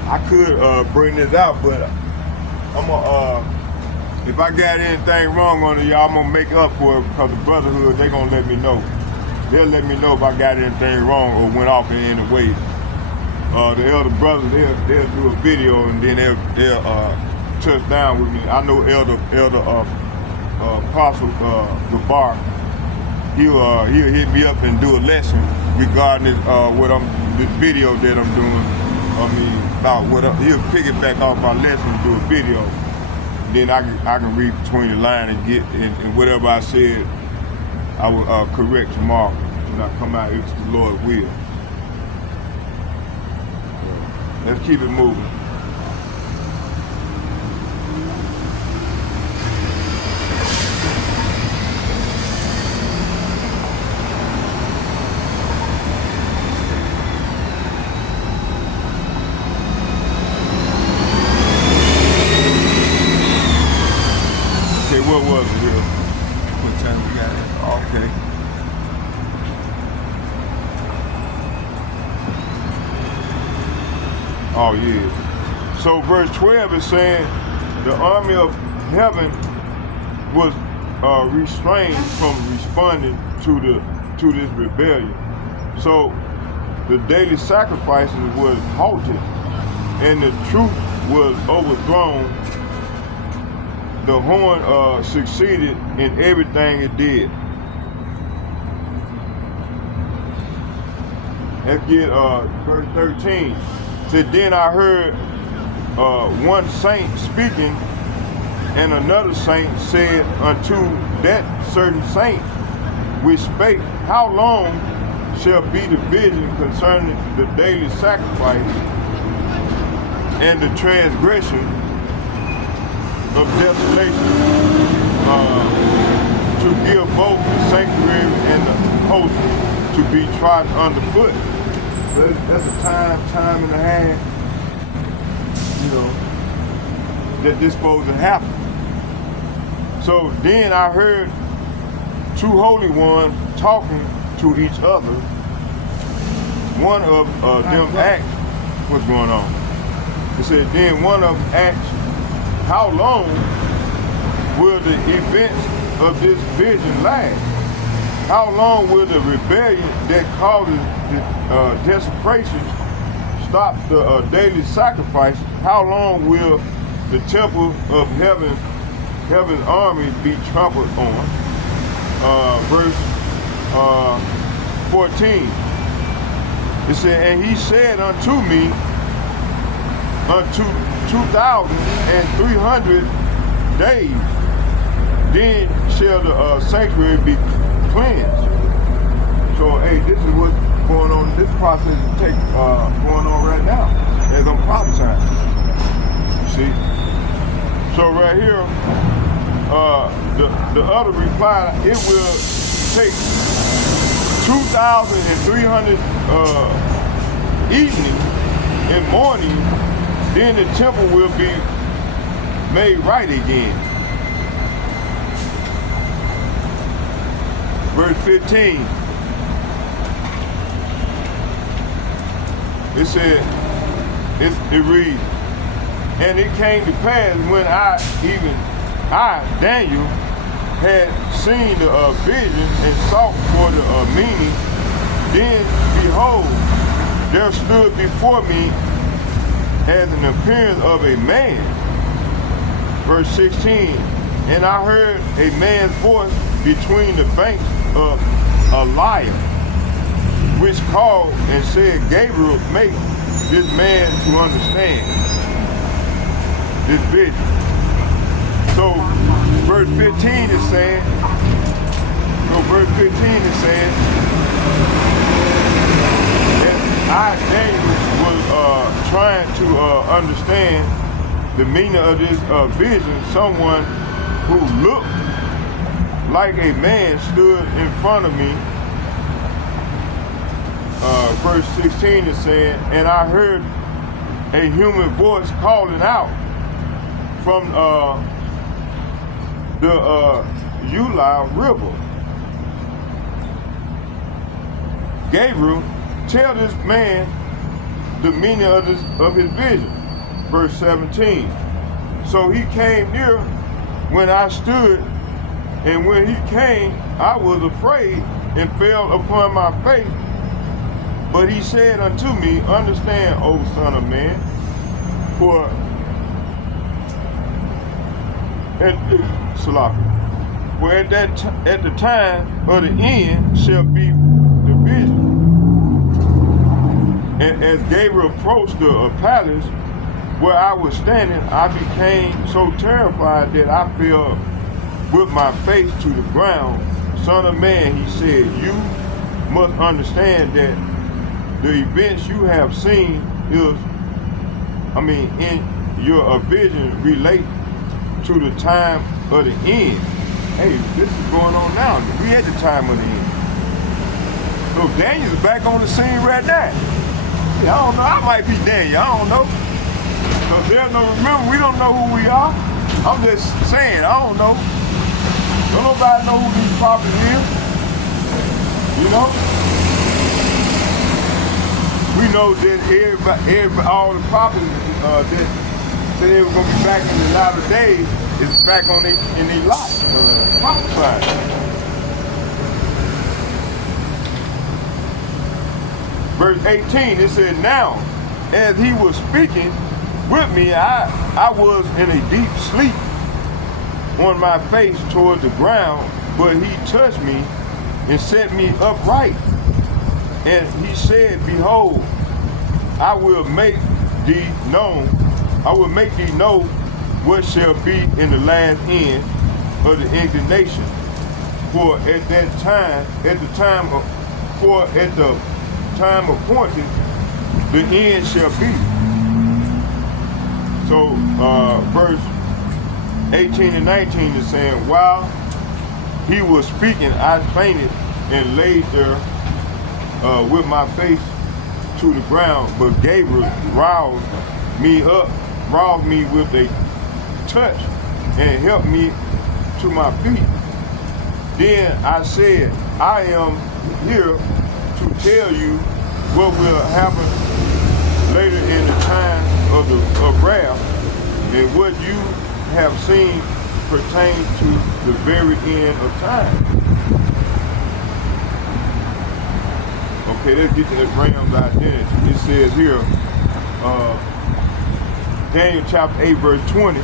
I could bring this out, but I'm gonna if I got anything wrong on it, y'all, I'm gonna make up for it, because the brotherhood, they gonna let me know. They'll let me know if I got anything wrong or went off in any way. The elder brothers, they'll do a video and then they'll touch down with me. I know Elder Apostle Gabar. He'll hit me up and do a lesson regarding this, this video that I'm doing. About he'll pick it back off my lesson and do a video. Then I can read between the lines and get and whatever I said, I will correct tomorrow when I come out, if the Lord will. Let's keep it moving. What was it here? What time we got it? Okay. Oh yeah. So verse 12 is saying the army of heaven was restrained from responding to this rebellion. So the daily sacrifices was halted and the truth was overthrown. The horn succeeded in everything it did. Let's get verse 13. Said, then I heard one saint speaking, and another saint said unto that certain saint which spake, how long shall be the vision concerning the daily sacrifice and the transgression of desolation, to give both the sanctuary and the host to be trodden underfoot. That's a time and a half, you know, that this supposed to happen. So then I heard two holy ones talking to each other. One of them asked, what's going on? It said, then one of them asked, how long will the events of this vision last? How long will the rebellion that causes the desecration stop the daily sacrifice? How long will the temple of heaven's army be trampled on? Verse 14. It said, and he said unto me, unto 2,300 days, then shall the sanctuary be cleansed. So, hey, this is what's going on. This process is going on right now, as I'm prophesying. You see? So right here, the other reply, it will take 2,300 evening and morning, then the temple will be made right again. Verse 15. It said, it reads, and it came to pass when I, Daniel, had seen the vision and sought for the meaning, then behold, there stood before me as an appearance of a man. Verse 16, and I heard a man's voice between the banks of a lyre, which called and said, Gabriel, make this man to understand this vision. So verse 15 is saying, that I, Daniel, was trying to understand the meaning of this vision. Someone who looked like a man stood in front of me. Verse 16 is saying, and I heard a human voice calling out from the Sheol river. Gabriel, tell this man the meaning of his vision. Verse 17. So he came near when I stood, and when he came, I was afraid and fell upon my face. But he said unto me, understand, O son of man, for at the time of the end shall be the vision. And as Gabriel approached the palace where I was standing, I became so terrified that I fell with my face to the ground. Son of man, he said, you must understand that the events you have seen in your vision relate to the time of the end. Hey, this is going on now. We at the time of the end. So Daniel's back on the scene right now. Yeah, I don't know. I might be Daniel. I don't know. Because remember, we don't know who we are. I'm just saying, I don't know. Don't nobody know who these prophets is. You know? We know that everybody, all the prophets that said they were going to be back in the latter days is back in their life. Prophesied. Verse 18, it said, now, as he was speaking with me, I was in a deep sleep on my face toward the ground, but he touched me and set me upright. And he said, behold, I will make thee know what shall be in the last end of the indignation. For at the time appointed, the end shall be. So verse 18 and 19 is saying, while he was speaking, I fainted and laid there with my face to the ground, but Gabriel roused me with a touch and helped me to my feet. Then I said, I am here to tell you what will happen later in the time of wrath, and what you have seen pertains to the very end of time. Okay, let's get to that ram's identity. It says here, Daniel chapter 8, verse 20.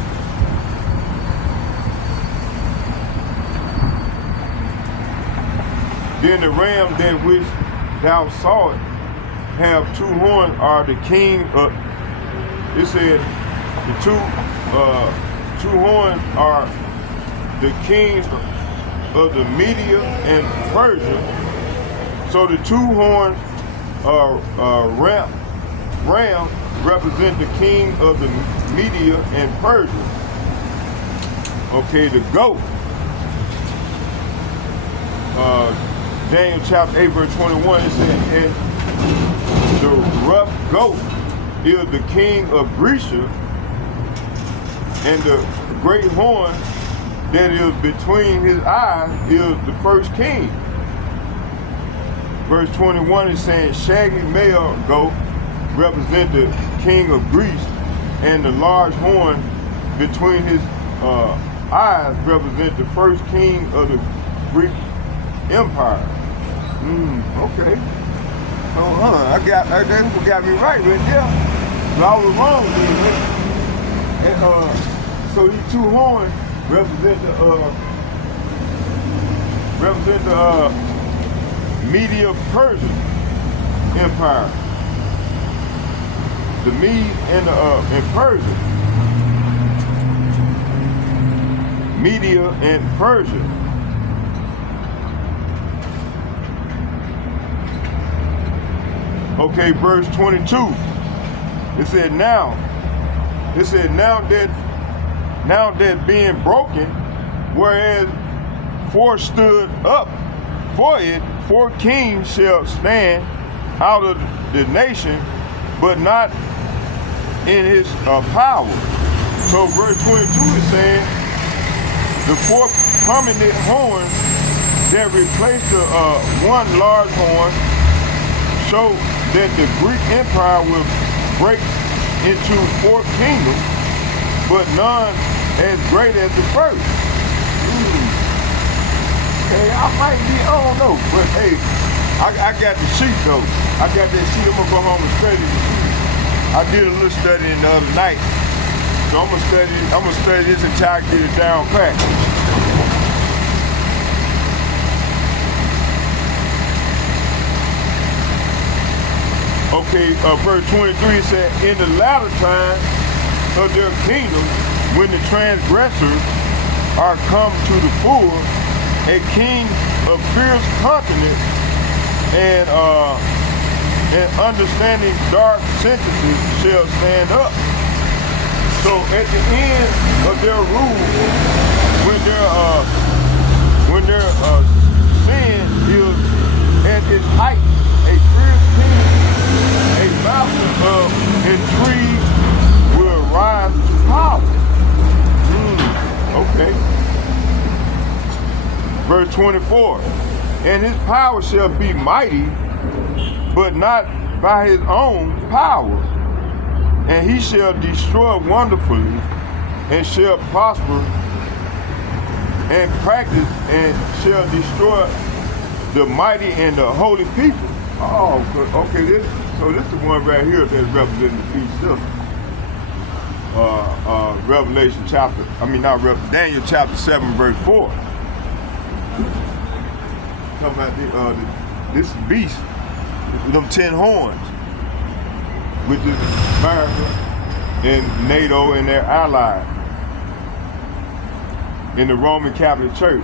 Then the ram that which thou sawest have two horns are the king of, it said the two horns are the kings of the Media and Persia. So the two horns ram represent the king of the Media and Persia. Okay, the goat. Daniel chapter 8, verse 21, it says, and the rough goat is the king of Grecia, and the great horn that is between his eyes is the first king. Verse 21 is saying, shaggy male goat represent the king of Greece, and the large horn between his eyes represent the first king of the Greek Empire. Okay. That got me right there. So I was wrong, dude. And so these two horns represent the Media Persian Empire. The Mede and Persia. Media and Persia. Okay, verse 22. It said now that being broken, whereas four stood up for it, 4 kings shall stand out of the nation, but not in his power. So verse 22 is saying the 4 prominent horns that replaced the one large horn show that the Greek Empire will break into 4 kingdoms, but none as great as the first. Hey, I might be, I don't know, but hey, I got the sheet though. I got that sheet. I'm gonna go home and study the sheet. I did a little studying the other night, so I'm gonna study this until I get it down pat. Okay, verse 23 said, in the latter time of their kingdom, when the transgressors are come to the full, a king of fierce countenance and understanding dark sentences shall stand up. So at the end of their rule, when their sin is at its height, a fierce king, a master of intrigue will rise to power. Verse 24, and his power shall be mighty, but not by his own power. And he shall destroy wonderfully, and shall prosper and practice, and shall destroy the mighty and the holy people. Oh, okay, this is the one right here that's representing the beast system. Revelation chapter, Daniel chapter 7, verse 4. Talking about this beast with them 10 horns, which is America and NATO and their allies in the Roman Catholic Church.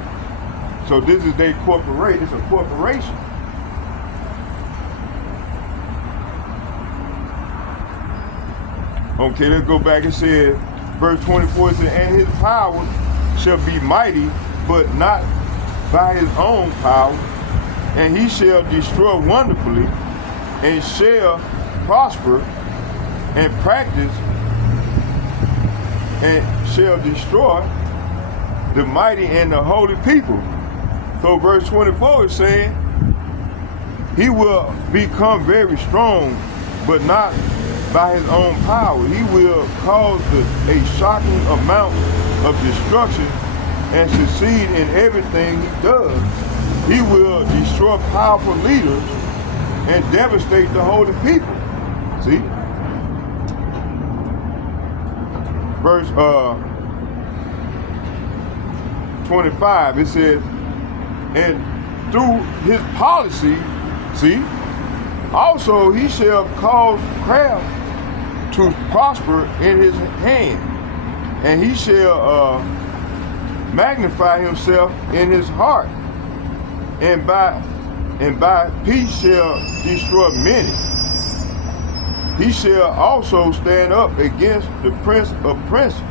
So this is their corporation. It's a corporation. Okay, let's go back. It says, verse 24, it says, and his power shall be mighty, but not by his own power, and he shall destroy wonderfully, and shall prosper and practice, and shall destroy the mighty and the holy people. So verse 24 is saying, he will become very strong, but not by his own power. He will cause a shocking amount of destruction and succeed in everything he does. He will destroy powerful leaders and devastate the holy people. See? Verse 25, it says, and through his policy, see, also he shall cause craft to prosper in his hand, and he shall magnify himself in his heart, and by peace shall destroy many. He shall also stand up against the prince of princes,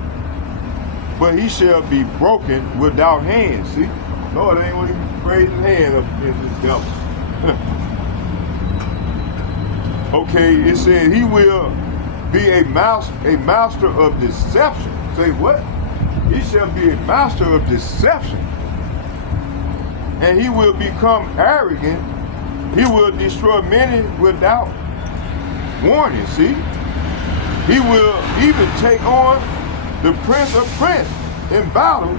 but he shall be broken without hands. See, Lord ain't want to raise his hand up against this devil. Okay, it says he will be a master of deception. Say what? He shall be a master of deception. And he will become arrogant. He will destroy many without warning, see? He will even take on the prince of princes in battle,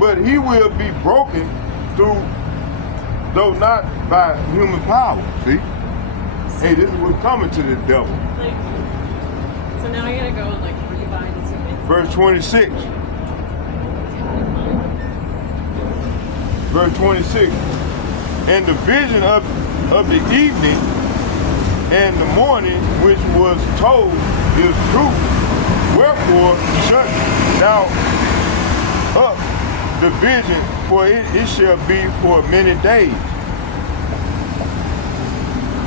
but he will be broken through, though not by human power, see? Hey, this is what's coming to the devil. So now I gotta go and rebind some bits. Verse 26. Verse 26. And the vision of the evening and the morning which was told is true. Wherefore shut thou up the vision, for it shall be for many days.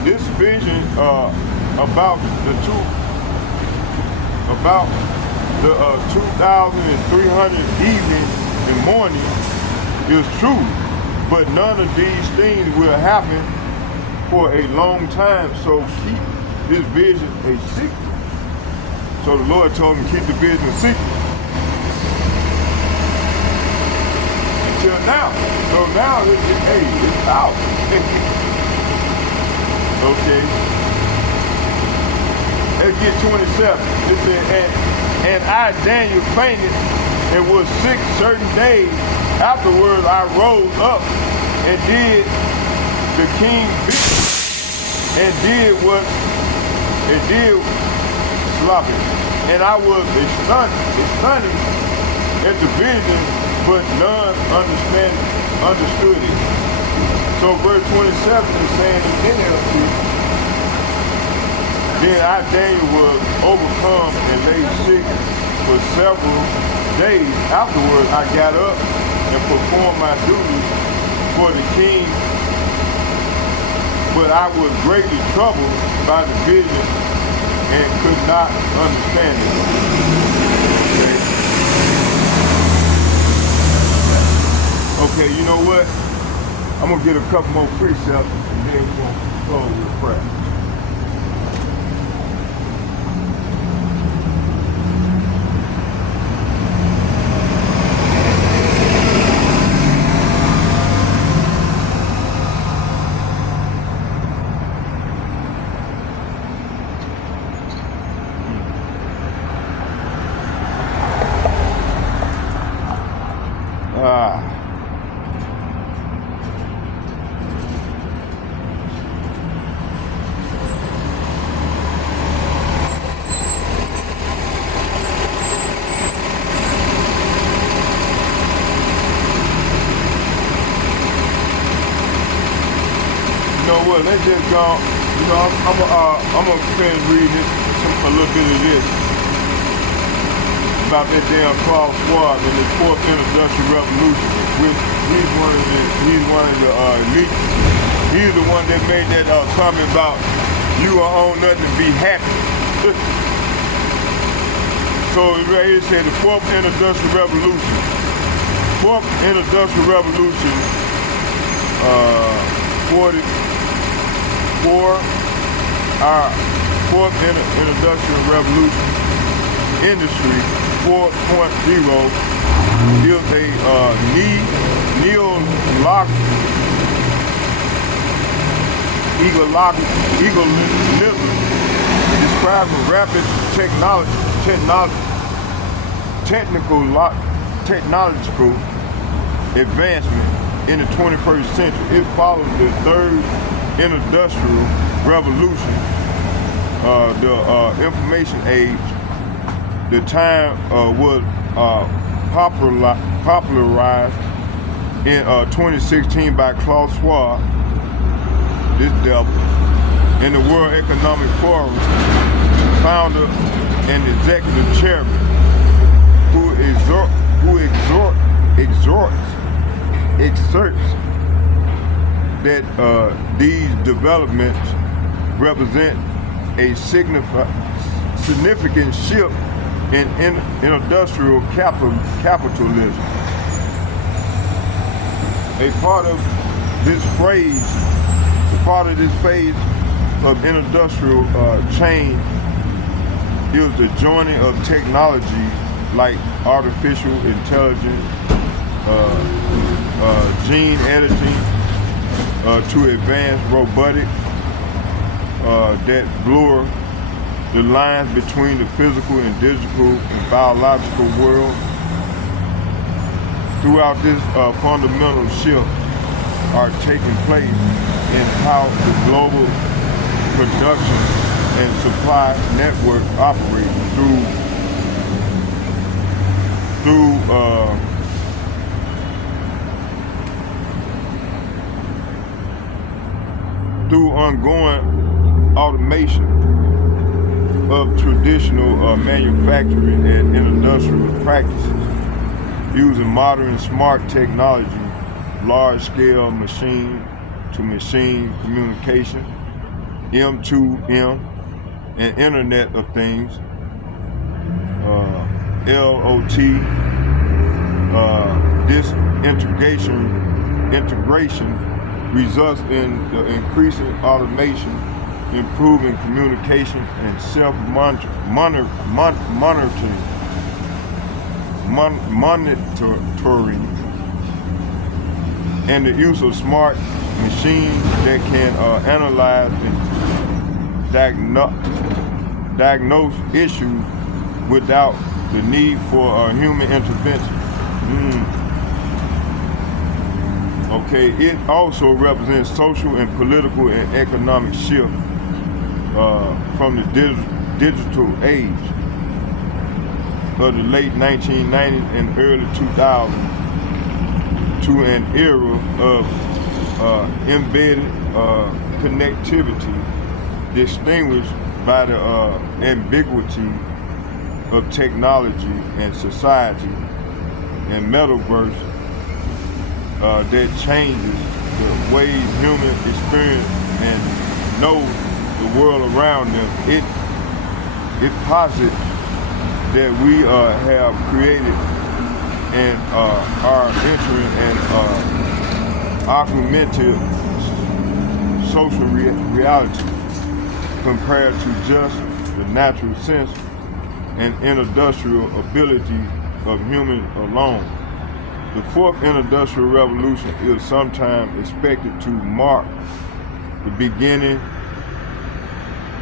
This vision about the 2,300 evening and morning is true, but none of these things will happen for a long time, so keep this vision a secret. So the Lord told him to keep the vision a secret. Until now. So now it's out. Okay. Let's get 27. It said, and I, Daniel, fainted and was sick certain days. Afterwards I rose up and did the king vision, and did sloppy. And I was astonished at the vision, but none understood it. So verse 27 is saying in NLT, then I, Daniel, was overcome and lay sick for several days. Afterwards, I got up and performed my duties for the king, but I was greatly troubled by the vision and could not understand it. Okay, you know what? I'm going to get a couple more precepts and then we're going to close with prayer. know what? Let's just go. You know, I'm gonna finish reading a little bit of this about that damn Klaus Schwab and the fourth industrial revolution. Which he's one of the elite. He's the one that made that comment about you will own nothing and be happy. So right here it said the fourth industrial revolution. Fourth industrial revolution. 44. Our fourth industrial revolution. Industry 4.0 is a egalism describing rapid technological advancement in the 21st century. It follows the third industrial revolution, the information age. The time was popularized in 2016 by Klaus Schwab, this devil, in the World Economic Forum, founder and executive chairman, who exerts that these developments represent a significant shift in industrial capitalism. A part of this phase of industrial change is the joining of technology like artificial intelligence, gene editing, to advanced robotics that blur the lines between the physical and digital and biological world. Throughout this fundamental shift are taking place in how the global production and supply network operates through ongoing automation of traditional manufacturing and industrial practices, using modern smart technology, large-scale machine-to-machine communication, M2M, and Internet of Things, LOT. This integration results in the increasing automation, improving communication and monitoring, and the use of smart machines that can analyze and diagnose issues without the need for human intervention. Okay, it also represents social and political and economic shift from the digital age of the late 1990s and early 2000s to an era of embedded connectivity distinguished by the ambiguity of technology and society and metaverse that changes the ways humans experience and know the world around them. It posits that we have created and are entering an augmented social reality compared to just the natural sense and industrial ability of humans alone. The fourth industrial revolution is sometimes expected to mark the beginning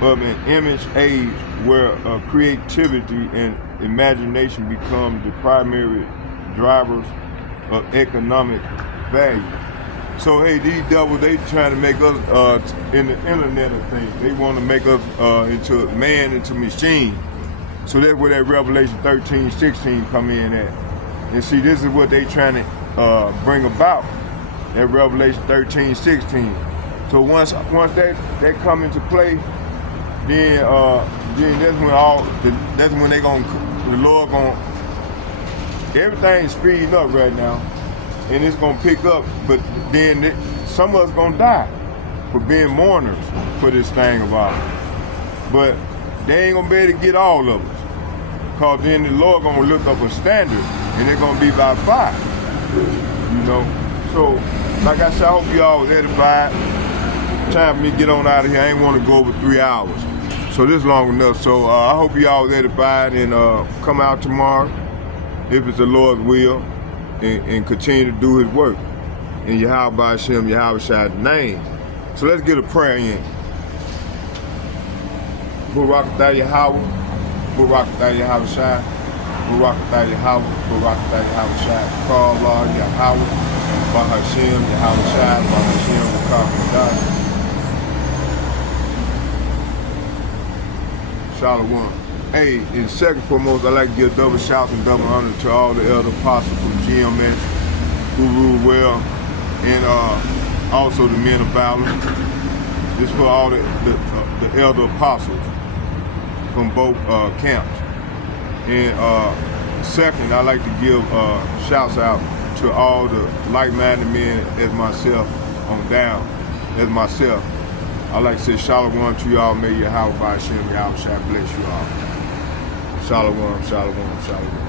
of an image age where creativity and imagination become the primary drivers of economic value. So hey, these devils, they trying to make us in the Internet of Things. They want to make us into man, into machine. So that's where that Revelation 13:16 come in at. And see, this is what they trying to bring about. That Revelation 13:16. So once they come into play, then that's when the Lord everything's speeding up right now, and it's gonna pick up. But then some of us gonna die for being mourners for this thing of ours. But they ain't gonna be able to get all of us, cause then the Lord gonna lift up a standard, and they're gonna be by fire. You know. So, like I said, I hope you all was edified. Time for me to get on out of here. I ain't want to go over 3 hours. So this is long enough. So I hope you all was edified and come out tomorrow, if it's the Lord's will, and continue to do his work in Yahweh Hashem, Yahweh Shai's name. So let's get a prayer in. Barakatah Yahweh, Barakatah Yahweh Shai, Barakatah Yahweh, Barakatah Yahweh Shai, Allah, Yahweh, Bahashem, Yahweh Shai, Bahashem, Barakatah. Shalom. Hey, and second and foremost, I'd like to give double shouts and double honor to all the elder apostles from GMS who rule well, and also the men of valor. This for all the elder apostles from both camps. And second, I'd like to give shouts out to all the like-minded men as myself on down, as myself. I'd like to say shalom to y'all. May Yahweh Hashem, Yahweh Shai bless you all. Shalom, shalom, shalom.